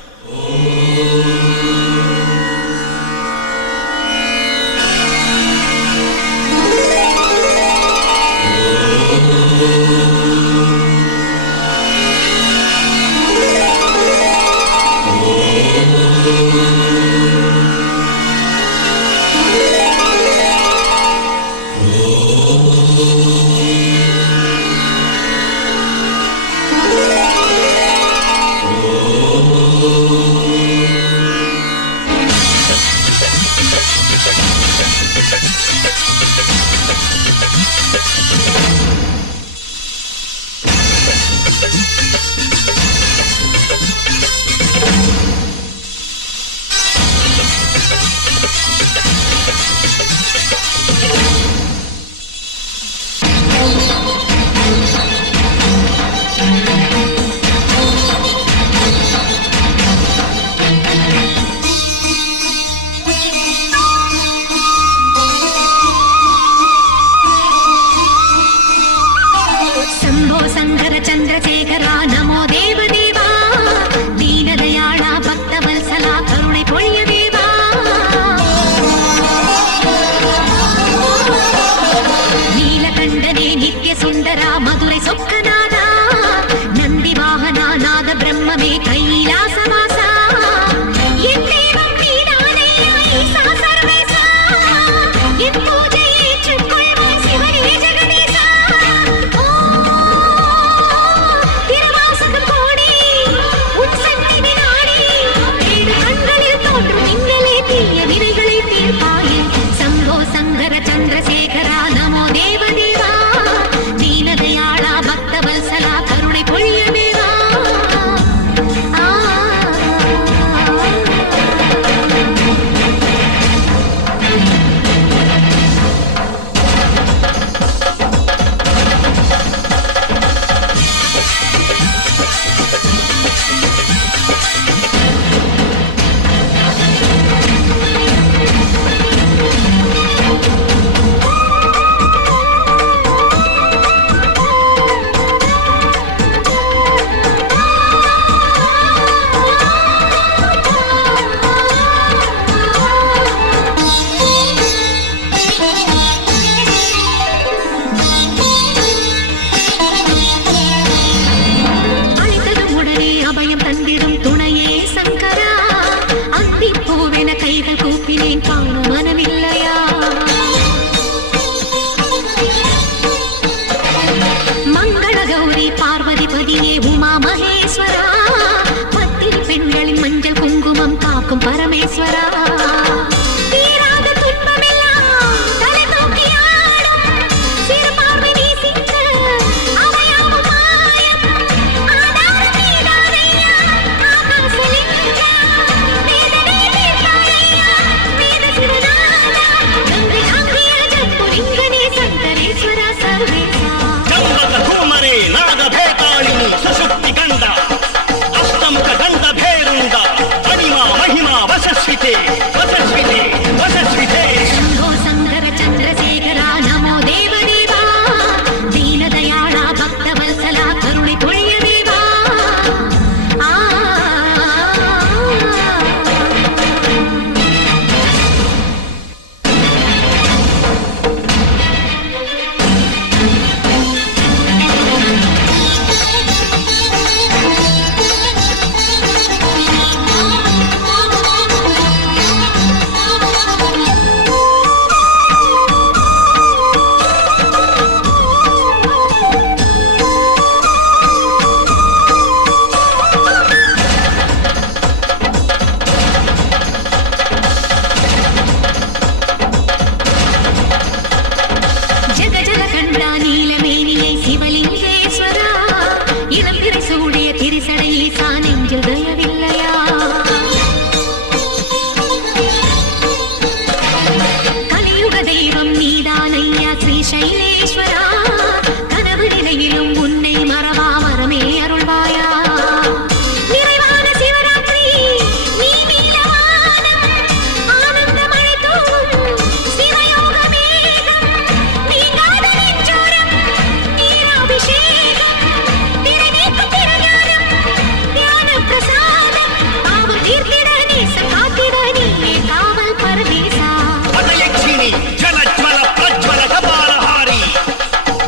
திருமண சர்வேஸ்வரா பத்திரி பெண்களின் மஞ்சள் குங்குமம் காக்கும் பரமேஸ்வரா தீராத துன்பமெல்லாம் தலை தூக்கி ஆடும் சிறு பார்வை வீசிக்க அவையாவும் மாயம் ஆதாரம் நீதானையா ஆகாசலிங்கா வேதனை தீர்ப்பானையா வேத சிறுநாதா கங்கை ஆங்கிய ஜம்புலிங்கனே சங்கரேஸ்வரா சர்வேசா ಧೂಮರೆ ನಾದ ಭೇತಾಳಿನಿ ಸುಸುಪ್ತಿ ಗಂಧ ಅಷ್ಟಮುಖ ಗಂಧ ಭೇರುಂಡ ಮಹಿಮಾ ಮಹಿಮಾ ವಸಸ್ವಿತೆ ವಸಸ್ವಿತೆ ವಸಸ್ವಿತೆ ಶಂಭೋ ಶಂಕರ ಚಂದ್ರಶೇಖರ ನಮೋ ದೇವದೇವಾ ದೀನದಯಾಳ ಭಕ್ತವತ್ಸಲ ಕರುಣೆ ಪೊಳಿಯ ದೇವಾ ஜக ஜக கண்டா நீலமேனியை சிவலிங்கேஸ்வரா இளம் திரை சூடிய திரிசடையை சானெஞ்சில் தயவில்லையா கலியுக தெய்வம் நீதானையா ஸ்ரீ சைலேஸ்வரா கனவு நிலையிலும் உன்னை மறவா வரமே அருள்வாயா நிறைவான சிவராத்திரி நீ மீட்ட வானம் ஆனந்த மழை தூவும் சிவயோக மேகம் நீங்காத நெஞ்சோரம் நீராபிஷேகம் திரை நீக்கும் திருஞானம் ஞான பிரசாதம் பாவம் தீர்த்திட நேச காத்திட நீயே காவல் பரதேசா ಪದಯಕ್ಷಿಣಿ ಜಲಜ್ವಲ ಪ್ರಜ್ವಲ ಕಪಾಲಹಾರಿ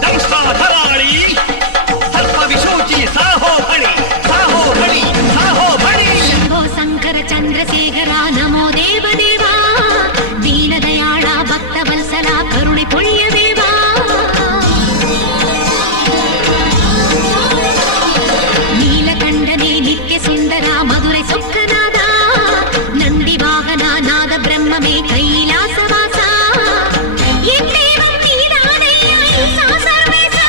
ದಂಷ್ಟಾಧರಾಳಿ ಸರ್ಪ ವಿಶೋಚಿ ಸಾಹೋ ಬಳಿ ಸಾಹೋ ಬಳಿ ಸಾಹೋ ಬಳಿ ಶಂಭೋ ಶಂಕರ ಚಂದ್ರಶೇಖರ ನಮೋ ದೇವದೇವಾ ದೀನದಯಾಳ ಭಕ್ತವತ್ಸಲ ಕರುಣೆ ಪೊಳಿಯ ದೇವಾ ನೀಲಕಂಠನೇ ನಿತ್ಯ ಸುಂದರ ಮಧುರೈ ಸೊಕ್ಕನಾದ ನಂದಿ ವಾಹನ ನಾದ ಬ್ರಹ್ಮಮೇ ಕೈಲಾಸವಾಸ என் தேவன் நீதானையா ஈசா சர்வேசா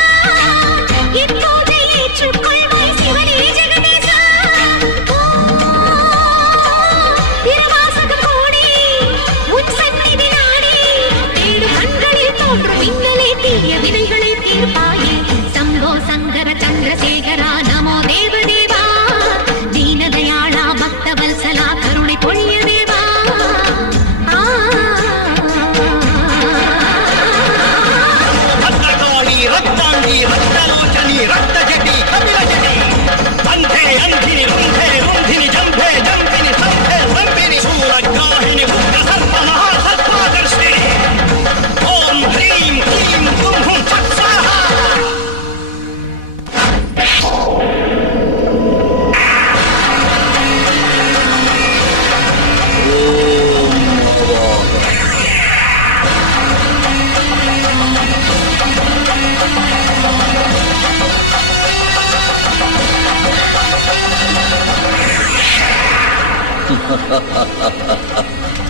என் பூஜை ஏற்றுக்கொள்வாய் சிவனே ஜெகதீசா திருவாசகம் கூடி உன் சந்நிதி நாடி தேடும் கண்களில் தோன்றும் மின்னலே தீய வினைகளை தீர்ப்பாயே சம்போ சங்கர சந்திரசேகரா நமோ தேவதேவா தீனதயாளா பக்தவத்சலா கருணை பொழிய தேவா ಭದ್ರಕಾಳಿ ರಕ್ತಾಂಗಿ ರಕ್ತಲೋಚನಿ ರಕ್ತಜಟಿ ಕಪಿಲಜಟಿ ಅಂಧೆ ಅಂಧಿನಿ ರುಂಧೆ ರುಂಧಿನಿ ಜಂಭೆ ಜಂಬಿನಿ ಸಂಧೆ ಸಂಬಿನಿ ಶೂಲಗ್ರಾಹಿಣಿ ಉಗ್ರ ಸರ್ಪ ಮಹಾಸರ್ಪಾದರ್ಶಿನಿ ಓಂ ಹ್ರೀಂ ಕ್ಲೀಂ ಹುಂ ಹುಂ ಫಟ್ ಸ್ವಾಹಾ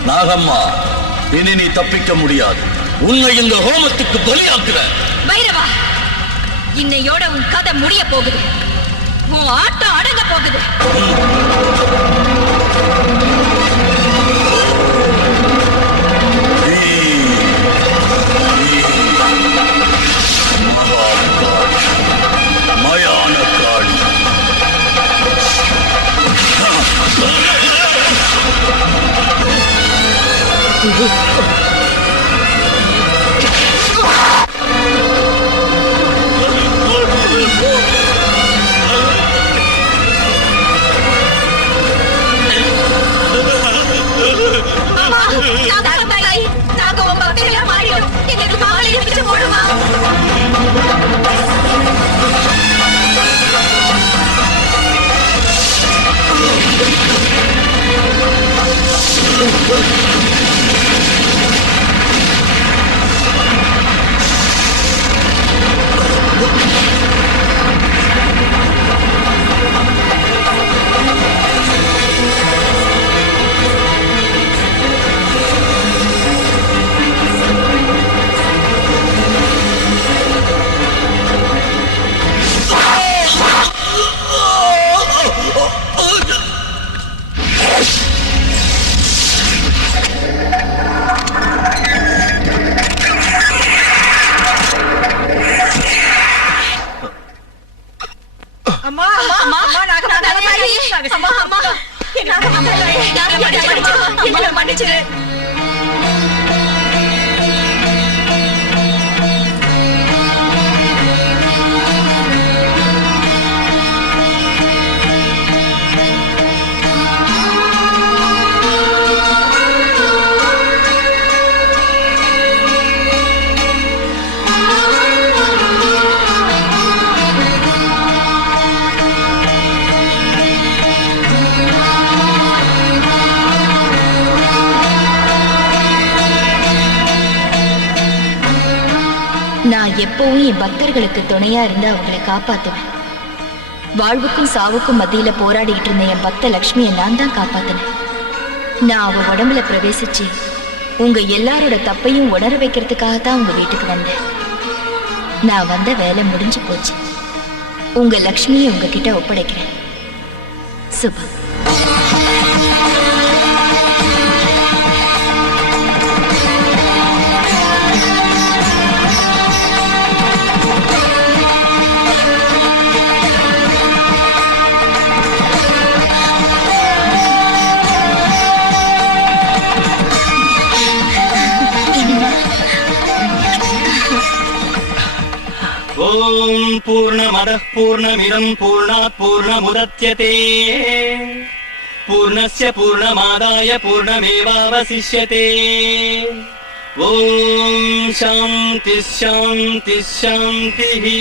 நாகம்மா, இனி நீ தப்பிக்க முடியாது. உன்னை இந்த ஹோமத்துக்கு பலியாக்குற. பைரவா, இன்னையோட உன் கதை முடிய போகுது. உன் ஆட்டம் அடங்க போகுது. மயான காளி நாங்க உன் பக்தர்களா மாறிடும். எங்களுக்கு மாலையில பிச்சை போடுமா? மன்னிச்சிரு. நான் எப்பவும் என் பக்தர்களுக்கு துணையா இருந்து அவங்களை காப்பாத்துவேன். வாழ்வுக்கும் சாவுக்கும் மத்தியில போராடிட்டு இருந்த என் பக்த லக்ஷ்மியை நான் தான் காப்பாத்தினேன். நான் அவ உடம்புல பிரவேசிச்சு உங்க எல்லாரோட தப்பையும் உணர வைக்கிறதுக்காகத்தான் உங்க வீட்டுக்கு வந்தேன். நான் வந்த வேலை முடிஞ்சு போச்சு. உங்க லக்ஷ்மியை உங்ககிட்ட ஒப்படைக்கிறேன். சுபம். ஓம் பூர்ணமதః பூர்ணமிதம் பூர்ணாத் பூர்ணமுதச்யதே பூர்ணஸ்ய பூர்ணமாதாய பூர்ணமேவாவசிஷ்யதே. ஓம் சாந்தி சாந்தி சாந்தி.